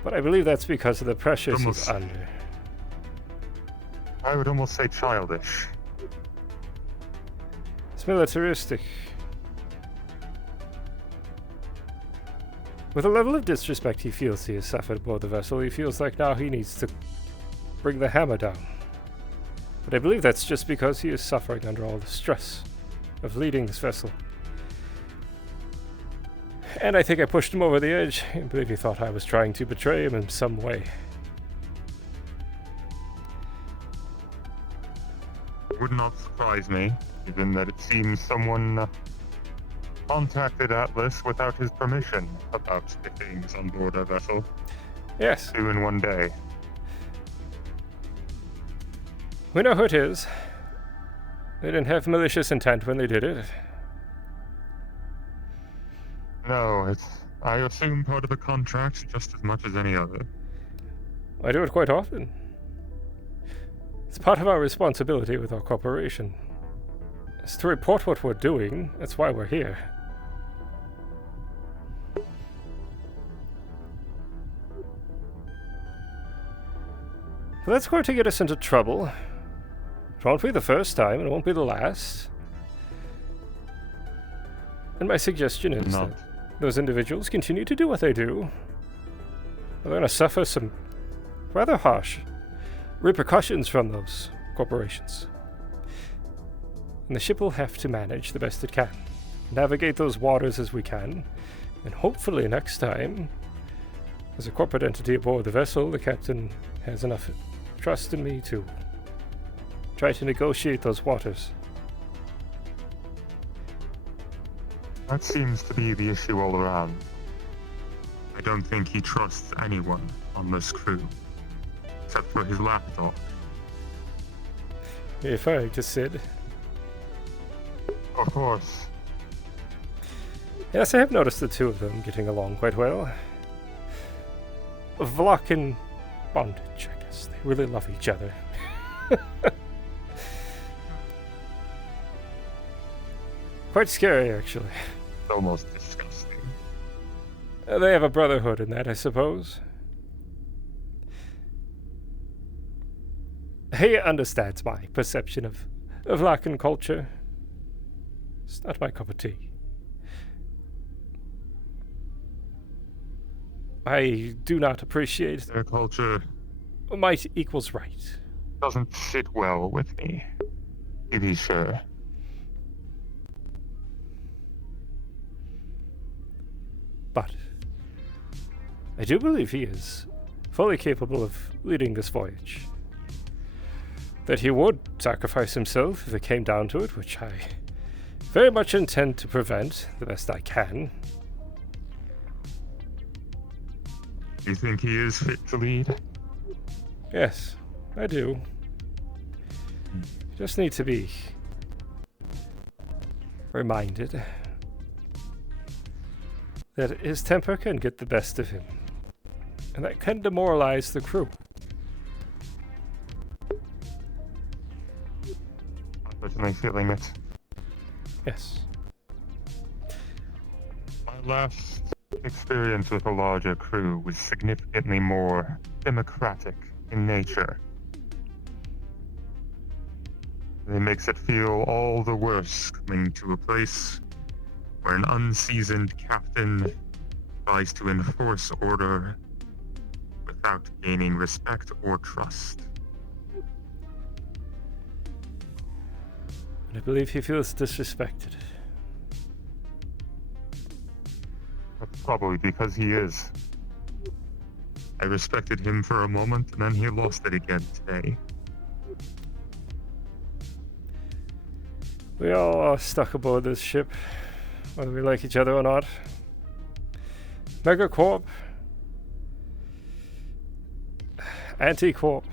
but I believe that's because of the pressures he's under. I would almost say childish. It's militaristic. With the level of disrespect he feels he has suffered aboard the vessel, he feels like now he needs to bring the hammer down. But I believe that's just because he is suffering under all the stress of leading this vessel. And I think I pushed him over the edge. I believe he thought I was trying to betray him in some way. It would not surprise me, given that it seems someone contacted Atlas without his permission about the things on board our vessel. Yes. 2 in one day. We know who it is. They didn't have malicious intent when they did it. No, it's, I assume, part of the contract just as much as any other. I do it quite often. It's part of our responsibility with our corporation. It's to report what we're doing. That's why we're here. But that's going to get us into trouble. It won't be the first time, and it won't be the last. And my suggestion is that those individuals continue to do what they do. They're going to suffer some rather harsh repercussions from those corporations. And the ship will have to manage the best it can, navigate those waters as we can, and hopefully next time, as a corporate entity aboard the vessel, the captain has enough trust in me to try to negotiate those waters. That seems to be the issue all around. I don't think he trusts anyone on this crew, except for his lapdog. You're referring to Sid? Of course. Yes, I have noticed the two of them getting along quite well. Vlok and bondage, I guess. They really love each other. Quite scary, actually. Almost disgusting. They have a brotherhood in that, I suppose. He understands my perception of Vlakan culture. It's not my cup of tea. I do not appreciate their culture. Might equals right. Doesn't sit well with me, to be sure. But I do believe he is fully capable of leading this voyage. That he would sacrifice himself if it came down to it, which I very much intend to prevent the best I can. You think he is fit to lead? Yes, I do. Just need to be reminded that his temper can get the best of him, and that can demoralize the crew. I'm certainly feeling it. Yes. My last experience with a larger crew was significantly more democratic in nature. It makes it feel all the worse coming to a place where an unseasoned captain tries to enforce order without gaining respect or trust. I believe he feels disrespected. That's probably because he is. I respected him for a moment, and then he lost it again today. We all are stuck aboard this ship, whether we like each other or not. Megacorp, Anticorp,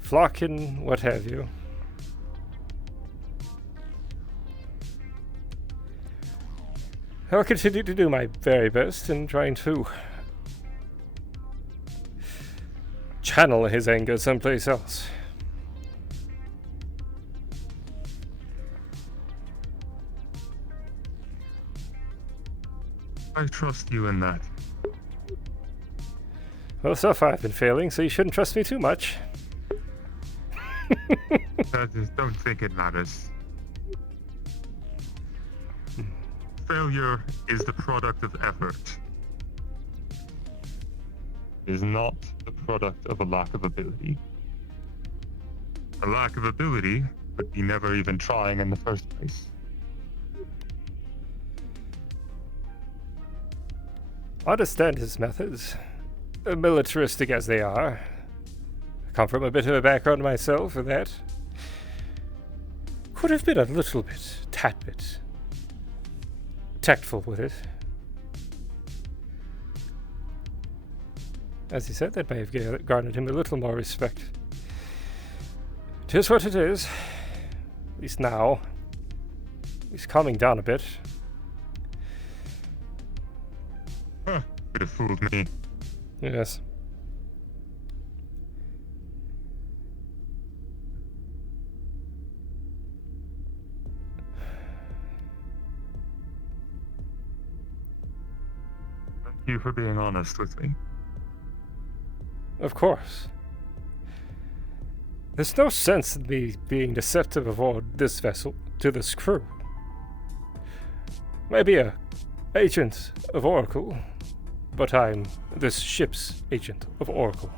Flockin, what have you. I'll continue to do my very best in trying to channel his anger someplace else. I trust you in that. Well, so far I've been failing, so you shouldn't trust me too much. I just don't think it matters. Failure is the product of effort. It is not the product of a lack of ability. A lack of ability would be never even trying in the first place. I understand his methods, militaristic as they are. I come from a bit of a background myself, and that could have been a little bit, tad bit, tactful with it. As he said, that may have garnered him a little more respect. It is what it is. At least now. He's calming down a bit. Huh, could have fooled me. Yes. Thank you for being honest with me. Of course. There's no sense in me being deceptive aboard this vessel to this crew. Maybe a agent of Oracle, but I'm this ship's agent of Oracle.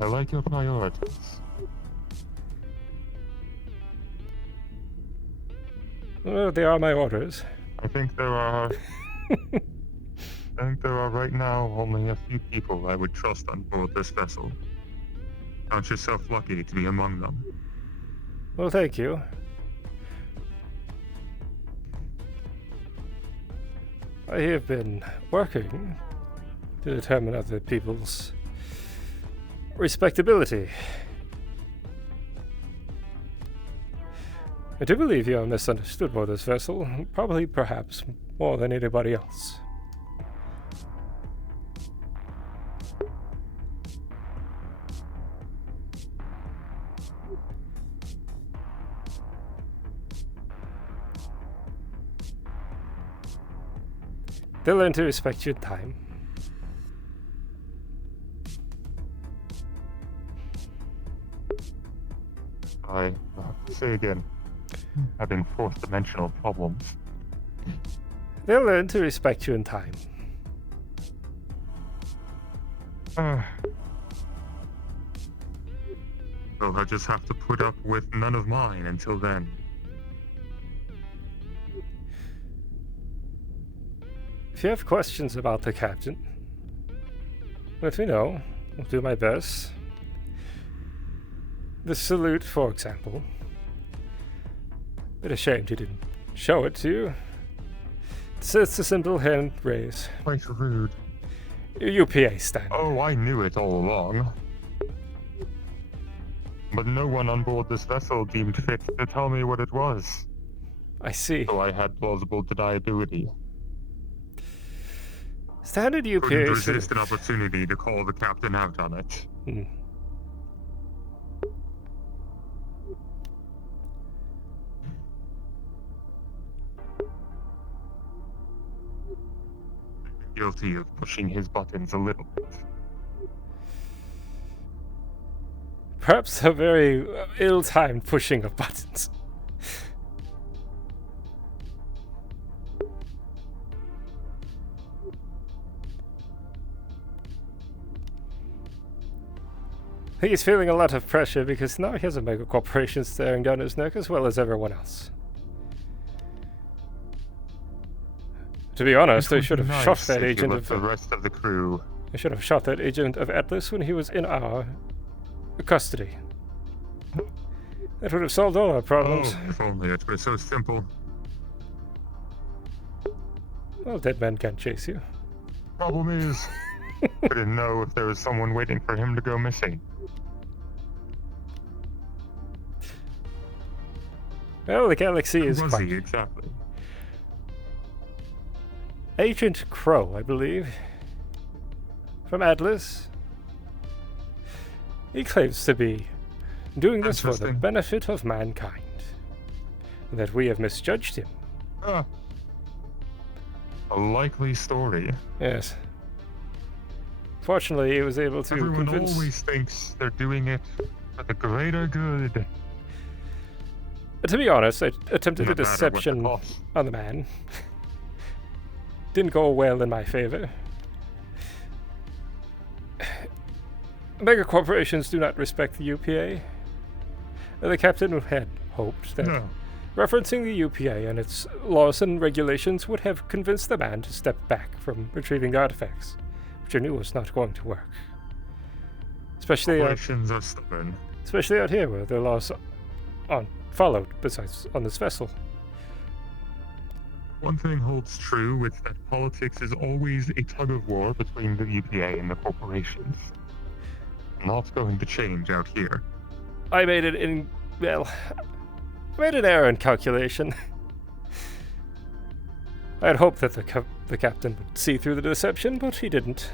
I like your priorities. Well, they are my orders. I think there are right now only a few people I would trust on board this vessel. Count yourself lucky to be among them. Well, thank you. I have been working to determine other people's respectability. I do believe you are misunderstood by this vessel, probably perhaps more than anybody else. They'll learn to respect your time. I say again, having fourth-dimensional problems. They'll learn to respect you in time. So I just have to put up with none of mine until then. If you have questions about the captain, let me know. I'll do my best. The salute, for example. Bit ashamed he didn't show it to you. It's a simple hand raise. Quite rude. UPA standard. Oh, I knew it all along. But no one on board this vessel deemed fit to tell me what it was. I see. So I had plausible deniability. Standard UPA. Couldn't resist an opportunity to call the captain out on it. Guilty of pushing his buttons a little bit. Perhaps a very ill-timed pushing of buttons. He's feeling a lot of pressure because now he has a mega corporation staring down his neck as well as everyone else. To be honest, I should have shot that agent of the rest of the crew. I should have shot that agent of Atlas when he was in our custody. That would have solved all our problems. Oh, if only it were so simple. Well, dead men can't chase you. Problem is, I didn't know if there was someone waiting for him to go missing. Well, the galaxy is quite... exactly? Agent Crow, I believe. From Atlas. He claims to be doing this for the benefit of mankind. And that we have misjudged him. A likely story. Yes. Fortunately, he was able to Everyone convince... always thinks they're doing it for the greater good. To be honest, I attempted a deception on the man. Didn't go well in my favor. Mega corporations do not respect the UPA. The captain had hoped that referencing the UPA and its laws and regulations would have convinced the man to step back from retrieving the artifacts, which I knew was not going to work. Especially corporations are stubborn. Especially out here where the laws aren't followed, besides on this vessel. One thing holds true, it's that politics is always a tug-of-war between the UPA and the corporations. Not going to change out here. I made it in... well... I made an error in calculation. I had hoped that the captain would see through the deception, but he didn't.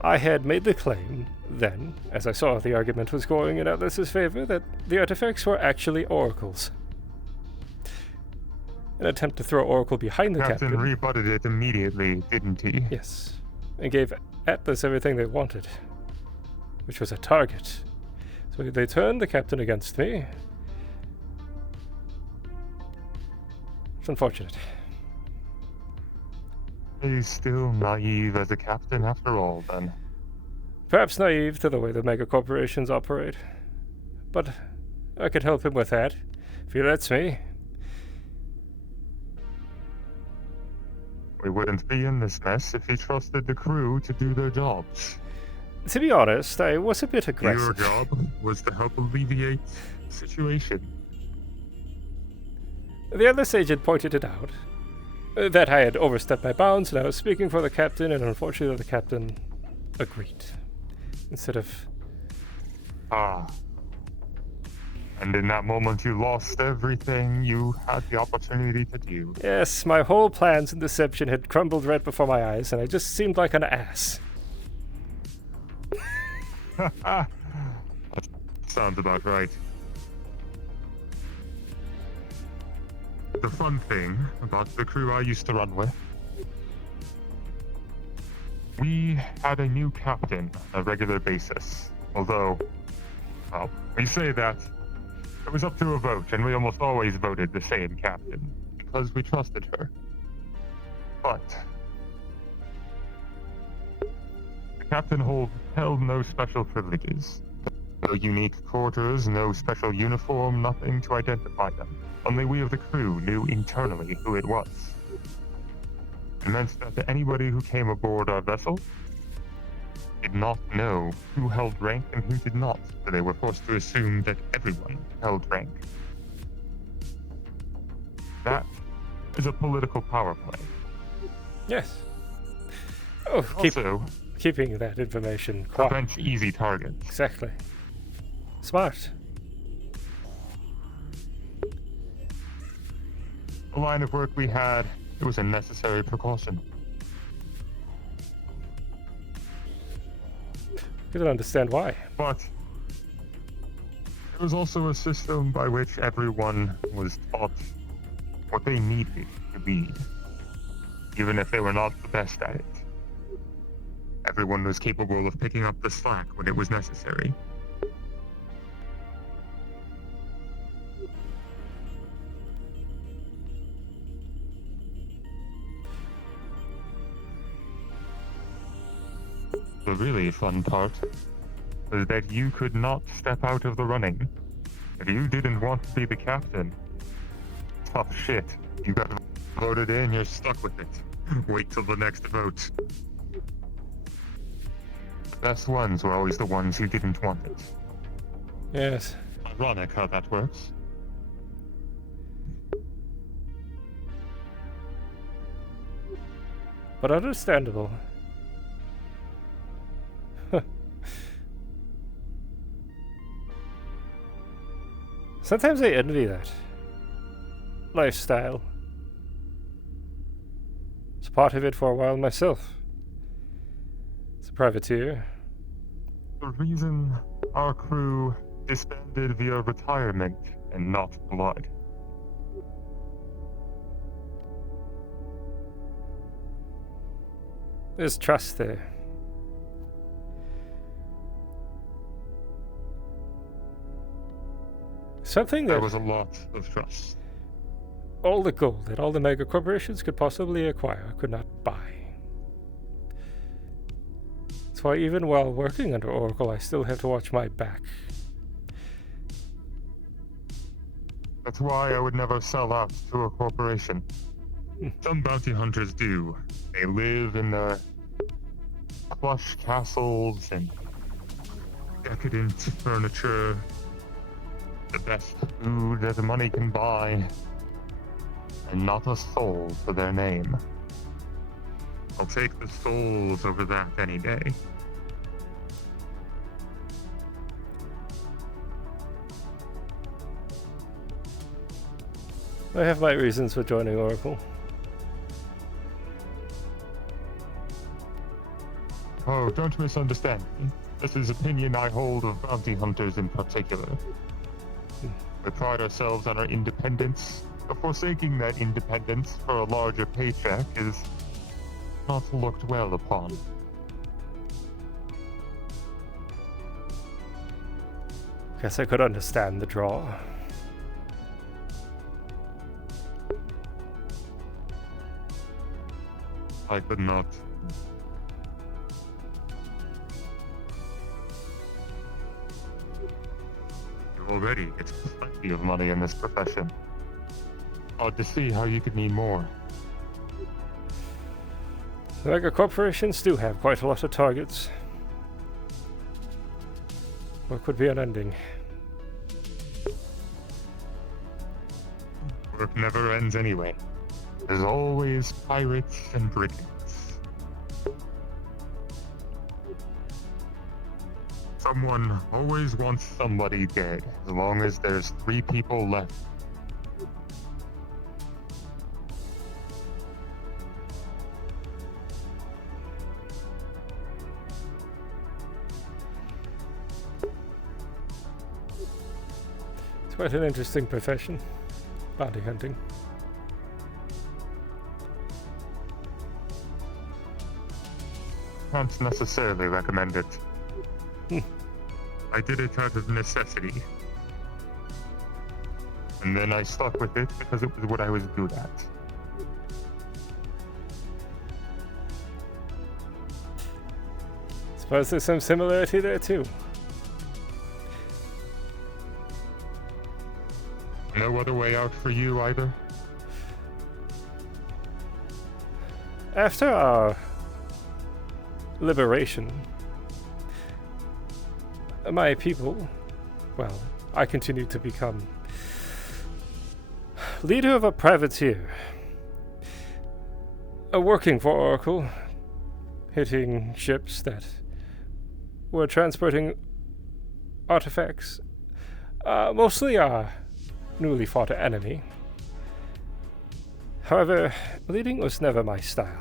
I had made the claim, then, as I saw the argument was going in Atlas's favor, that the artifacts were actually oracles. An attempt to throw Oracle behind the captain. Captain rebutted it immediately, didn't he? Yes, and gave Atlas everything they wanted, which was a target. So they turned the captain against me, It's unfortunate. He's still naive as a captain after all, then. Perhaps naive to the way the mega corporations operate. But I could help him with that, if he lets me. We wouldn't be in this mess if he trusted the crew to do their jobs. To be honest, I was a bit aggressive. Your job was to help alleviate the situation. The other agent pointed it out. That I had overstepped my bounds and I was speaking for the captain, and unfortunately the captain agreed. Instead of... Ah. And in that moment you lost everything you had the opportunity to do. Yes, my whole plans and deception had crumbled right before my eyes, and I just seemed like an ass. That sounds about right. The fun thing about the crew I used to run with, we had a new captain on a regular basis. Although, well, we say that it was up to a vote, and we almost always voted the same captain, because we trusted her. But the captain held no special privileges. No unique quarters, no special uniform, nothing to identify them. Only we of the crew knew internally who it was. It meant that anybody who came aboard our vessel did not know who held rank and who did not, so they were forced to assume that everyone held rank. That is a political power play. Yes. Oh, keeping that information quiet. Prevents easy targets. Exactly. Smart. The line of work we had, it was a necessary precaution. I don't understand why. But it was also a system by which everyone was taught what they needed to be, even if they were not the best at it. Everyone was capable of picking up the slack when it was necessary. The really fun part was that you could not step out of the running. If you didn't want to be the captain, tough shit. You got voted in, you're stuck with it. Wait till the next vote. The best ones were always the ones who didn't want it. Yes. Ironic how that works. But understandable. Sometimes I envy that lifestyle. It's part of it for a while myself. It's a privateer. The reason our crew disbanded via retirement and not blood. There's trust there. Something that there was a lot of trust. All the gold that all the mega corporations could possibly acquire could not buy. That's why even while working under Oracle, I still have to watch my back. That's why I would never sell out to a corporation. Some bounty hunters do. They live in their plush castles and decadent furniture, the best food that the money can buy, and not a soul to their name. I'll take the souls over that any day. I have my reasons for joining Oracle. Oh, don't misunderstand me. This is opinion I hold of bounty hunters in particular. We pride ourselves on our independence, but forsaking that independence for a larger paycheck is not looked well upon. Guess I could understand the draw. I could not. You already get plenty of money in this profession. Hard to see how you could need more. The mega corporations do have quite a lot of targets. Work would be unending. Work never ends anyway. There's always pirates and brigands. Someone always wants somebody dead, as long as there's 3 people left. It's quite an interesting profession. Bounty hunting. Can't necessarily recommend it. I did it out of necessity. And then I stuck with it because it was what I was good at. Suppose there's some similarity there too. No other way out for you either? After our liberation, my people, well, I continued to become leader of a privateer, working for Oracle, hitting ships that were transporting artifacts, mostly our newly fought enemy. However, leading was never my style.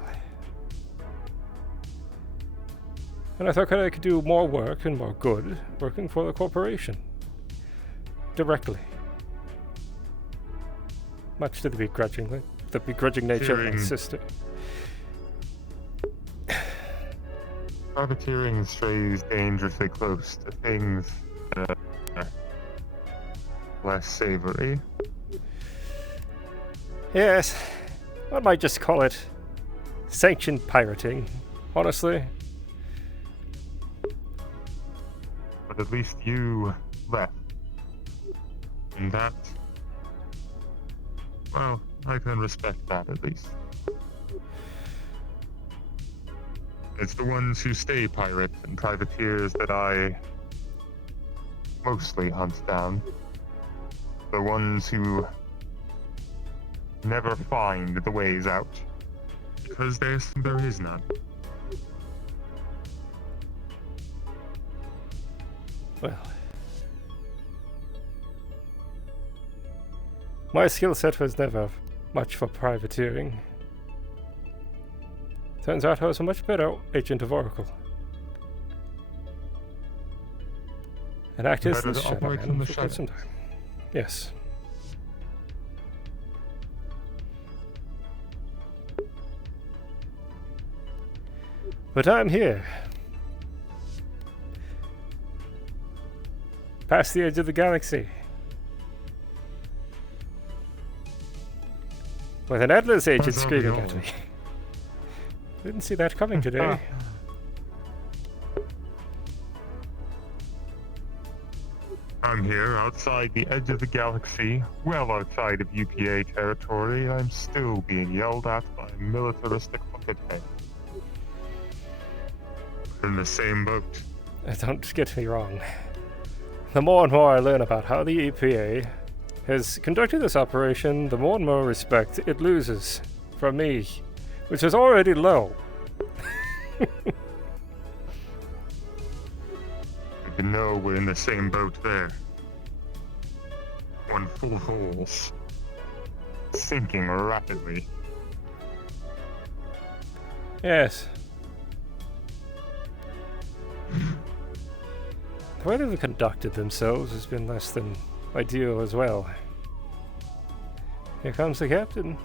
And I thought I could do more work and more good working for the corporation. Directly. Much to the begrudging nature of my sister. Privateering strays dangerously close to things that are less savory. Yes, one might just call it sanctioned pirating, honestly. But at least you left. And that... well, I can respect that at least. It's the ones who stay pirates and privateers that I mostly hunt down. The ones who never find the ways out. Because there is none. Well, my skill set was never much for privateering. Turns out I was a much better agent of Oracle. And acted as the shadow man for quite some time. Yes. But I'm here. Past the edge of the galaxy. With an Atlas agent screaming at me. Didn't see that coming today. I'm here outside the edge of the galaxy, well outside of UPA territory. I'm still being yelled at by a militaristic buckethead. We're in the same boat. Don't get me wrong. The more and more I learn about how the EPA has conducted this operation, the more and more respect it loses from me, which is already low. You know we're in the same boat there. One full of holes. Sinking rapidly. Yes. The way they've conducted themselves has been less than ideal as well. Here comes the captain.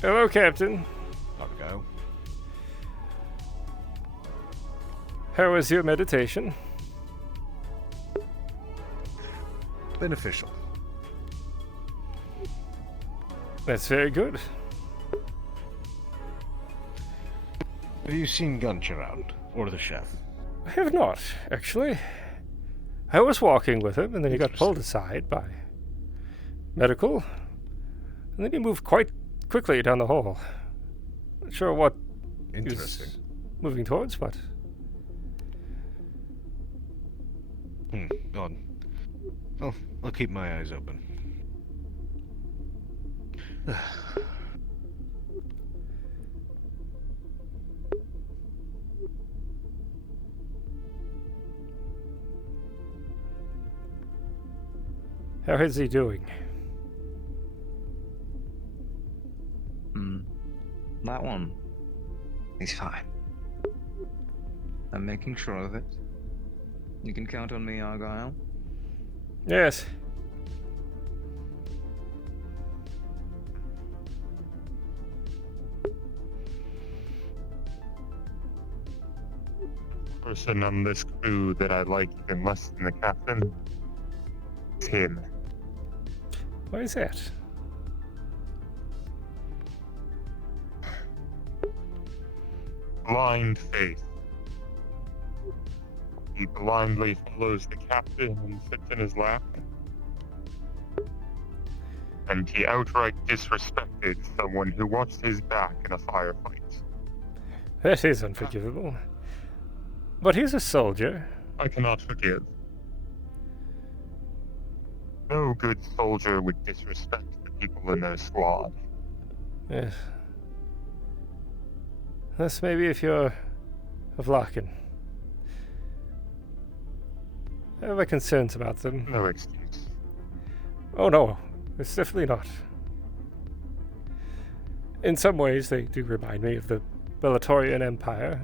Hello, Captain. Gotta go. How was your meditation? Beneficial. That's very good. Have you seen Gunch around? Or the chef? I have not, actually. I was walking with him, and then he got pulled aside by medical, and then he moved quite quickly down the hall. Not sure what he was moving towards, but... Odd. Well, I'll keep my eyes open. How is he doing? That one. He's fine. I'm making sure of it. You can count on me, Argyll. Yes. Person on this crew that I like even less than the captain is him. Why is that? Blind faith. He blindly follows the captain and sits in his lap. And he outright disrespected someone who watched his back in a firefight. That is unforgivable. But he's a soldier. I cannot forgive. No good soldier would disrespect the people in their squad. Yes. That's maybe if you're of Larkin. I have my concerns about them. No excuse. Oh no, it's definitely not. In some ways, they do remind me of the Bellatorian Empire.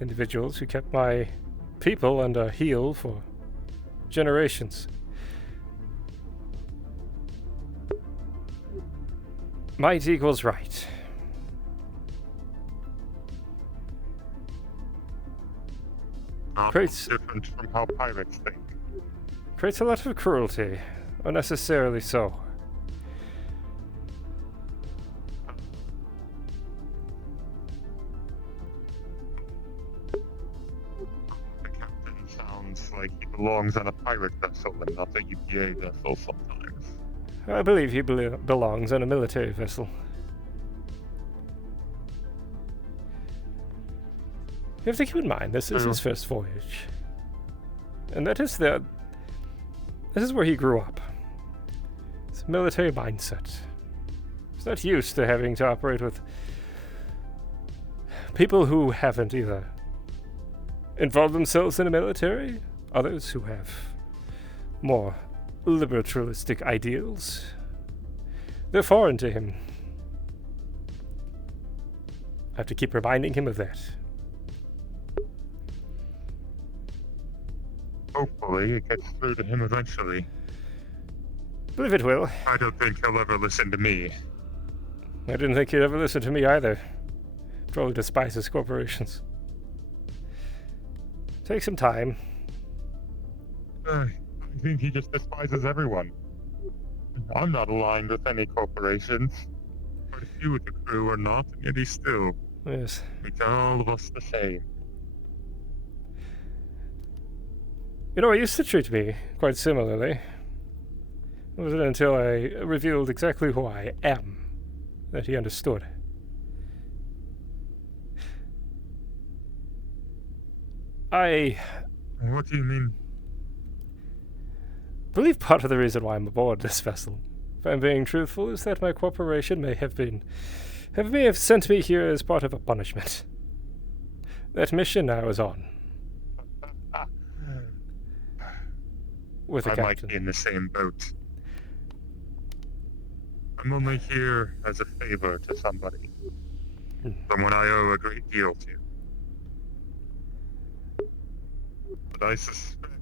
Individuals who kept my people under heel for generations. Might equals right. Not Creates different from how pirates think. creates a lot of cruelty, unnecessarily so. The captain sounds like he belongs on a pirate vessel and not a UPA vessel sometimes. I believe he belongs on a military vessel. You have to keep in mind, this is his first voyage. And this is where he grew up. It's a military mindset. He's not used to having to operate with people who haven't either involved themselves in the military, others who have more liberalistic ideals. They're foreign to him. I have to keep reminding him of that. Hopefully it gets through to him eventually. Believe it will. I don't think he'll ever listen to me. I didn't think he'd ever listen to me either. Probably despises corporations. Take some time. I think he just despises everyone. I'm not aligned with any corporations. Quite a few of the crew are not, and yet he still Yes. makes all of us the same. You know, he used to treat me quite similarly. It wasn't until I revealed exactly who I am that he understood. What do you mean? I believe part of the reason why I'm aboard this vessel, if I'm being truthful, is that my corporation may have sent me here as part of a punishment. That mission I was on. With the I captain. might be in the same boat. I'm only here as a favor to somebody. Someone I owe a great deal to. But I suspect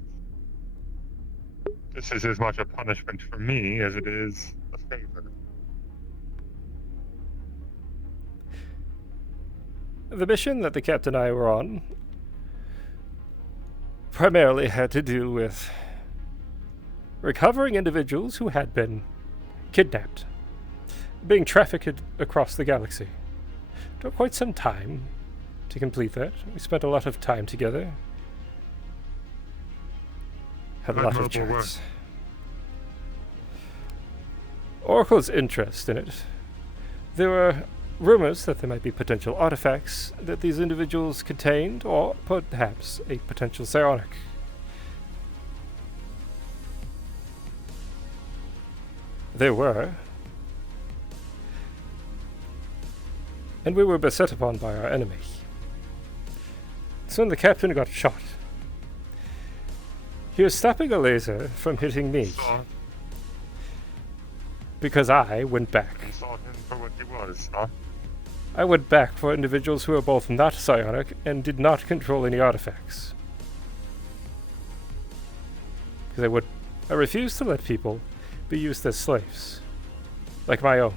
this is as much a punishment for me as it is a favor. The mission that the captain and I were on primarily had to do with recovering individuals who had been kidnapped, being trafficked across the galaxy. It took quite some time to complete that. We spent a lot of time together. Had a lot of chats. Oracle's interest in it. There were rumors that there might be potential artifacts that these individuals contained, or perhaps a potential psionic. There were. And we were beset upon by our enemy. Soon the captain got shot. He was stopping a laser from hitting me. Because I went back. You saw him for what he was, huh? I went back for individuals who were both not psionic and did not control any artifacts. Because I refused to let people be used as slaves. Like my own.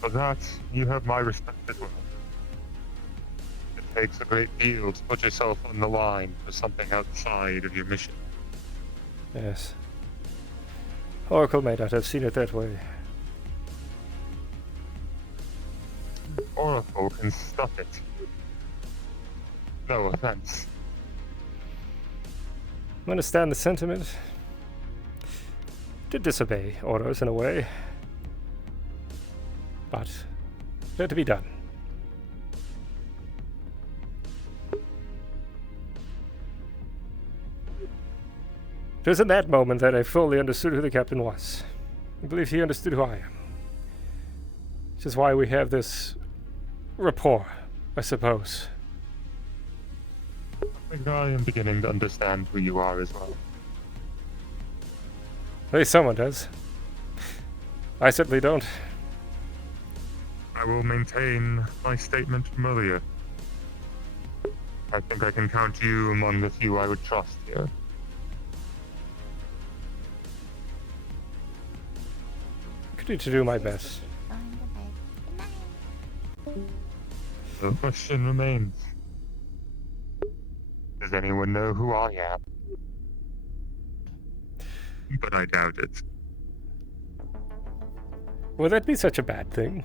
For that, you have my respect as well. It takes a great deal to put yourself on the line for something outside of your mission. Yes. Oracle may not have seen it that way. Oracle can stop it. No offense. I understand the sentiment. Did disobey orders in a way. But it had to be done. It was in that moment that I fully understood who the captain was. I believe he understood who I am. Which is why we have this rapport, I suppose. I think I am beginning to understand who you are as well. At least someone does. I certainly don't. I will maintain my statement from earlier. I think I can count you among the few I would trust here. Need to do my best. The question remains. Does anyone know who I am? But I doubt it. Would that be such a bad thing?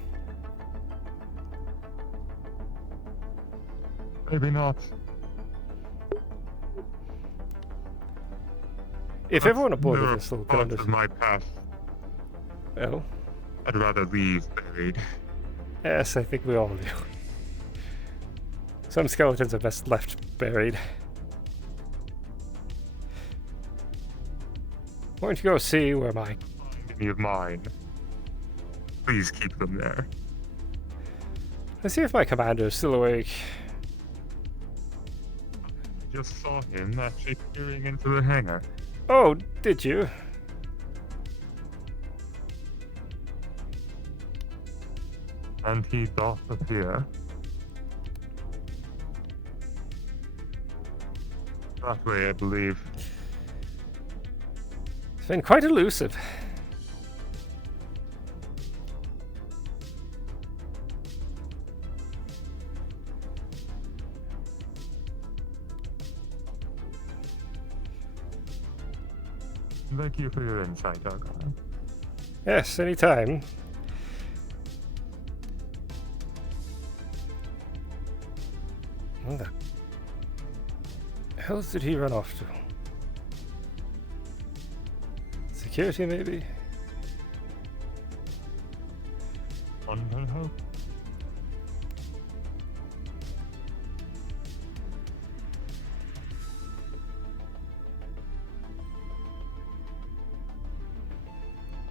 Maybe not. If everyone aboard the vessel could understand of my past. Oh? I'd rather leave buried. Yes, I think we all do. Some skeletons are best left buried. Why don't you go see where my... Find any of mine. Please keep them there. Let's see if my commander is still awake. I just saw him actually peering into the hangar. Oh, did you? And he doth appear. That way, I believe. It's been quite elusive. Thank you for your insight, Argyll. Yes, anytime. Where the hell did he run off to? Security, maybe? One can hope.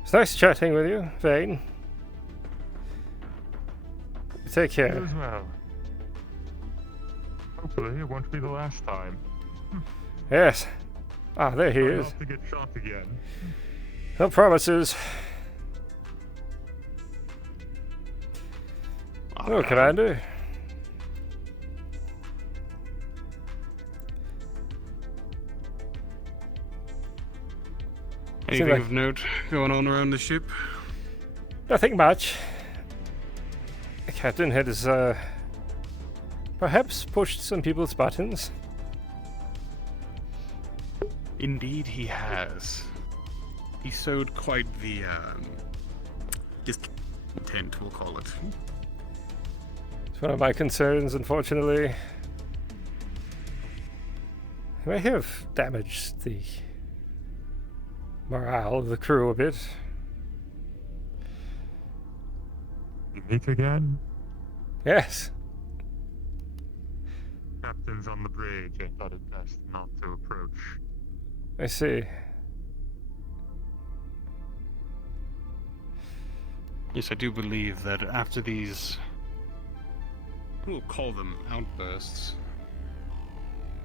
It's nice chatting with you, Vane. Take care. You as well. Hopefully, it won't be the last time. Yes. Ah, there he is. Not to get shot again. No promises. Oh, Commander. Anything of note going on around the ship? Nothing much. The captain had his perhaps pushed some people's buttons. Indeed, he has. He sowed quite the discontent, we'll call it. It's one of my concerns, unfortunately. It may have damaged the morale of the crew a bit. You meet again? Yes. Captain's on the bridge. I thought it best not to approach. I see. Yes, I do believe that after these, we'll call them outbursts.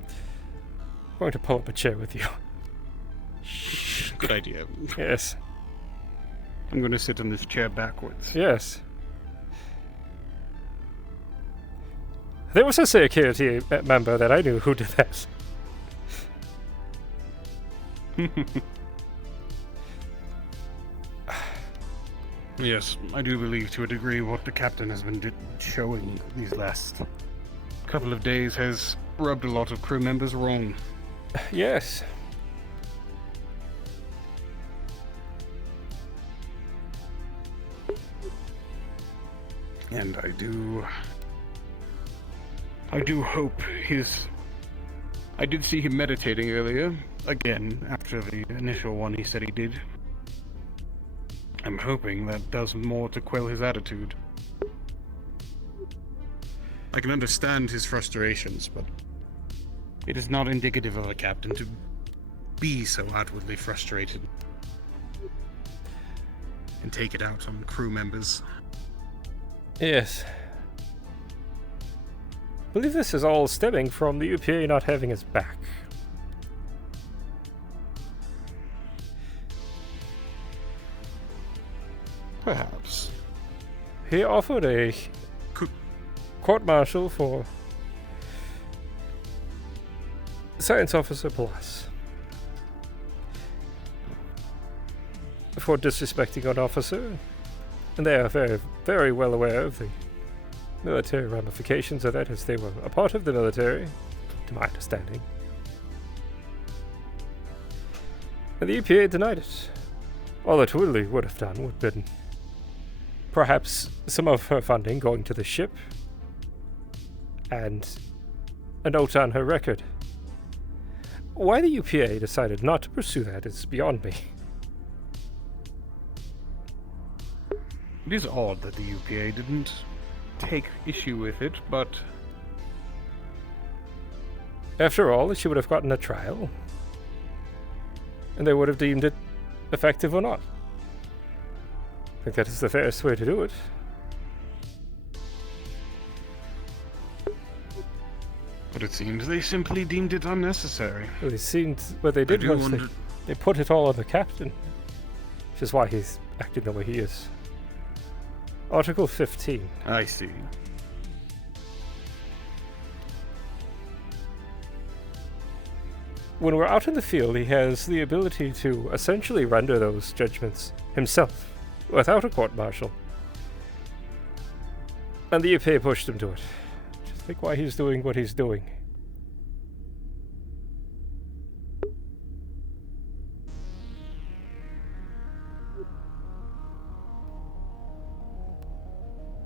I'm going to pull up a chair with you. Good idea. Yes. I'm going to sit in this chair backwards. Yes. There was a security member that I knew who did that. Yes, I do believe to a degree what the captain has been showing these last couple of days has rubbed a lot of crew members wrong. Yes. And I do hope I did see him meditating earlier, again, after the initial one he said he did. I'm hoping that does more to quell his attitude. I can understand his frustrations, but it is not indicative of a captain to be so outwardly frustrated and take it out on crew members. Yes. I believe this is all stemming from the UPA not having his back. Perhaps. He offered a court-martial for Science Officer Plus for disrespecting an officer, and they are very, very well aware of the military ramifications of that, as they were a part of the military, to my understanding. And the EPA denied it. All it really would have done would have been perhaps some of her funding going to the ship, and a note on her record. Why the UPA decided not to pursue that is beyond me. It is odd that the UPA didn't take issue with it, but after all, she would have gotten a trial, and they would have deemed it effective or not. I think that is the fairest way to do it. But it seems they simply deemed it unnecessary. Well, it seemed what they did was they put it all on the captain, which is why he's acting the way he is. Article 15. I see. When we're out in the field, he has the ability to essentially render those judgments himself, without a court-martial. And the EPA pushed him to it. Just think why he's doing what he's doing.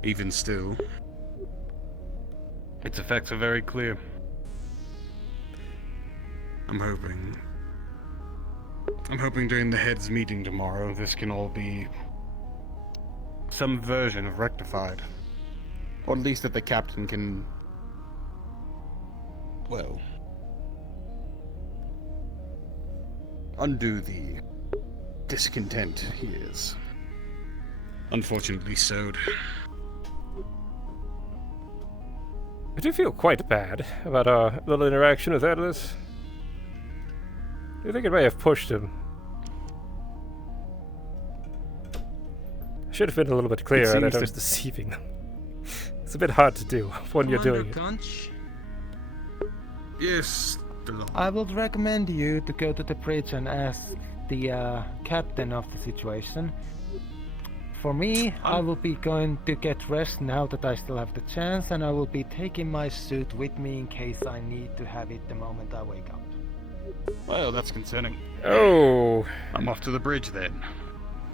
Even still, its effects are very clear. I'm hoping during the heads meeting tomorrow this can all be some version of rectified. Or at least that the captain can, well, undo the discontent he is unfortunately sowed. I do feel quite bad about our little interaction with Atlas. Do you think it may have pushed him? I should have been a little bit clearer that I was deceiving them. It's a bit hard to do when you're doing it. Yes. I would recommend you to go to the bridge and ask the captain of the situation For me, I will be going to get rest now that I still have the chance, and I will be taking my suit with me in case I need to have it the moment I wake up. Well, that's concerning. Oh. I'm off to the bridge then.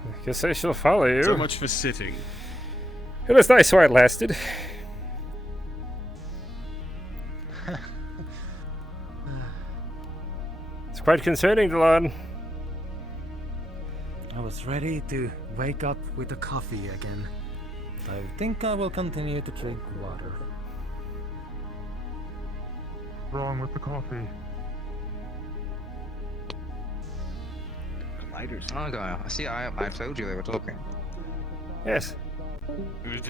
I guess I shall follow you. So much for sitting. It was nice while it lasted. It's quite concerning, Delon. I was ready to wake up with a coffee again. I think I will continue to drink water. What's wrong with the coffee? Lighters. Okay, see, I told you they were talking. Yes.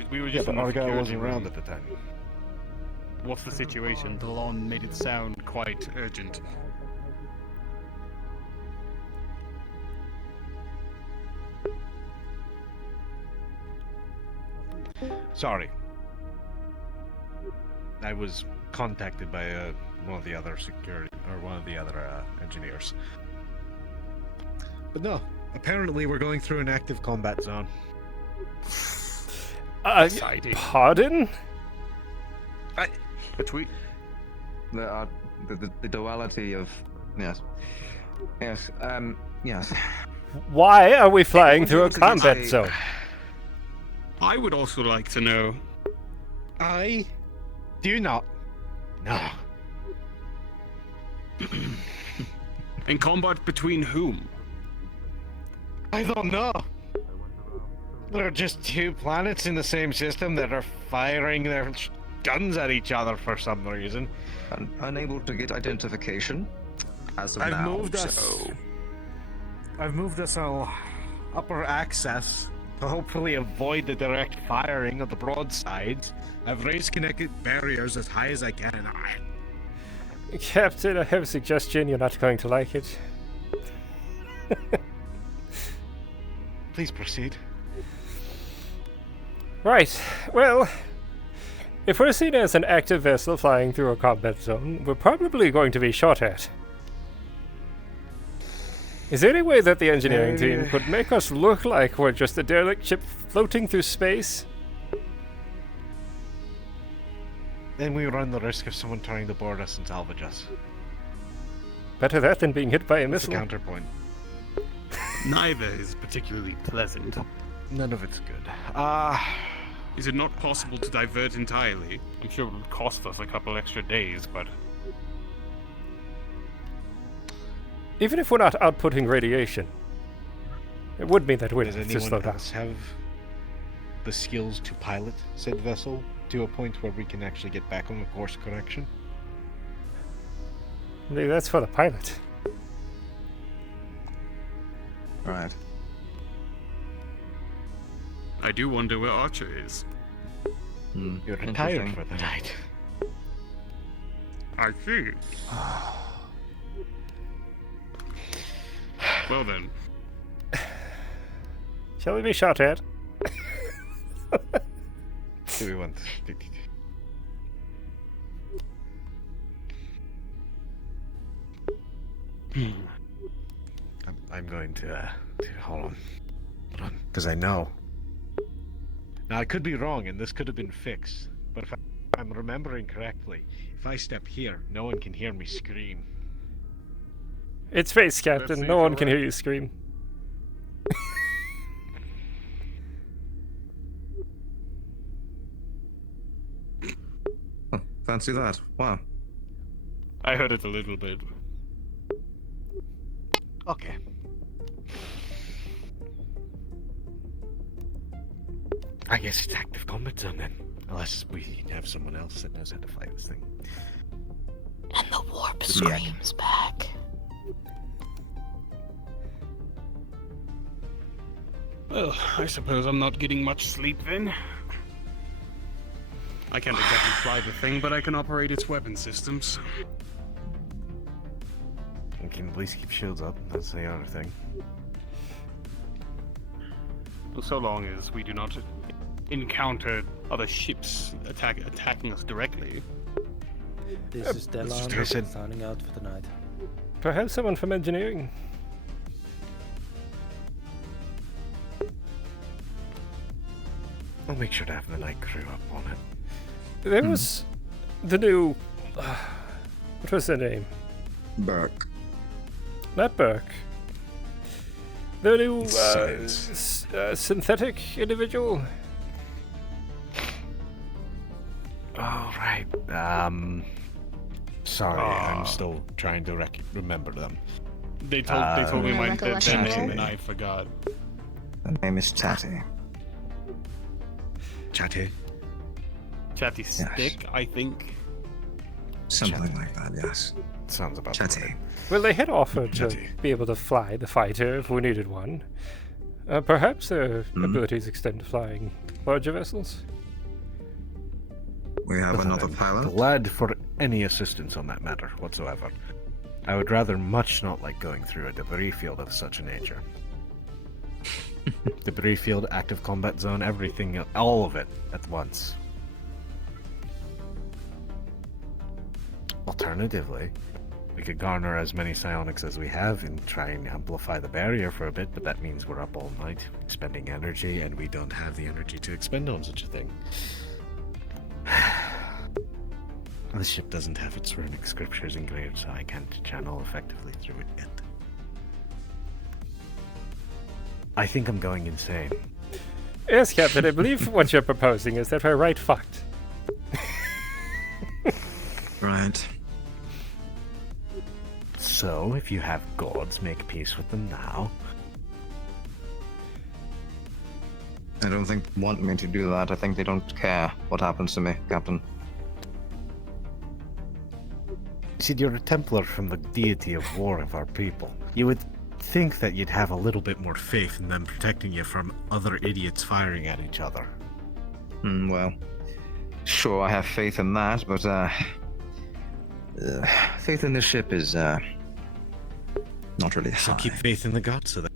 We were just but on the Argyll security wasn't around room. at the time. What's the situation? Delon made it sound quite urgent. Sorry. I was contacted by one of the other engineers. But no, apparently we're going through an active combat zone. Pardon? Between The duality of yes. Yes. Why are we flying through a combat zone? I would also like to know. I do not know. In combat between whom? I don't know. There are just two planets in the same system that are firing their guns at each other for some reason. Unable to get identification as of I've now. moved us all upper access to hopefully avoid the direct firing of the broadsides. I've raised connected barriers as high as I can. Captain, I have a suggestion. You're not going to like it. Please proceed. Right. Well, if we're seen as an active vessel flying through a combat zone, we're probably going to be shot at. Is there any way that the engineering team could make us look like we're just a derelict ship floating through space? Then we run the risk of someone trying to board us and salvage us. Better that than being hit by a That's missile. the counterpoint. Neither is particularly pleasant. None of it's good. Is it not possible to divert entirely? I'm sure it would cost us a couple extra days, but... Even if we're not outputting radiation, it would mean that we'd Does have to slow anyone down. else have the skills to pilot said vessel to a point where we can actually get back on the course correction? Maybe that's for the pilot. Right. I do wonder where Archer is. You're retired for the night. I see. Well then. Shall we be shot at? Do we want... I'm going to hold on, because I know. Now I could be wrong, and this could have been fixed. But if I'm remembering correctly, if I step here, no one can hear me scream. It's space, Captain. No one can hear you scream. Oh, fancy that. Wow. I heard it a little bit. Okay. I guess it's active combat zone then. Unless we have someone else that knows how to fight this thing. And the warp screams back. Well, I suppose I'm not getting much sleep then. I can't exactly fly the thing, but I can operate its weapon systems. We can at least keep shields up, that's the other thing. Well, so long as we do not encounter other ships attacking us directly. This is Delon signing out for the night. Perhaps someone from engineering. I'll make sure to have the night crew up on it. There was the new... what was her name? Burke. Not Burke. The new synthetic individual. Oh, right. Sorry, I'm still trying to remember them. They told me their name and I forgot. Her name is Chatty. Chatty? Chatty Stick, I think. Something like that, yes. Sounds about Chatty. right. Well, they had offered to be able to fly the fighter if we needed one. Perhaps their abilities extend to flying larger vessels. We have another pilot. Glad for any assistance on that matter whatsoever. I would rather much not like going through a debris field of such a nature. Debris field, active combat zone, everything, all of it at once. Alternatively, we could garner as many psionics as we have and try and amplify the barrier for a bit, but that means we're up all night, expending energy, and we don't have the energy to expend on such a thing. The ship doesn't have its runic scriptures engraved, so I can't channel effectively through it yet. I think I'm going insane. Yes, Captain, I believe what you're proposing is that we're right fucked. Right. So, if you have gods, make peace with them now. I don't think they want me to do that. I think they don't care what happens to me, Captain. See, you're a Templar from the deity of war of our people. You would think that you'd have a little bit more faith in them protecting you from other idiots firing at each other. Well, sure, I have faith in that, but faith in the ship is not really high. So keep faith in the gods so that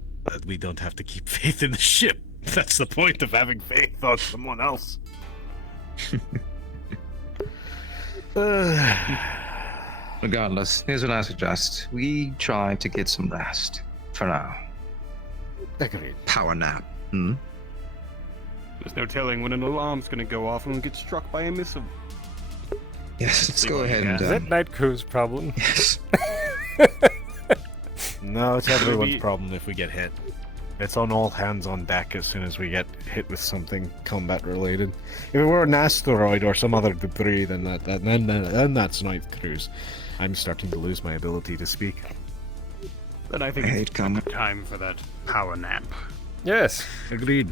we don't have to keep faith in the ship. That's the point of having faith on someone else. Regardless, here's what I suggest. We try to get some rest. For now. Agreed. Power nap. There's no telling when an alarm's gonna go off and we'll get struck by a missile. Yes, let's go ahead and... Is that night crew's problem? Yes. No, it's everyone's problem if we get hit. It's on all hands on deck as soon as we get hit with something combat related. If it were an asteroid or some other debris, then that's night crews. I'm starting to lose my ability to speak. Then I think it's a good time for that power nap. Yes. Agreed.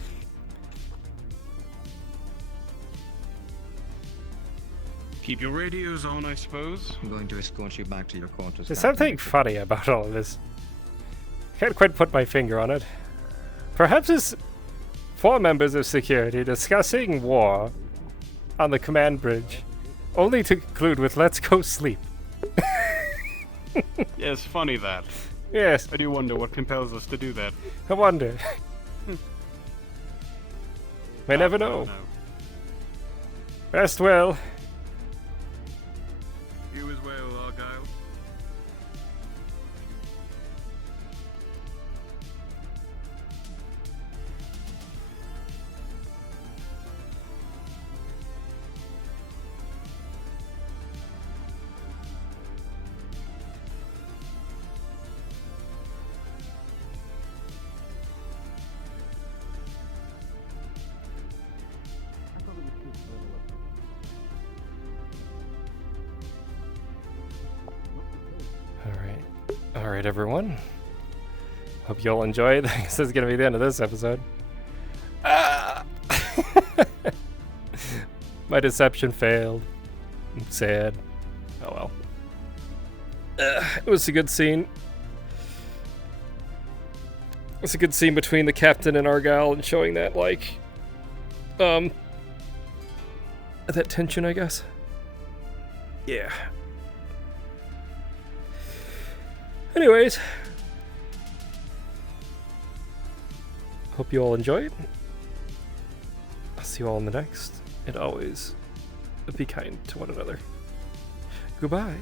Keep your radios on, I suppose. I'm going to escort you back to your quarters. There's something funny about all of this. Can't quite put my finger on it. Perhaps it's 4 members of security discussing war on the command bridge, only to conclude with "let's go sleep." Yes, funny that. Yes. I do wonder what compels us to do that. I wonder. May never know. Rest well. You as well, Argyll. Alright, everyone. Hope you all enjoyed. This is gonna be the end of this episode. My deception failed. I'm sad. Oh well. It was a good scene. It was a good scene between the captain and Argyll and showing that, like, that tension, I guess. Yeah. Anyways, hope you all enjoyed. I'll see you all in the next. And always, be kind to one another. Goodbye.